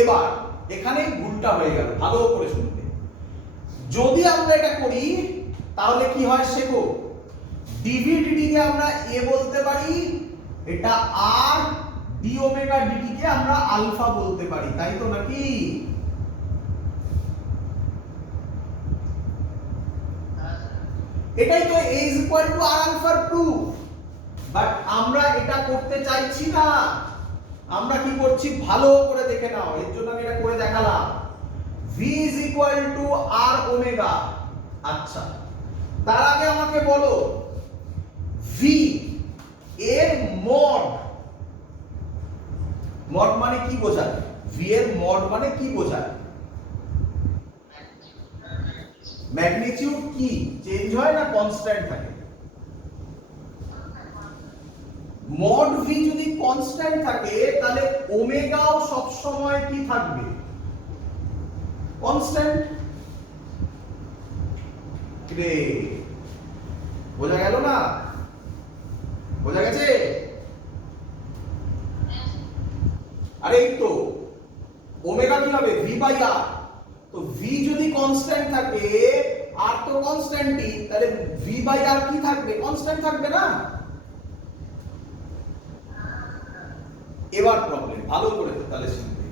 এবার এখানে ভুলটা হয়ে গেল, ভালো করে শুনবে। যদি আমরা এটা করি তাহলে কি হয় শেখো। dv dt কে আমরা a বলতে পারি, এটা r, d ওমেগা dt কে আমরা আলফা বলতে পারি, তাই তো নাকি? এটাই তো a is equal to r alpha এর প্রুফ। বাট আমরা এটা করতে চাইছি না। আমরা কি করছি ভালো করে দেখে নাও, এর জন্য আমি এটা করে দেখালাম। v is equal to r omega। আচ্ছা তার আগে আমাকে বলো v এর মড, মড মানে কি বোঝায়? v এর মড মানে কি বোঝায়? ম্যাগনিটিউড কি চেঞ্জ হয় না কনস্ট্যান্ট থাকে? মড v যদি কনস্ট্যান্ট থাকে তাহলে ওমেগাও সব সময় কি থাকবে? কনস্ট্যান্ট। রে বোঝা গেল না? বোঝা গেছে? আরে এই তো ওমেগা কি হবে? v by r। তো v যদি কনস্ট্যান্ট থাকে, r তো কনস্ট্যান্টই, তাহলে v বাই r কি থাকবে? কনস্ট্যান্ট থাকবে না? এবার প্রবলেম ভালো করে তাহলে শুনবে।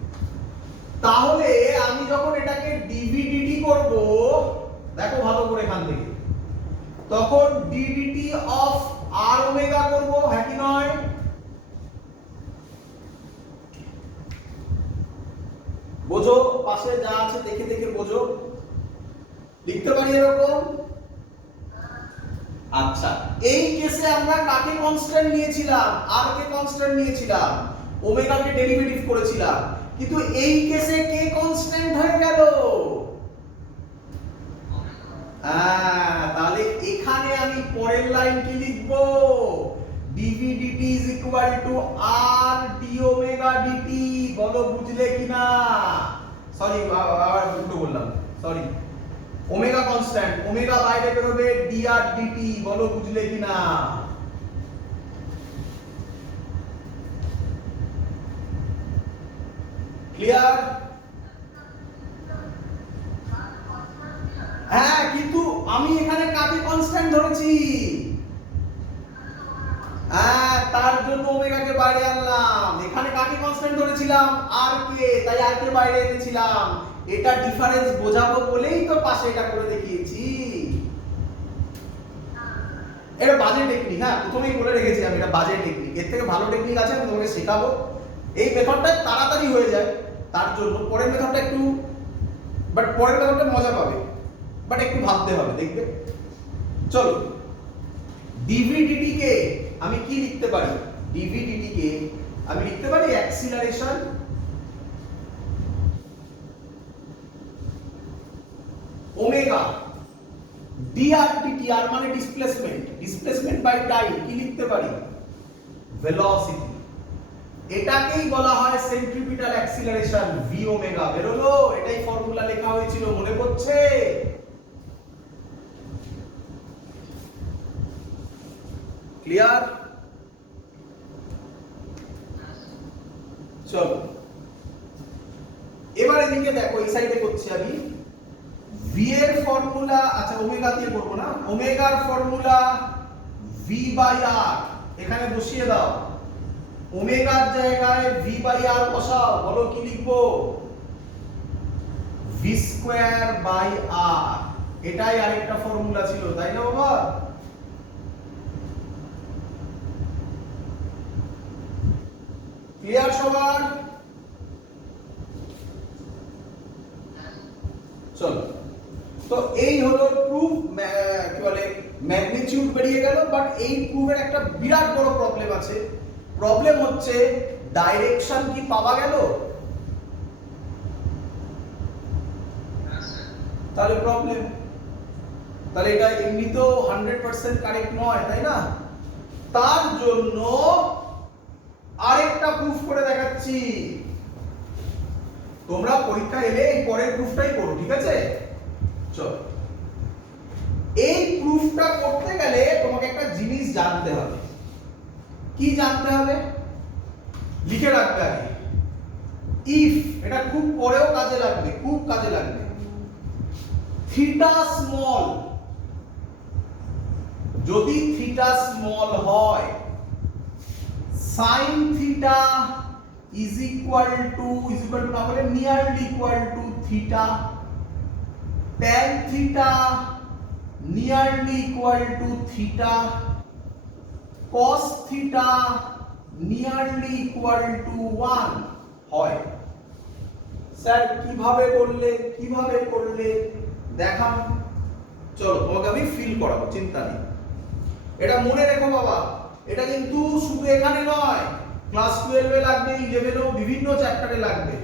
তাহলে আমি যখন এটাকে dv dt করব, দেখো ভালো করে এখান থেকে, তখন d dt of r omega করব, হ্যাঁ কি নয়? বোঝো, পাশে যা আছে দেখে দেখে বোঝো। লিখতে পারি এরকম? আচ্ছা এই কেসে আমরা কাকে কনস্ট্যান্ট নিয়েছিলাম? r কে কনস্ট্যান্ট নিয়েছিলাম, ওমেগা কে ডেরিভেটিভ করেছিলাম। কিন্তু এই কেসে কে কনস্ট্যান্ট হয়ে গেল? হ্যাঁ তাহলে এখানে আমি পরের লাইন কি লিখবো, dv dt is equal to r d omega dt। বলো বুঝলে কিনা? সরি আবার উল্টো বললাম, সরি। ওমেগা কনস্ট্যান্ট, ওমেগা বাইরে বেরোবে, dr dt। বলো বুঝলে কিনা? ক্লিয়ার? হ্যাঁ, কিন্তু আমি এখানে কাকে কনস্ট্যান্ট ধরেছি? হ্যাঁ, তার জন্য ওমেগাকে বাইরে আনলাম। এখানে কাকে কনস্ট্যান্ট ধরেছিলাম? আর কে, তাই আর কে বাইরে এনেছিলাম। এটা ডিফারেন্স বোঝাবো বলেই তো পাশে এটা করে দেখিয়েছি। এটা বাজে টেকনিক, হ্যাঁ প্রথমেই বলে রেখেছি আমি, এটা বাজে টেকনিক। এর থেকে ভালো টেকনিক আছে, আমি তোমাকে শেখাবো। এই মেথডটা তাড়াতাড়ি হয়ে যায়, তার জন্য পরের মেথডটা একটু, বাট পরের মেথডটা মজা পাবে, বাট একটু ভাবতে হবে, দেখবে। চলো, dv dt কে আমি কি লিখতে পারি? dv dt কে আমি লিখতে পারি অ্যাক্সিলারেশন ওমেগা dr dt, আর মানে ডিসপ্লেসমেন্ট, ডিসপ্লেসমেন্ট বাই টাইম কি লিখতে পারি? ভেলোসিটি। এটাকেই বলা হয় সেন্ট্রিপিটাল অ্যাক্সিলারেশন v ওমেগা। বেরোলো? এটাই ফর্মুলা লেখা হয়েছিল, মনে পড়ছে? ক্লিয়ার? চলো এবার এদিকে দেখো, এই সাইডে করছি আমি। v এর ফর্মুলা, আচ্ছা ওমেগা দিয়ে করব না, ওমেগার ফর্মুলা v বাই r এখানে বসিয়ে দাও। ওমেগার জায়গায় v বাই r বসাও। বলো কি লিখবো? v square by r। এটাই আরেকটা ফর্মুলা ছিল, তাই না বাবা? ক্লিয়ার সবার? চলো, তো এই হলো প্রুফ। কি বলে, ম্যাগনিটিউড বেরিয়ে গেল, বাট এই প্রুফের একটা বিরাট বড় প্রবলেম আছে। প্রবলেম হচ্ছে ডাইরেকশন কি পাওয়া গেল? তাহলে প্রবলেম, তাহলে এটা এমনিতেও 100% কারেক্ট নয়, তাই না? তার জন্য আরেকটা প্রুফ করে দেখাচ্ছি। তোমরা পরীক্ষা এলে এই পরের প্রুফটাই করো, ঠিক আছে? চলো, এই প্রুফটা করতে গেলে তোমাকে একটা জিনিস জানতে হবে। কি জানতে হবে? লিখে রাখবে আগে। ইফ, এটা খুব পরেও কাজে লাগবে, খুব কাজে লাগবে। থিটা স্মল, যদি থিটা স্মল হয়, sin theta is equal to না বলে nearly equal to theta, tan theta nearly equal to theta, cos theta nearly equal to 1 হয়। স্যার কিভাবে করলে দেখান। চলো তোমাকে আমি ফিল করাবো, চিন্তা নেই। এটা মনে রেখো বাবা, এটা কিন্তু শুধু এখানে নয়, ক্লাস 12 এ লাগবে, 11 এও বিভিন্ন চ্যাপ্টারে লাগবে।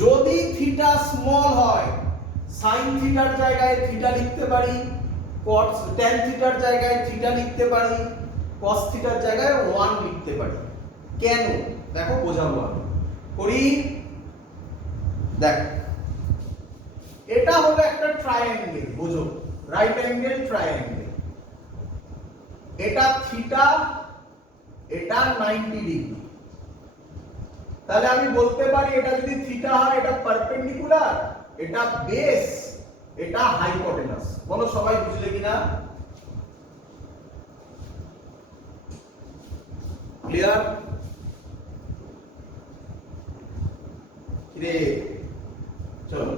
যদি থিটা স্মল হয়, sin থিটার জায়গায় থিটা লিখতে পারি, cos tan থিটার জায়গায় থিটা লিখতে পারি, cos থিটার জায়গায় 1 লিখতে পারি। কেন? দেখো বোঝাবো আমি। করি, দেখো এটা হলো একটা ট্রায়াঙ্গেল, বুঝো, রাইট অ্যাঙ্গেল ট্রায়াঙ্গেল। এটা থিটা, এটা 90 ডিগ্রি। তাহলে আমি বলতে পারি এটা যদি থিটা হয়, এটা পারপেন্ডিকুলার, এটা বেস, এটা হাইপোটেনাস। বলো সবাই বুঝলে কিনা? ক্লিয়ার? রে চলো,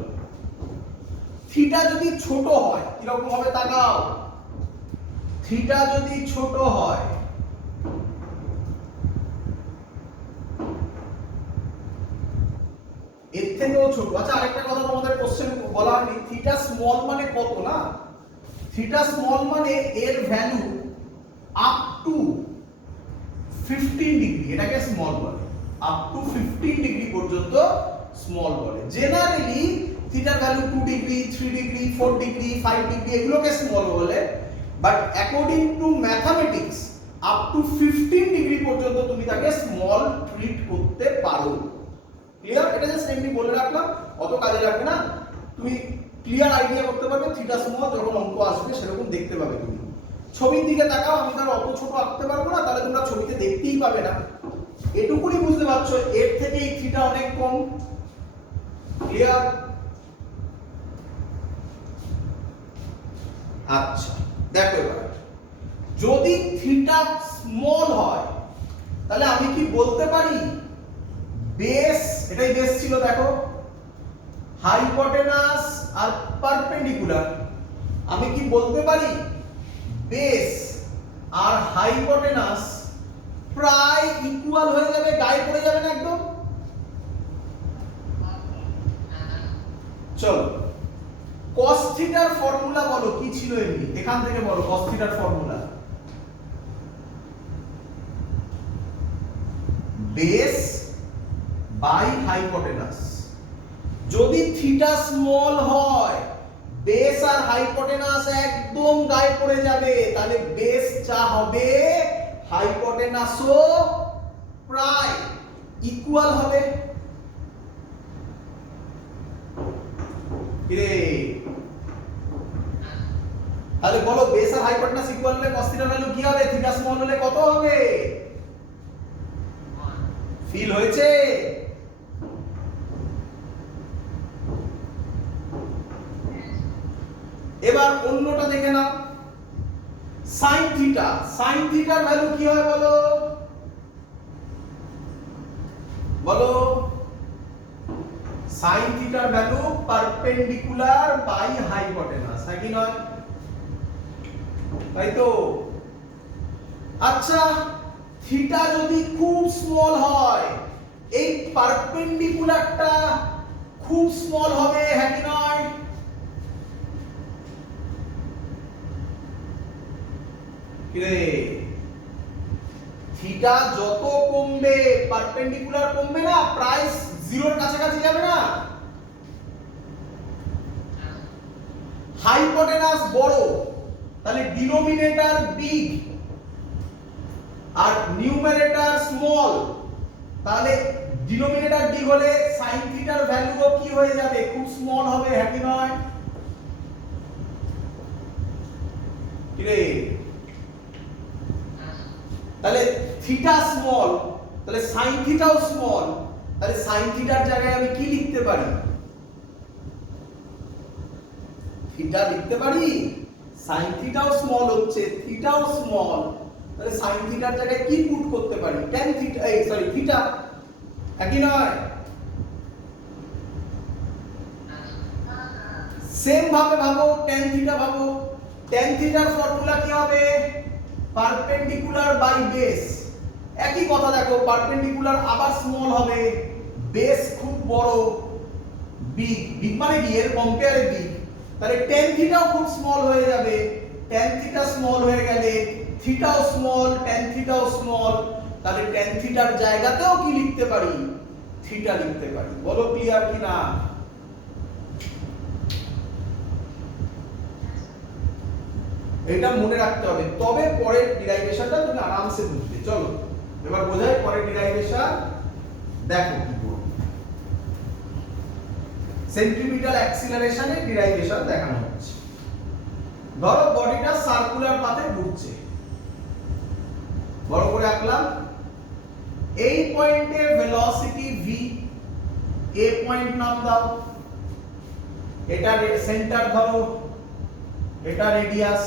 থিটা যদি ছোট হয় কিরকম হবে তাকাও। থিটা যদি ছোট হয়, এর থেকেও ছোট। আচ্ছা আরেকটা কথা তোমাদের কোশ্চেন বলা হয়নি, থিটা স্মল মানে কত না? থিটা স্মল মানে এর ভ্যালু আপ টু 15 ডিগ্রি, এটাকে স্মল বলে। আপ টু 15 ডিগ্রি পর্যন্ত স্মল বলে। জেনারেলি থিটার value 2 degree 3 degree 4 degree 5 degree এগুলোকে স্মল বলে, but according to mathematics up to 15 degree পর্যন্ত তুমি তাকে স্মল ট্রিট করতে পারো। ক্লিয়ার? এটা জাস্ট এমনি বলে রাখলাম, অত কাজে লাগবে না, তুমি ক্লিয়ার আইডিয়া করতে পারবে থিটা স্মল যখন অঙ্ক আসবে সেরকম দেখতে পাবে তুমি। ছবির দিকে তাকাও, আমি তার অত ছোট আঁকতে পারবো না, তাহলে তোমরা ছবিতে দেখতেই পাবে না। এটুকুনি বুঝতে পারছো এর থেকে এই থিটা অনেক কম। ক্লিয়ার? আচ্ছা দেখো এবার যদি থিটা স্মল হয় তাহলে আমি কি বলতে পারি বেস, এটাই বেস ছিল দেখো, হাইপোটেনাস আর পারপেন্ডিকুলার, আমি কি বলতে পারি বেস আর হাইপোটেনাস প্রায় ইকুয়াল হয়ে যাবে, গায়ে পড়ে যাবে না একদম? চলো cos থিটার ফর্মুলা বলো কি ছিল এমনি, এখান থেকে বলো cos থিটার ফর্মুলা। Base by hypotenuse. যদি থিটা স্মল হয় বেস আর হাইপোটেনাস একদম গায়ে পড়ে যাবে, তাহলে বেস যা হবে হাইপোটেনাসও প্রায় ইকুয়াল হবে। কিরে তাহলে বলো বেস আর হাইপোটেনাস ইকুয়াল হলে cos থিটার ভ্যালু কি হবে? থিটা স্মল হলে কত হবে? ফিল হয়েছে? এবার অন্যটা দেখে নাও, sin থিটা। sin থিটার ভ্যালু কি হয় বলো? বলো sin থিটার ভ্যালু পারপেন্ডিকুলার বাই হাইপোটেনাস, হ্যাঁ কি নয়? তাই তো। আচ্ছা থিটা যদি খুব স্মল হয় এই পারপেন্ডিকুলারটা খুব স্মল হবে, হ্যাঁ কি নয়? কিরে থিটা যত কমবে পারপেন্ডিকুলার কমবে না, প্রায় জিরোর কাছাকাছি যাবে না? হাইপোটেনাস বড় তাহলে ডিনোমিনেটর বিগ আর নিউমারেটর স্মল, তাহলে ডিনোমিনেটর বিগ হলে sin থিটার ভ্যালুও কি হয়ে যাবে? খুব স্মল হবে, হ্যাঁ কি নয়? কিরে তাহলে থিটা স্মল তাহলে sin থিটাও স্মল, তাহলে sin থিটার জায়গায় আমি কি লিখতে পারি? থিটা লিখতে পারি। sin থিটাও স্মল হচ্ছে, থিটাও স্মল, তাহলে sin থিটার জায়গায় কি পুট করতে পারি? tan থিটা, এই সরি থিটা, একই নয়? সেম ভাবে ভাবো tan থিটা ভাবো, tan থিটার ফর্মুলা কি হবে? Perpendicular by base. একই কথা দেখো, পারপেন্ডিকুলার আবার স্মল হবে, বেস খুব বড় বিগ, বিগ মানে কি এর কম্পেয়ারে বিগ, তাহলে tan থিটাও খুব স্মল হয়ে যাবে। tan থিটা স্মল হয়ে গেলে থিটাও স্মল, tan থিটাও স্মল, তাহলে tan থিটার জায়গাতেও কি লিখতে পারি? থিটা লিখতে পারি। বলো ক্লিয়ার কি না? এটা মনে রাখতে হবে, তবে পরের ডিরাইভেশনটা তুমি আরামসে বুঝবে। চলো এবার বোঝাই পরের ডিরাইভেশন। দেখো কি করব, সেন্ট্রিপিটাল অ্যাক্সিলারেশনের ডিরাইভেশন দেখানো হচ্ছে। ধরো বডিটা সার্কুলার পাথে ঘুরছে, বড় করে আঁকলাম। এই পয়েন্টে ভেলোসিটি v, এ পয়েন্ট নাম দাও, এটা সেন্টার ধরো, এটা রেডিয়াস।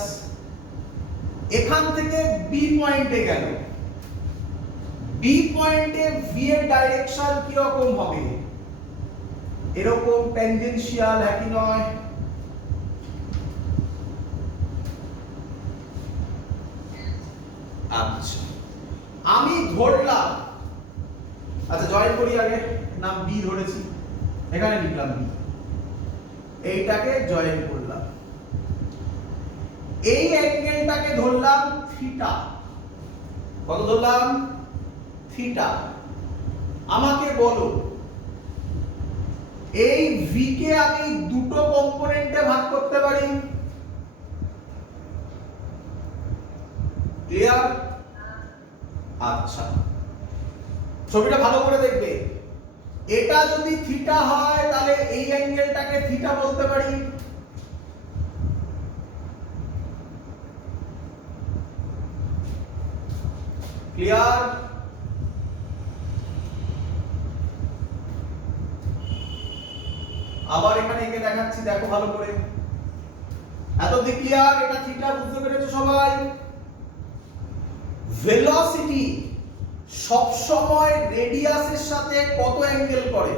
এখান থেকে বি পয়েন্টে গেল, বি পয়েন্টে ভি এর ডাইরেকশন কি রকম হবে? এরকম ট্যানজেনশিয়াল, হ্যাঁ কি নয়? আচ্ছা আমি ধরলাম, আচ্ছা জয়েন করি আগে, নাম বি ধরেছি, এখানে লিখলাম বি, এইটাকে জয়েন করলাম, এই অ্যাঙ্গেলটাকে ধরলাম থিটা। কত ধরলাম? থিটা। আমাকে বলো এই v কে আমি দুটো কম্পোনেন্টে ভাগ করতে পারি। ক্লিয়ার? আচ্ছা, ছবিটা ভালো করে দেখবে। এটা যদি থিটা হয় তাহলে এই অ্যাঙ্গেলটাকে থিটা বলতে পারি। ক্লিয়ার? আবার এখানে এঁকে দেখাচ্ছি, দেখো ভালো করে। এতদিন ক্লিয়ার? এটা থিটা বুঝতে পেরেছো সবাই? ভেলোসিটি সব সময় রেডিয়াসের সাথে কত অ্যাঙ্গেল করে?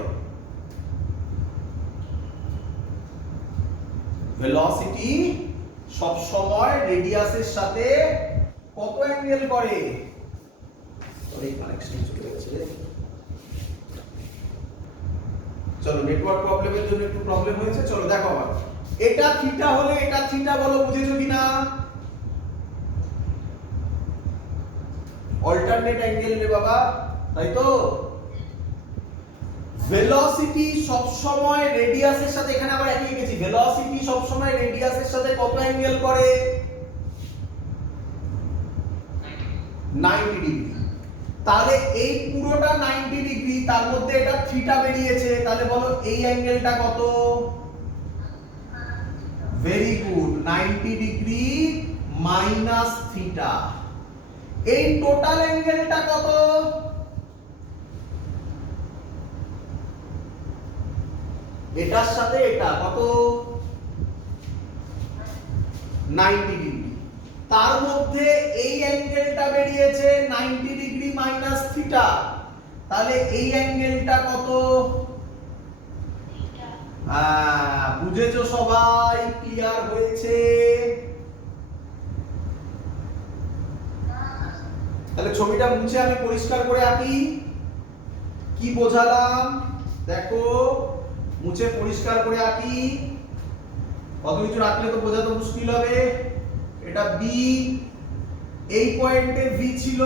ভেলোসিটি সব সময় রেডিয়াসের সাথে কত অ্যাঙ্গেল করে? এই কানেকশন চলে গেছে। চলো, নেটওয়ার্ক প্রবলেমের জন্য একটু প্রবলেম হয়েছে। চলো দেখো আবার, এটা থিটা হলে এটা থিটা বলো, বুঝেছো কিনা? অল্টারনেট অ্যাঙ্গেল রে বাবা, তাই তো? ভেলোসিটি সব সময় রেডিয়াসের সাথে, এখানে আবার একই লিখেছি, ভেলোসিটি সব সময় রেডিয়াসের সাথে কত অ্যাঙ্গেল করে? 90 ডিগ্রি। তাহলে এই পুরোটা 90 ডিগ্রি, তার মধ্যে এটা থিটা বেরিয়েছে, তাহলে বলো এই অ্যাঙ্গেলটা কত? Very good, 90 degree minus theta. এই টোটাল অ্যাঙ্গেলটা কত? এটার সাথে এটা কত? 90 ডিগ্রি। তার মধ্যে এই অ্যাঙ্গেলটা বেরিয়েছে 90 ডিগ্রি মাইনাস থিটা, তাহলে এই অ্যাঙ্গেলটা কত? বুঝেছো সবাই? ক্লিয়ার হয়েছে? তাহলে ছবিটা মুছে আমি পরিষ্কার করে আঁকি। কি বোঝালাম দেখো, মুছে পরিষ্কার করে আঁকি। কত কিছু রাখলে তো বোঝা তো মুশকিল হবে। এটা বি, এই পয়েন্টে ভি ছিল,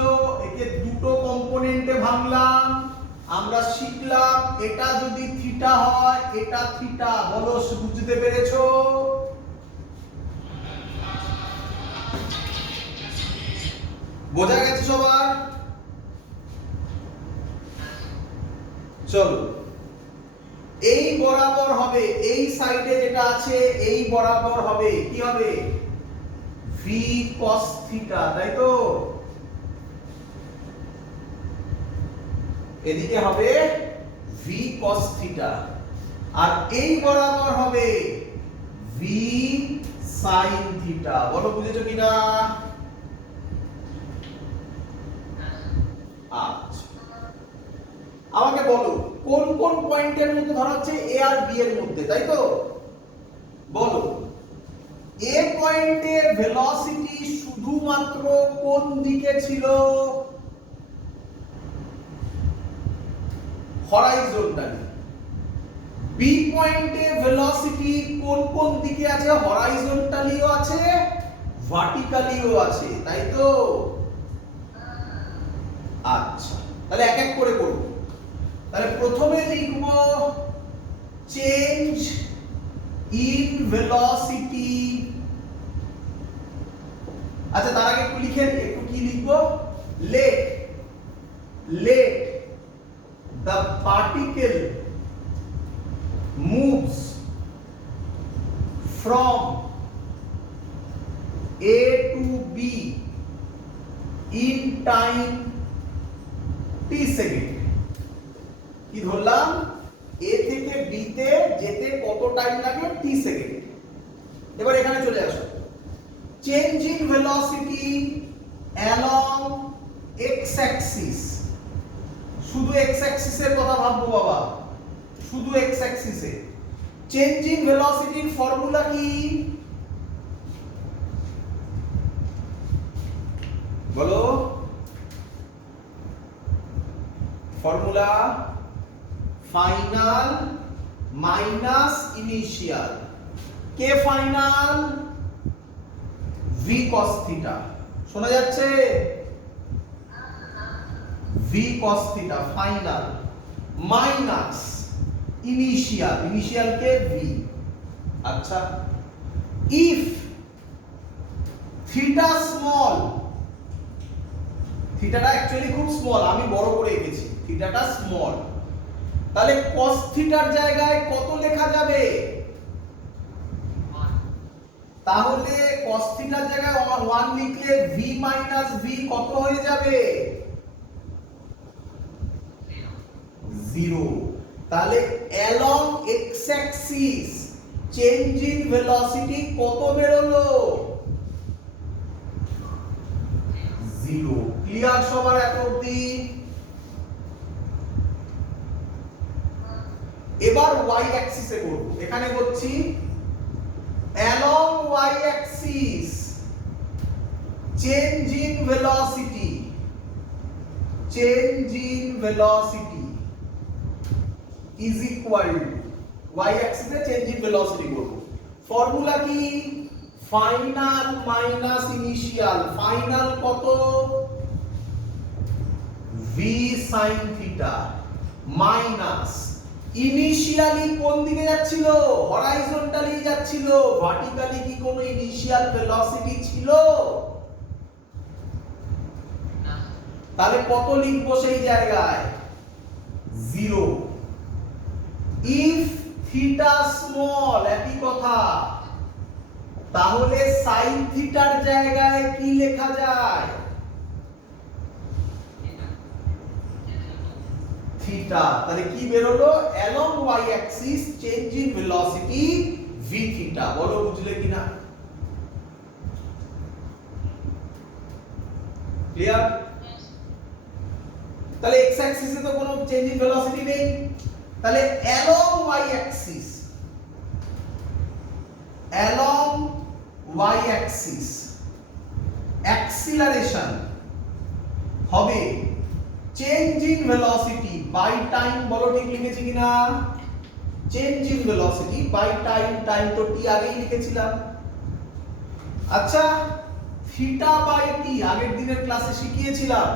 একে দুটো কম্পোনেন্টে ভাঙলাম। আমরা শিখলাম এটা যদি থিটা হয় এটা থিটা, বলো বুঝতে পেরেছো? বোঝা গেছে সবার? চলো, এই বরাবর হবে, এই সাইডে যেটা আছে এই বরাবর হবে, কি হবে? ভি cos থিটা, তাই তো? এদিকে হবে ভি cos থিটা, আর এই বরাবর হবে ভি sin থিটা। বলো বুঝেছো কিনা? আচ্ছা, আমাকে বলো কোন কোন পয়েন্টের মধ্যে ধরা হচ্ছে এ আর বি এর মধ্যে, তাই তো? বলো, এ পয়েন্টের ভেলোসিটি শুধুমাত্র কোন দিকে ছিল? হরাইজন্টালি। বি পয়েন্টে ভেলোসিটি কোন কোন দিকে আছে? হরাইজন্টালিও আছে, ভার্টিক্যালিও আছে, তাই তো? আচ্ছা, তাহলে এক এক করে করব। তাহলে প্রথমে লিখব চেঞ্জ ইন ভেলোসিটি। আচ্ছা, তার আগে একটু লিখেন, একটু কি লিখব? Let the particle moves from A to B in time t second. কি ধরলাম? A থেকে B তে যেতে কত টাইম লাগে? t second. এবার এখানে চলে আসো, change in velocity along x axis. শুধু x অ্যাক্সিসের কথা ভাববো বাবা, শুধু x অ্যাক্সিসে। চেঞ্জ ইন ভেলোসিটির ফর্মুলা কি বলো? Formula final minus initial. কে ফাইনাল? V cos theta. শোনা যাচ্ছে? V cos theta final minus initial কে ভি। আচ্ছা, ইফ থিটা স্মল, থিটাটা অ্যাকচুয়ালি খুব স্মল, আমি বড় করে এঁকেছি, থিটাটা স্মল, তাহলে cos থিটার জায়গায় কত লেখা যাবে? তাহলে cos থিটার জায়গায় 1 লিখলে v মাইনাস v কত হয়ে যাবে? 0। তাহলে along x axis change in velocity কত বেরোলো? 0। ক্লিয়ার সবার এত অবধি? এবার y অ্যাক্সিসে করব, এখানে করছি along y axis change in velocity is equal to y axis A change in velocity করব। ফর্মুলা কি? Final minus initial. ফাইনাল কত? v sin theta minus initially কোন দিকে যাচ্ছিল? হরাইজন্টালি যাচ্ছিল। ভার্টিক্যালি কি কোনো ইনিশিয়াল ভেলোসিটি ছিল? না। তাহলে কত লিখবো সেই জায়গায়? 0। ইফ থিটা স্মল, একই কথা, তাহলে সাইন থিটার জায়গায় কি লেখা যায়? থিটা। তাহলে কি বেরোলো? along y axis change in velocity v theta. বলো বুঝলে কিনা? ক্লিয়ার? তাহলে x axis এ তো কোনো চেঞ্জ ইন ভেলোসিটি নেই, তাহলে along y axis অ্যাক্সিলারেশন হবে change in velocity by time. বলো ঠিক লিখেছি কিনা? Change in velocity by time. Time তো টি আগেই লিখেছিলাম। আচ্ছা, থিটা বাই টি আগের দিনের ক্লাসে শিখিয়েছিলাম,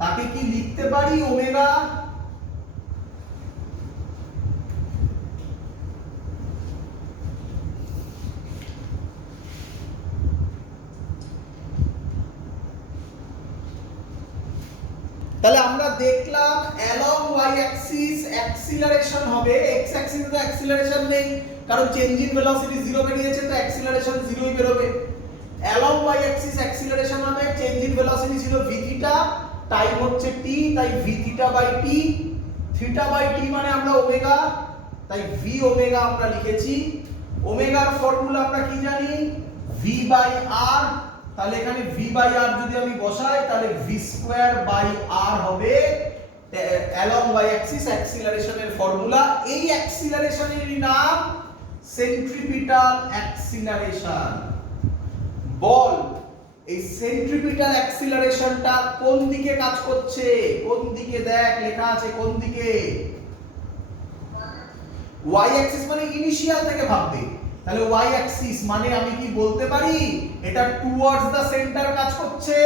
তাকে কি লিখতে পারি? ওমেগা। তাহলে আমরা দেখলাম along y axis অ্যাক্সিলারেশন হবে, x axis তো অ্যাক্সিলারেশন নেই, কারণ চেঞ্জ ইন ভেলোসিটি 0 বেরিয়েছে, তো অ্যাক্সিলারেশন 0 ই বেরোবে। along y axis অ্যাক্সিলারেশন হবে, চেঞ্জ ইন ভেলোসিটি ছিল v থিটা, টাইম হচ্ছে t, তাই v theta by t। Theta by t মানে আমরা ওমেগা, তাই v ওমেগা আমরা লিখেছি। ওমেগার ফর্মুলা আমরা কি জানি? v by r। তাহলে এখানে v বাই r যদি আমি বসাই, তাহলে v স্কয়ার বাই r হবে along y axis অ্যাক্সিলারেশনের ফর্মুলা। এই অ্যাক্সিলারেশনেরই নাম সেন্ট্রিপিটাল অ্যাক্সিলারেশন। বল এই সেন্ট্রিপিটাল অ্যাক্সিলারেশনটা কোন দিকে কাজ করছে? কোন দিকে? দেখ লেখা আছে কোন দিকে। y অ্যাক্সিস মানে ইনিশিয়াল থেকে ভাববে, তাহলে y অ্যাক্সিস মানে আমি কি বলতে পারি? এটা টুয়ার্ডস দা সেন্টার কাজ করছে।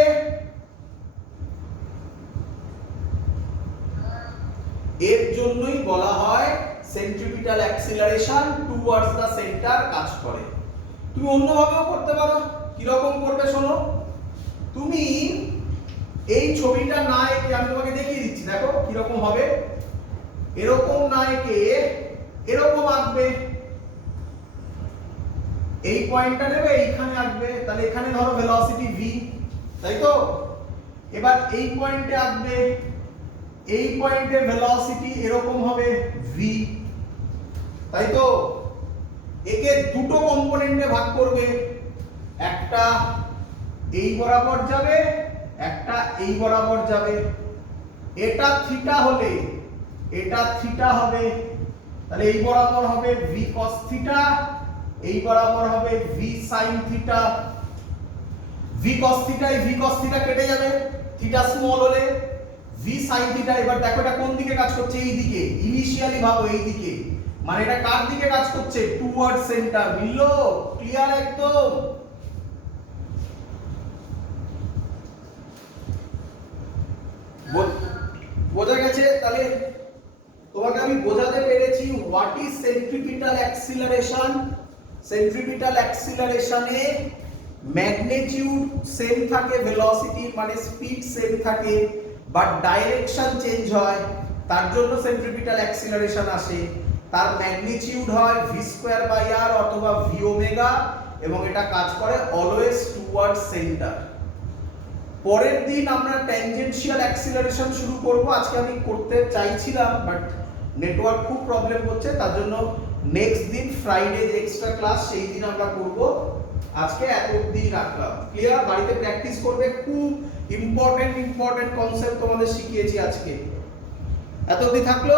এর জন্যই বলা হয় centripetal acceleration towards the centre কাজ করে। তুমি অন্যভাবেও করতে পারো। কি রকম করবে শোনো, তুমি এই ছবিটা না এঁকে আমি তোমাকে দেখিয়ে দিচ্ছি, দেখো কি রকম হবে। এরকম না এঁকে এরকম আঁকবে, এই পয়েন্টটা নেবে, এইখানে আঁকবে, তাহলে এখানে ধরো ভেলোসিটি v, তাই তো? এবার এই পয়েন্টে আঁকবে, এই পয়েন্টে ভেলোসিটি এরকম হবে v, তাই তো? একে দুটো কম্পোনেন্টে ভাগ করবে, একটা এই বরাবর যাবে, একটা এই বরাবর যাবে। এটা থিটা হলে এটা থিটা হবে, তাহলে এই বরাবর হবে v cos থিটা, এই বরাবর হবে v sin theta. v cos theta এই v cos থিটা কেটে যাবে, থিটা স্মল হলে v sin থিটা। এবার দেখো এটা কোন দিকে কাজ করছে? এই দিকে। ইনিশিয়ালি ভাবো এই দিকে, মানে এটা কার দিকে কাজ করছে? Toward centre. মিললো? ক্লিয়ার একদম? বোঝা গেছে? তাহলে তোমাকে তোমাকে আমি বোঝাতে পেরেছি what is centripetal acceleration. Centripetal অ্যাক্সিলারেশনে ম্যাগনিটিউড সেম থাকে, ভেলোসিটি মানে স্পিড সেম থাকে, বাট ডাইরেকশন চেঞ্জ হয়, তার জন্য সেন্ট্রিপিটাল অ্যাক্সিলারেশন আসে। তার ম্যাগনিটিউড হয় v²/r অথবা v ওমেগা, এবং এটা কাজ করে অলওয়েজ টুয়ার্ডস সেন্টার। পরের দিন আমরা ট্যানজেনশিয়াল অ্যাক্সিলারেশন শুরু করব। আজকে আমি করতে চাইছিলাম বাট নেটওয়ার্ক খুব প্রবলেম হচ্ছে, তার জন্য নেক্সট দিন ফ্রাইডে যে এক্সট্রা ক্লাস সেই দিন আমরা করব। আজকে এত অবধি রাখলাম। ক্লিয়ার? বাড়িতে প্র্যাকটিস করবে, খুব ইম্পর্টেন্ট কনসেপ্ট তোমাদের শিখিয়েছি আজকে। এত অবধি থাকলো,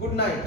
গুড নাইট।